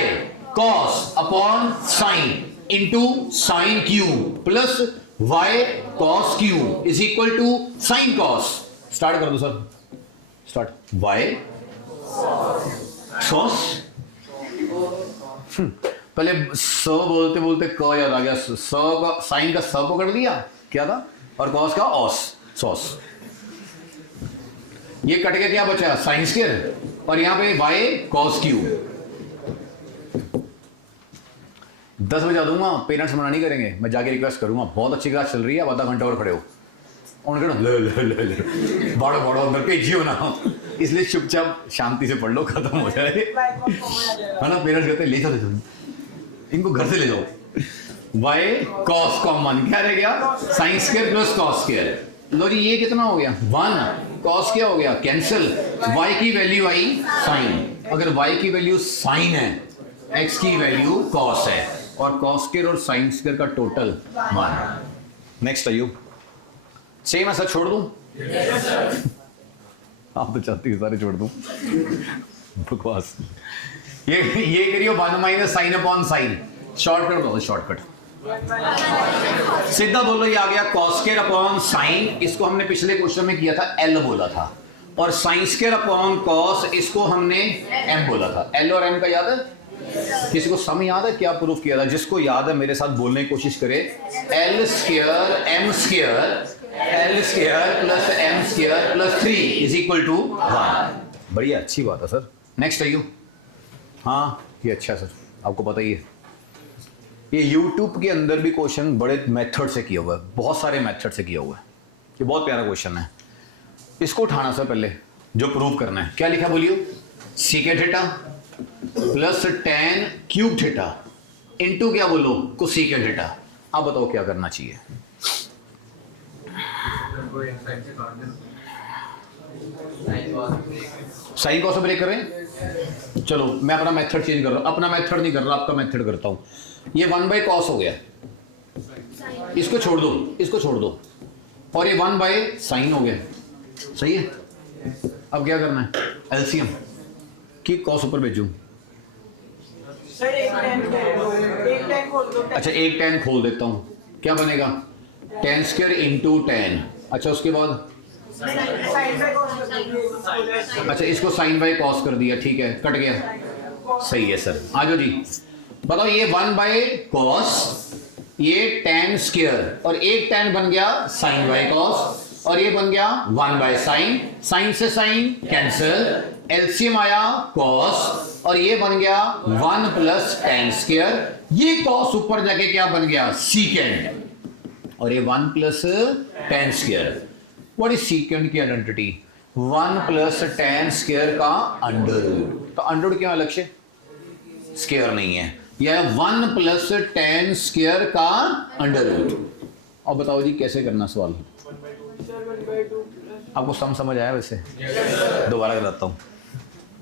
cos upon sine into sine q plus y cos q is equal to sine cos। Start कर दो सर, स्टार्ट y cos, पहले स बोलते बोलते क याद आ गया, स का साइन का स पकड़ लिया क्या था, और कॉस का ऑस सॉस, ये कट के क्या बचा साइन स्क्वायर, और यहां पे y cos क्यू। 10 बजा दूंगा, पेरेंट्स मना नहीं करेंगे, मैं जाके रिक्वेस्ट करूंगा बहुत अच्छी क्लास चल रही है, आधा घंटा और खड़े हो, उन्होंने कहना ले बड़ो बड़ो अंदर भेजियो ना, इसलिए चुपचाप शांति से पढ़ लो, खत्म हो जाए, है ना। पेरेंट्स कहते हैं ले जाओ इनको घर से ले जाओ, y cos कॉमन क्या रह गया sine square plus cos square, लो जी ये कितना हो गया 1, cos क्या हो गया कैंसिल, y की वैल्यू आई साइन, अगर y की वैल्यू साइन है x की वैल्यू cos है, और cos स्क्वायर और साइन स्क्वायर का टोटल 1। नेक्स्ट आइयो, सेम ऐसा छोड़ दूं आप तो चाहती है सारे छोड़ दूं बकवास, ये करियो 1 minus sine upon sine, shortcut बोलो शॉर्टकट, सीधा बोलो ये आ गया cos स्क्वायर अपॉन साइन, इसको हमने पिछले क्वेश्चन में किया था L बोला था, और साइन स्क्वायर अपॉन cos इसको हमने M बोला था। L और M का याद है किसी को, सम याद है क्या प्रूफ किया था, जिसको याद है मेरे साथ बोलने की कोशिश करे, L square M square L square plus M square plus 3 is equal to 1। बढ़िया अच्छी बात है सर। नेक्स्ट आइयो, हाँ ये अच्छा सर, आपको पता ही है ये YouTube के अंदर भी क्वेश्चन बड़े मेथड से किया हुआ है, बहुत सारे मेथड से किया हुआ है, ये बहुत प्यारा क्वेश्चन है, इसको उठाना सर पहले जो प्रूव करना है। क्या लिखा बोलियो, secant theta plus tan cube theta into क्या बोलो कोसेकेंट थीटा। आप बताओ क्या करना चाहिए, साइन कॉस ब्रेक करें, चलो मैं अपना मेथड चेंज कर रहा हूं, अपना मेथड नहीं कर रहा आपका मेथड करता हूं, ये 1/cos हो गया, इसको छोड़ दो, इसको छोड़ दो, और ये 1/sin हो गया, सही है। अब क्या करना है एलसीएम कि cos ऊपर भेजूं, अच्छा एक tan खोल देता हूं, क्या बनेगा tan स्क्वायर इंटू tan, अच्छा उसके बाद अच्छा इसको sin बाय cos कर दिया, ठीक है कट गया, सही है सर। आ जाओ जी बताओ, ये 1/cos ये tan स्क्वायर और एक tan बन गया sin बाय cos, और ये बन गया 1/sin, sin से sin कैंसिल, एलसीएम आया cos, और ये बन गया 1 प्लस tan स्क्वायर, ये cos ऊपर जाके क्या बन गया सीकेंट, और ये 1 plus tan square. What is secant की आइडेंटिटी, 1 प्लस tan स्क्वायर का अंडर रूट, तो अंडर रूट क्या अलग से स्क्वायर नहीं है, यह 1 प्लस tan स्क्वायर का अंडर रूट। अब बताओ जी कैसे करना सवाल, आपको समझ आया वैसे, दोबारा कराता हूं,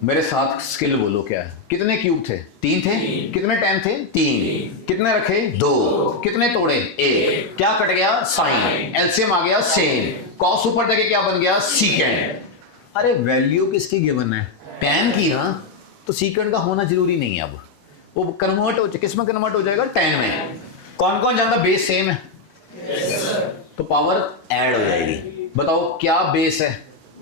मेरे साथ स्किल बोलो क्या है, कितने क्यूब थे 3 थे, कितने tan थे 3, कितने रखे 2, कितने तोड़े 1, क्या कट गया साइन, एलसीएम आ गया सेम, cos ऊपर जाके क्या बन गया सीकेंट। अरे वैल्यू किसकी गिवन है tan की ना, तो सीकेंट का होना जरूरी नहीं है, अब वो कन्वर्ट हो किस में कन्वर्ट हो जाएगा tan में। कौन कौन जानता बेस सेम है, तो पावर ऐड हो जाएगी। बताओ क्या बेस है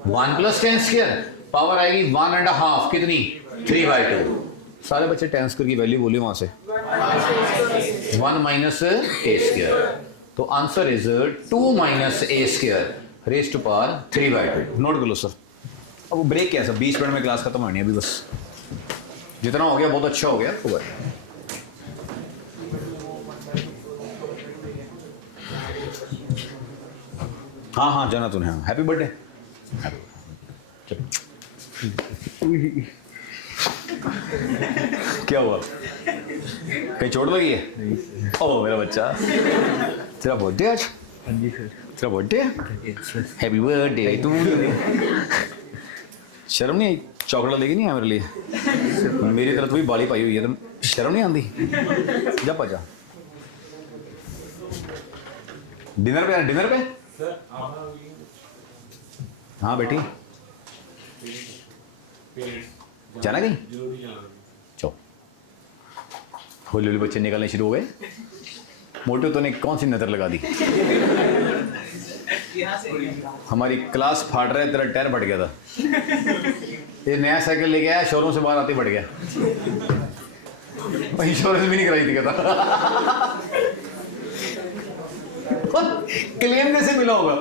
1 प्लस tan स्क्वायर, पावर आएगी 1.5 कितनी 3/2। सारे बच्चे tan स्क्वायर की वैल्यू बोलिए वहां से 1 माइनस a स्क्वायर, तो answer is 2 minus a square raise to power 3/2। Note कर लो सर, अब वो ब्रेक क्या है, सब 20 मिनट में क्लास खत्म होनी है अभी बस। जितना हो गया बहुत अच्छा हो गया। हुआ हाँ हाँ जाना तूने, हाँ हैप्पी बर्थडे। क्या हुआ, कहीं चोट लगी है? ओह मेरा बच्चा, तेरा बर्थडे आज? तेरा birthday? Happy birthday to you. शर्म नहीं आई? चॉकलेट लेके नहीं आया मेरे लिए? मेरी तरह तो भी बाली पाई हुई है, तो शर्म नहीं आती? जा पा जा। डिनर पे, डिनर पे? हाँ बेटी जाना कहीं? चलो होली होली बच्चे निकलने शुरू हो गए। मोटू तो ने कौन सी नजर लगा दी? हमारी क्लास फाट रहा है, तेरा टायर फट गया था। ये नया साइकिल लेके आया, शोरूम से बाहर आते ही फट गया। इंश्योरेंस भी नहीं कराई थी कहता। क्लेम कैसे मिला होगा?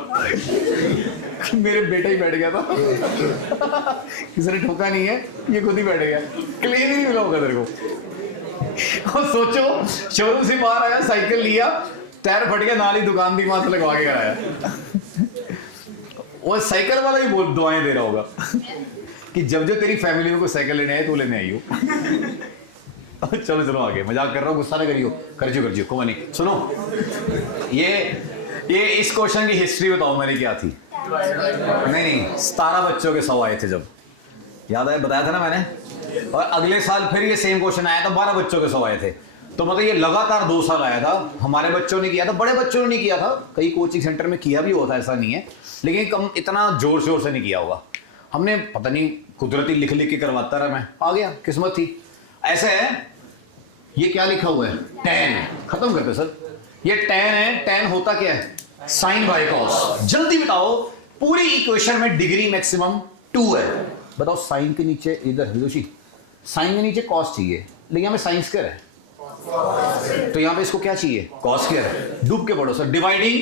मेरे बेटा ही बैठ गया था, किसी ने ठोका नहीं है, ये खुद ही बैठ गया। क्लेम ही नहीं मिला होगा तेरे को। और सोचो शोरूम से बाहर आया, साइकिल लिया, टायर फट गया, नाली दुकान भी वहां से लगवा के कराया। वो साइकिल वाला ही बहुत दुआएं दे रहा होगा कि जब जब तेरी फैमिली में कोई साइकिल लेने आए तो लेने आई हो। चलो चलो आगे, मजाक कर रहा हूँ, गुस्सा ना करियो, कर को नहीं। सुनो ये इस क्वेश्चन की हिस्ट्री बताओ मैंने क्या थी? नहीं 17 बच्चों के 100 आए थे जब, याद आया, बताया था ना मैंने। और अगले साल फिर ये सेम क्वेश्चन आया था, 12 बच्चों के 100 आए थे। तो मतलब ये लगातार 2 साल आया था। हमारे बच्चों ने किया था, बड़े बच्चों ने नहीं किया था, कई कोचिंग सेंटर में किया भी होता, ऐसा नहीं है, लेकिन कम इतना जोर शोर से नहीं किया होगा। हमने पता नहीं कुदरती लिख लिख के करवाता रहा, मैं आ गया, किस्मत थी। ऐसे है, ये क्या लिखा हुआ है? tan। खत्म करते सर, ये tan है। tan होता क्या है? Sine by cos. जल्दी बताओ, पूरी इक्वेशन में डिग्री मैक्सिमम 2 है। बताओ साइन के नीचे, इधर विदुषी, साइन के नीचे कॉस चाहिए, लेकिन हमें साइन स्क्वायर है, तो यहां पे इसको क्या चाहिए? Cos square. डूब के पढ़ो sir, dividing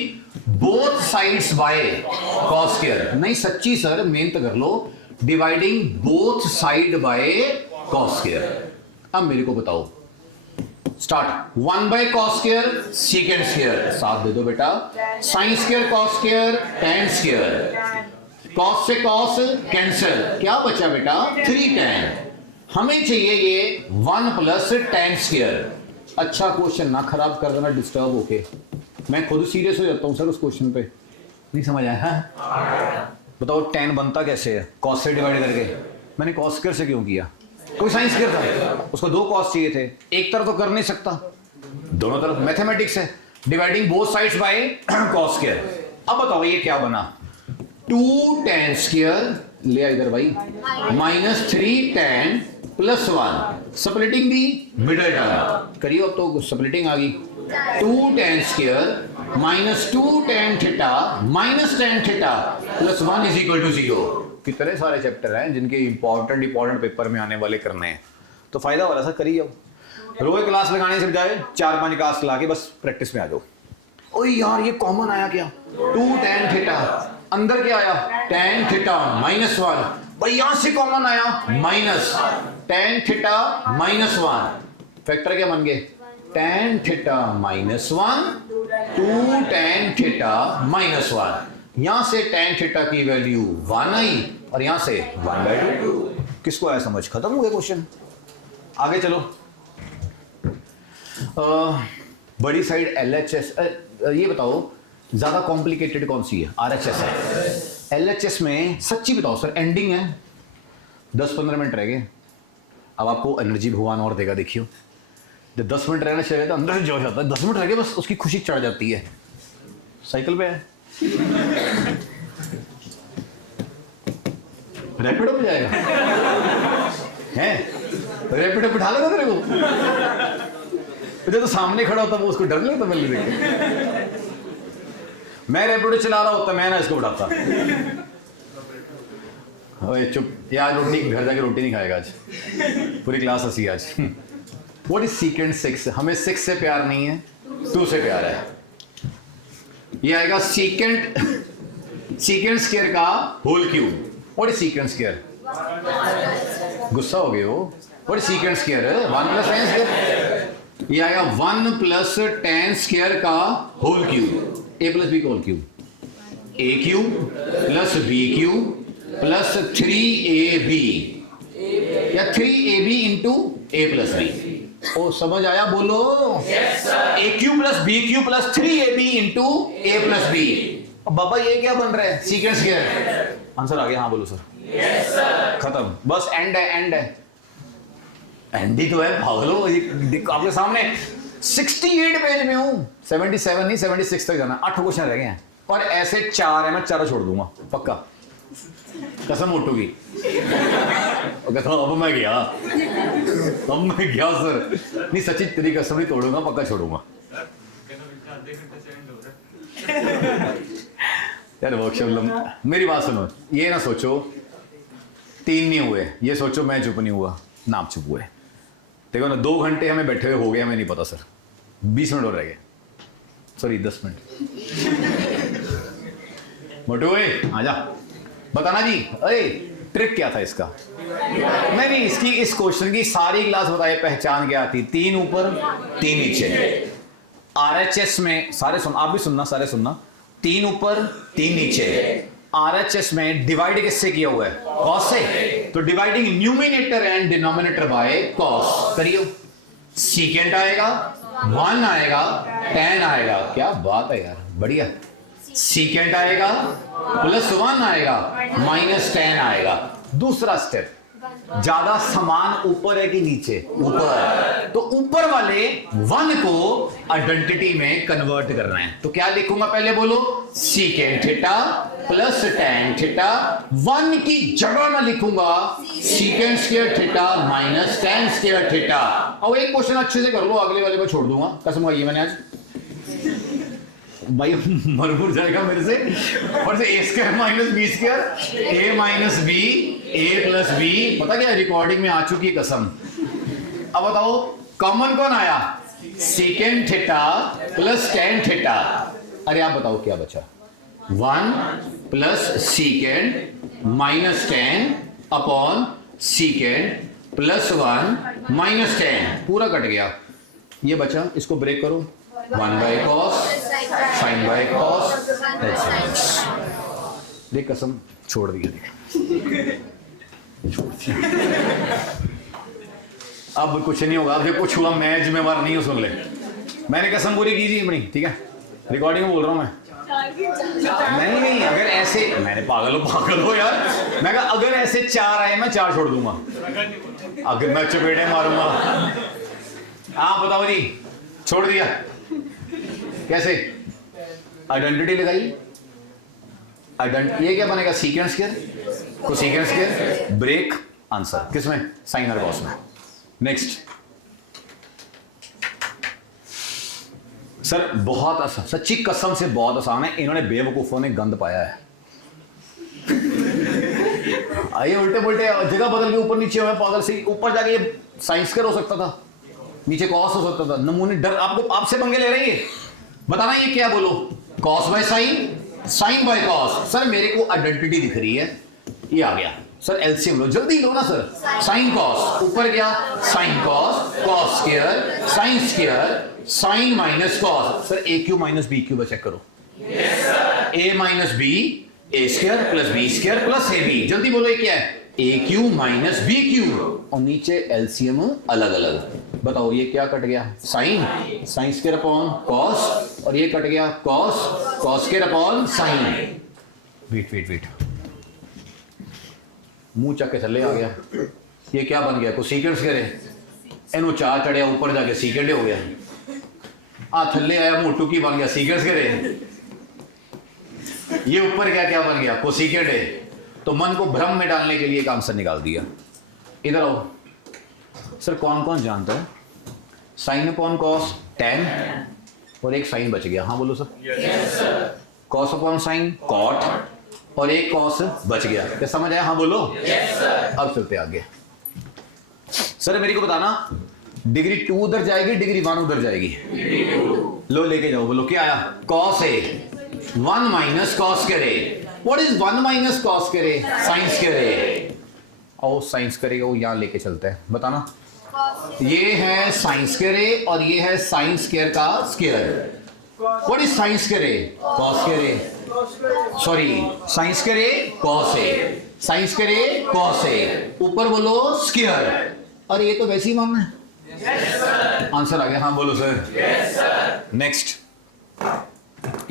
both sides by cos square. नहीं सच्ची सर, मेहनत कर लो, dividing both side by cos square. अब मेरे को बताओ, start. 1 by cos square, second square, साथ दे दो बेटा, sine square cos square, tan square, cos से कॉस कैंसिल, क्या बचा बेटा? 3 tan। हमें चाहिए ये 1 प्लस tan स्क्वायर। अच्छा क्वेश्चन ना खराब कर देना डिस्टर्ब होके, मैं खुद सीरियस हो जाता हूं सर उस क्वेश्चन पे। नहीं समझ आया? हाँ? बताओ tan बनता कैसे है? कॉस से डिवाइड करके। मैंने कॉस स्क्वायर से क्यों किया? कोई साइन स्क्वायर था, उसको 2 कॉस चाहिए थे, एक तरफ तो कर नहीं सकता, दोनों तरफ मैथमेटिक्स है, dividing both sides by cos square. अब बताओ ये क्या बना? 2 tan स्क्वायर ले आ इधर भाई, minus 3 tan plus 1, splitting the middle term करियो। अब तो स्प्लिटिंग आ गई। 2 tan square minus 2 tan theta minus tan theta plus 1 is equal to 0। कितने सारे चैप्टर हैं जिनके इंपॉर्टेंट पेपर में आने वाले करने हैं, तो फायदा वाला सर करिए। रोज क्लास लगाने से जाए 4-5 क्लास लगा के बस प्रैक्टिस में आ जाओ। ओए यार ये कॉमन आया क्या? 2 tan थीटा, अंदर क्या आया? tan थीटा माइनस 1, भाई यहां से कॉमन आया minus tan theta minus 1, factor क्या बन गए? tan theta minus 1, 2 tan theta minus 1। यहां से tan थीटा की वैल्यू 1 आई और यहां से 1/2। किसको आया समझ? खत्म हो गया क्वेश्चन। आगे चलो, बड़ी साइड LHS। ये बताओ ज्यादा कॉम्प्लिकेटेड कौन सी है? RHS है। LHS में सच्ची बताओ सर, एंडिंग है, 10-15 मिनट रह गए। अब आपको एनर्जी भगवान और देगा, देखियो। जब 10 मिनट रहना चाहिए तो अंदर से जोश आता है, 10 मिनट रह गए बस, उसकी खुशी चढ़ जाती है। साइकिल पे है, रैपिडो पे जाएगा है, रैपिडो बिठा लेगा तेरे को। तो सामने खड़ा होता वो उसको डर लगता मिलने देख के। मैं रैपिडो चला रहा होता, मैं ना इसको उठाता। ओए चुप, यार रोटी घर जाके रोटी नहीं खाएगा आज, पूरी क्लास हंसी आज। What is सीकेंड 6? हमें 6 से प्यार नहीं है, 2 से प्यार है। ये आएगा सीकेंड स्क्वायर का whole cube. What is secant square? गुस्सा हो गए हो? What is secant square? 1 plus tan square, ये आएगा 1 प्लस tan स्क्वायर का whole cube, a plus B का whole cube, a cube plus B cube plus 3ab या 3ab into a plus B. ओ समझ आया? बोलो yes, a cube plus B cube plus 3ab into a plus B. अब बाबा ये क्या बन रहा है? Secant square. आंसर आ गया? हाँ बोलो सर। yes, sir. खत्म, बस एंड है, एंड है, एंड ही तो है, भाग लो। आपके सामने 68 पेज में हूं, 77 नहीं 76 तक जाना, 8 क्वेश्चन रह गए हैं और ऐसे 4 है, मैं 4 छोड़ दूंगा पक्का, कसम मोटू की। कहता अब मैं गया, अब मैं गया सर, नहीं सच्ची तेरी कसम नहीं तोड़ूंगा, पक्का छोड़ूंगा यार। वर्कशॉप मेरी बात सुनो, ये ना सोचो 3 नहीं हुए, ये सोचो मैं चुप नहीं हुआ ना आप चुप हुए। देखो ना 2 घंटे हमें बैठे हुए हो गए, हमें नहीं पता सर, 20 मिनट और रह गए, सॉरी 10 मिनट। मोटू आजा, बताना जी। अरे ट्रिक क्या था इसका? मैंने इसकी इस क्वेश्चन की सारी क्लास बताई, पहचान क्या आती, 3 ऊपर 3 नीचे। आरएचएस में सारे सुन, आप भी सुनना, सारे सुनना, 3 ऊपर 3 नीचे। आरएचएस में डिवाइड किससे किया हुआ है? कॉस से, तो dividing numerator and denominator by cos करियो। सीकेंट आएगा, 1 आएगा, tan आएगा, क्या बात है यार, बढ़िया। सीकेंट आएगा, +1 आएगा, -tan आएगा। दूसरा स्टेप, ज्यादा समान ऊपर है कि नीचे? ऊपर, तो ऊपर वाले 1 को आइडेंटिटी में कन्वर्ट करना है, तो क्या लिखूंगा पहले बोलो? Secant theta plus tan theta, 1 की जगह मैं लिखूंगा secant square theta minus tan square theta. और एक क्वेश्चन अच्छे से कर लो, अगले वाले को छोड़ दूंगा, कसम खाई मैंने आज भाई, मरमुर जाएगा मेरे से। और से a square minus B square, a minus B, a plus b, पता क्या रिकॉर्डिंग में आ चुकी है कसम। अब बताओ कॉमन कौन आया? Secant theta plus tan theta. अरे आप बताओ क्या बचा? 1 plus secant minus tan upon secant plus 1 minus tan, पूरा कट गया। ये बचा, इसको ब्रेक करो, 1 by cos sine by cos, देख कसम छोड़ दिया, छोड़ दिया। अब कुछ नहीं होगा, अब कुछ हुआ मैं जिम्मेवार नहीं हूं, सुन ले, मैंने कसम पूरी की थी अपनी, ठीक है, रिकॉर्डिंग में बोल रहा हूं मैं। नहीं अगर ऐसे, मैंने पागल हो यार, मैं कहा अगर ऐसे 4 आए मैं 4 छोड़ दूंगा, अगर मैं चपेटे मारूंगा। आप बताओ जी, छोड़ दिया कैसे? आइडेंटिटी लगाई, ये क्या बनेगा? सीकेंट स्क्वायर को सीकेंट स्क्वायर, ब्रेक, आंसर किसमें? साइन और कॉस में। नेक्स्ट सर, बहुत आसान, सच्ची कसम से बहुत आसान है, इन्होंने बेवकूफों ने गंद पाया है। आइए उल्टे पुल्टे जगह बदल के ऊपर नीचे हुए पागल से, ऊपर जाके ये साइन स्क्वायर हो सकता था, नीचे कॉस हो सकता था, नमूने डर आपको, आपसे पंगे ले रही है। बताना ये क्या? बोलो cos by sine, sine by cos. Sir मेरे को आइडेंटिटी दिख रही है, ये आ गया सर, एलसीएम लो, जल्दी लो ना सर। साइन कॉस, ऊपर क्या? Sine cos, cos square, sine square, sine minus cos. Sir A cube minus B cube check करो, A minus B, A square plus B square plus A B, जल्दी बोलो ये क्या है? A cube minus B cube, और नीचे LCM अलग अलग। बताओ ये क्या कट गया? Sine, sine square upon cos, और ये कट गया cos, cos square upon sine. Wait wait wait, मुंह चक के थल्ले आ गया, ये क्या बन गया? कोसेकेंट स्क्वायर, एनो 4 चढ़िया, ऊपर जाके सीकेंट हो गया, आ थल्ले आया मोटू की बन गया सीकेंट स्क्वायर, ये ऊपर क्या क्या बन गया? कोसेकेंट है। तो मन को भ्रम में डालने के लिए एक आंसर निकाल दिया। इधर आओ सर, कौन कौन जानता है साइन अपॉन कॉस tan, और एक साइन बच गया? हाँ बोलो sir. yes, sir. Cos upon sine cot, और एक कॉस बच गया, क्या समझ आया? हाँ बोलो। yes, sir. अब चलते आगे। सर मेरे को बताना, डिग्री 2 उधर जाएगी, डिग्री 1 उधर जाएगी? लो लेके जाओ, बोलो क्या आया? Cos A 1 minus cos square A, what is 1 minus cos square A? Sine square A. और साइन स्क्वायर को यहां लेके चलते हैं, बताना। ये है साइन स्क्वायर ए और ये है साइन स्क्वायर का square. What is sine square A? Cos square A. Sorry, sine square A cos A, sine square A cos A, ऊपर बोलो स्क्वायर। और ये तो वैसे ही मानना है। आंसर आ गया। हाँ बोलो सर। नेक्स्ट,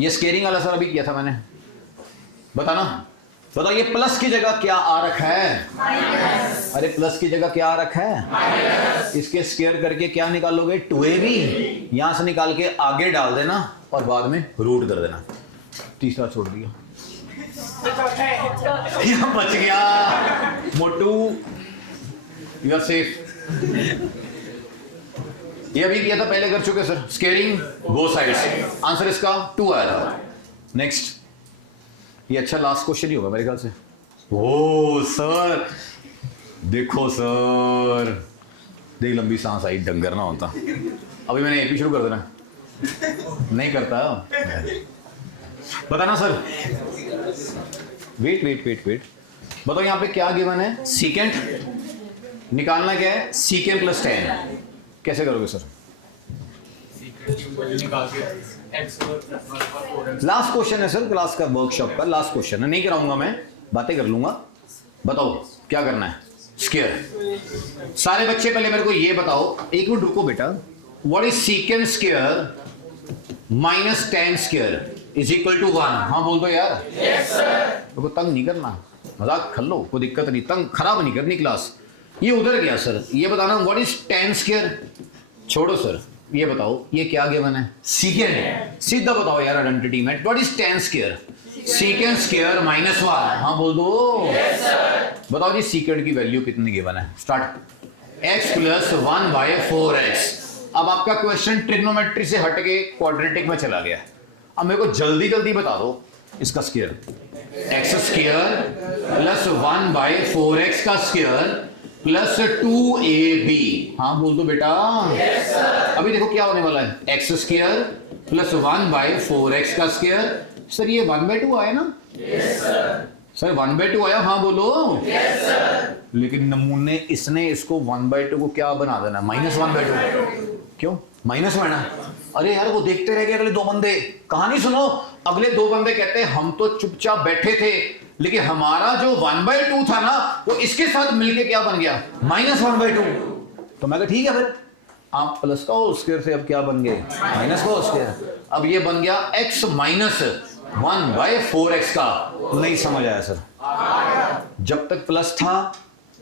ये स्केयरिंग वाला सर अभी किया था मैंने, बताना। बताओ ये प्लस की जगह क्या आ रखा है? अरे प्लस की जगह क्या आ रखा है? इसके स्क्वायर करके क्या निकालोगे? 2ab। यहां से निकाल के आगे डाल देना और बाद में रूट कर देना। तीसरा छोड़ दिया, यह बच गया। मोटू यू आर सेफ। ये अभी किया था, पहले कर चुके sir. Squaring both sides. Answer इसका 2 आया था। नेक्स्ट, ये अच्छा लास्ट क्वेश्चन ही होगा मेरे ख्याल से। ओ सर देखो सर, देख लंबी सांस आई, डंगर ना होता। अभी मैंने एपी शुरू कर देना, नहीं करता। बताना sir. Wait wait wait wait, बताओ यहाँ पे क्या गिवन है? सीकेंट निकालना क्या है? सीकेंट प्लस 10 कैसे करोगे सर? लास्ट क्वेश्चन है सर क्लास का, वर्कशॉप का लास्ट क्वेश्चन है। नहीं कराऊंगा मैं, बातें कर लूंगा। बताओ क्या करना है? स्क्वायर। सारे बच्चे पहले मेरे को ये बताओ, एक मिनट रुको बेटा। What is secant square minus tan square is equal to 1? हाँ बोल दो यार। Yes sir. तो तंग नहीं करना, मजाक कर लो, कोई दिक्कत नहीं, तंग खराब नहीं करनी क्लास। ये उधर गया सर, ये बताना व्हाट इज टेन स्क्वायर। छोड़ो सर, ये बताओ ये क्या गिवन है? सीकेंट। सीधा बताओ यार आइडेंटिटी में, what is ten square? Secant square minus 1। हाँ बोल दो। Yes sir. बताओ जी सीकेंट की वैल्यू कितनी गिवन है? स्टार्ट। x plus 1/4x। अब आपका क्वेश्चन ट्रिग्नोमेट्री से हट के क्वाड्रेटिक में चला गया। अब मेरे को जल्दी जल्दी बता दो इसका square. x square plus 1/4x का स्क्वायर प्लस 2ab। हाँ बोल दो बेटा। yes, अभी देखो क्या होने वाला है। x स्क्वायर प्लस 1/4x का स्क्वायर। सर ये 1/2 आया ना? yes, सर 1/2 आया। हाँ बोलो। yes, लेकिन नमूने इसने इसको 1/2 को क्या बना देना? -1/2। क्यों माइनस में ना? अरे यार वो देखते रह गए अगले दो बंदे। कहानी सुनो, अगले दो बंदे कहते हैं हम तो चुपचाप बैठे थे, लेकिन हमारा जो 1/2 था ना वो इसके साथ मिलके क्या बन गया? -1/2। तो मैं कहा ठीक है फिर आप प्लस का होल स्क्वायर से अब क्या बन गए? माइनस का होल स्क्वायर। अब ये बन गया x माइनस 1/4x का। नहीं समझ आया सर? जब तक प्लस था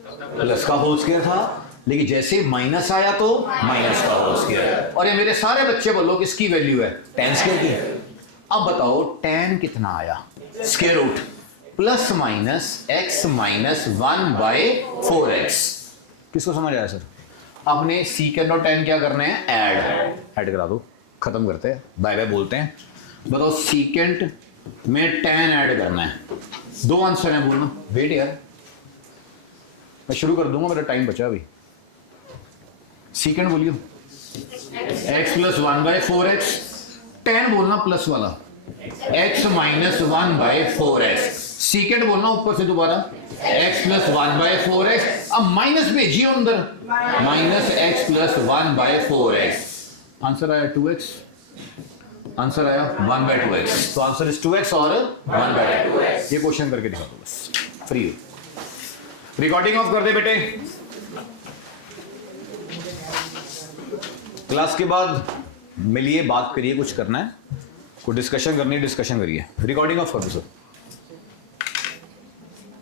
प्लस का होल स्क्वायर था, लेकिन जैसे माइनस आया तो माइनस का होल स्क्वायर। और ये मेरे सारे बच्चे बोलो किसकी वैल्यू है? tan स्क्वायर की। अब बताओ tan कितना आया? Square root plus minus x minus 1/4x। किसको समझ आया सर? आपने सीकेंट और tan क्या करने हैं? ऐड करा दो, खत्म करते हैं, बाय बाय बोलते हैं। बताओ सीकेंट में tan ऐड करना है। दो आंसर है, बोलना। वेट यार मैं शुरू कर दूंगा, मेरा टाइम बचा अभी। सीकेंट बोलियो। x plus 1/4x। tan बोलना प्लस वाला, x माइनस 1/4x। सीकेंट बोलना ऊपर से दोबारा, x प्लस 1/4x। अब माइनस भेजिए अंदर, minus x plus 1/4x। Answer आया 2x। आंसर आया 1/2x। तो आंसर इज 2x और 1/2x। ये क्वेश्चन करके दिखा दो बस, फ्री। रिकॉर्डिंग ऑफ कर दे बेटे। क्लास के बाद मिलिए, बात करिए, कुछ करना है, कोई डिस्कशन करनी है डिस्कशन करिए। रिकॉर्डिंग ऑफ कर दो सर।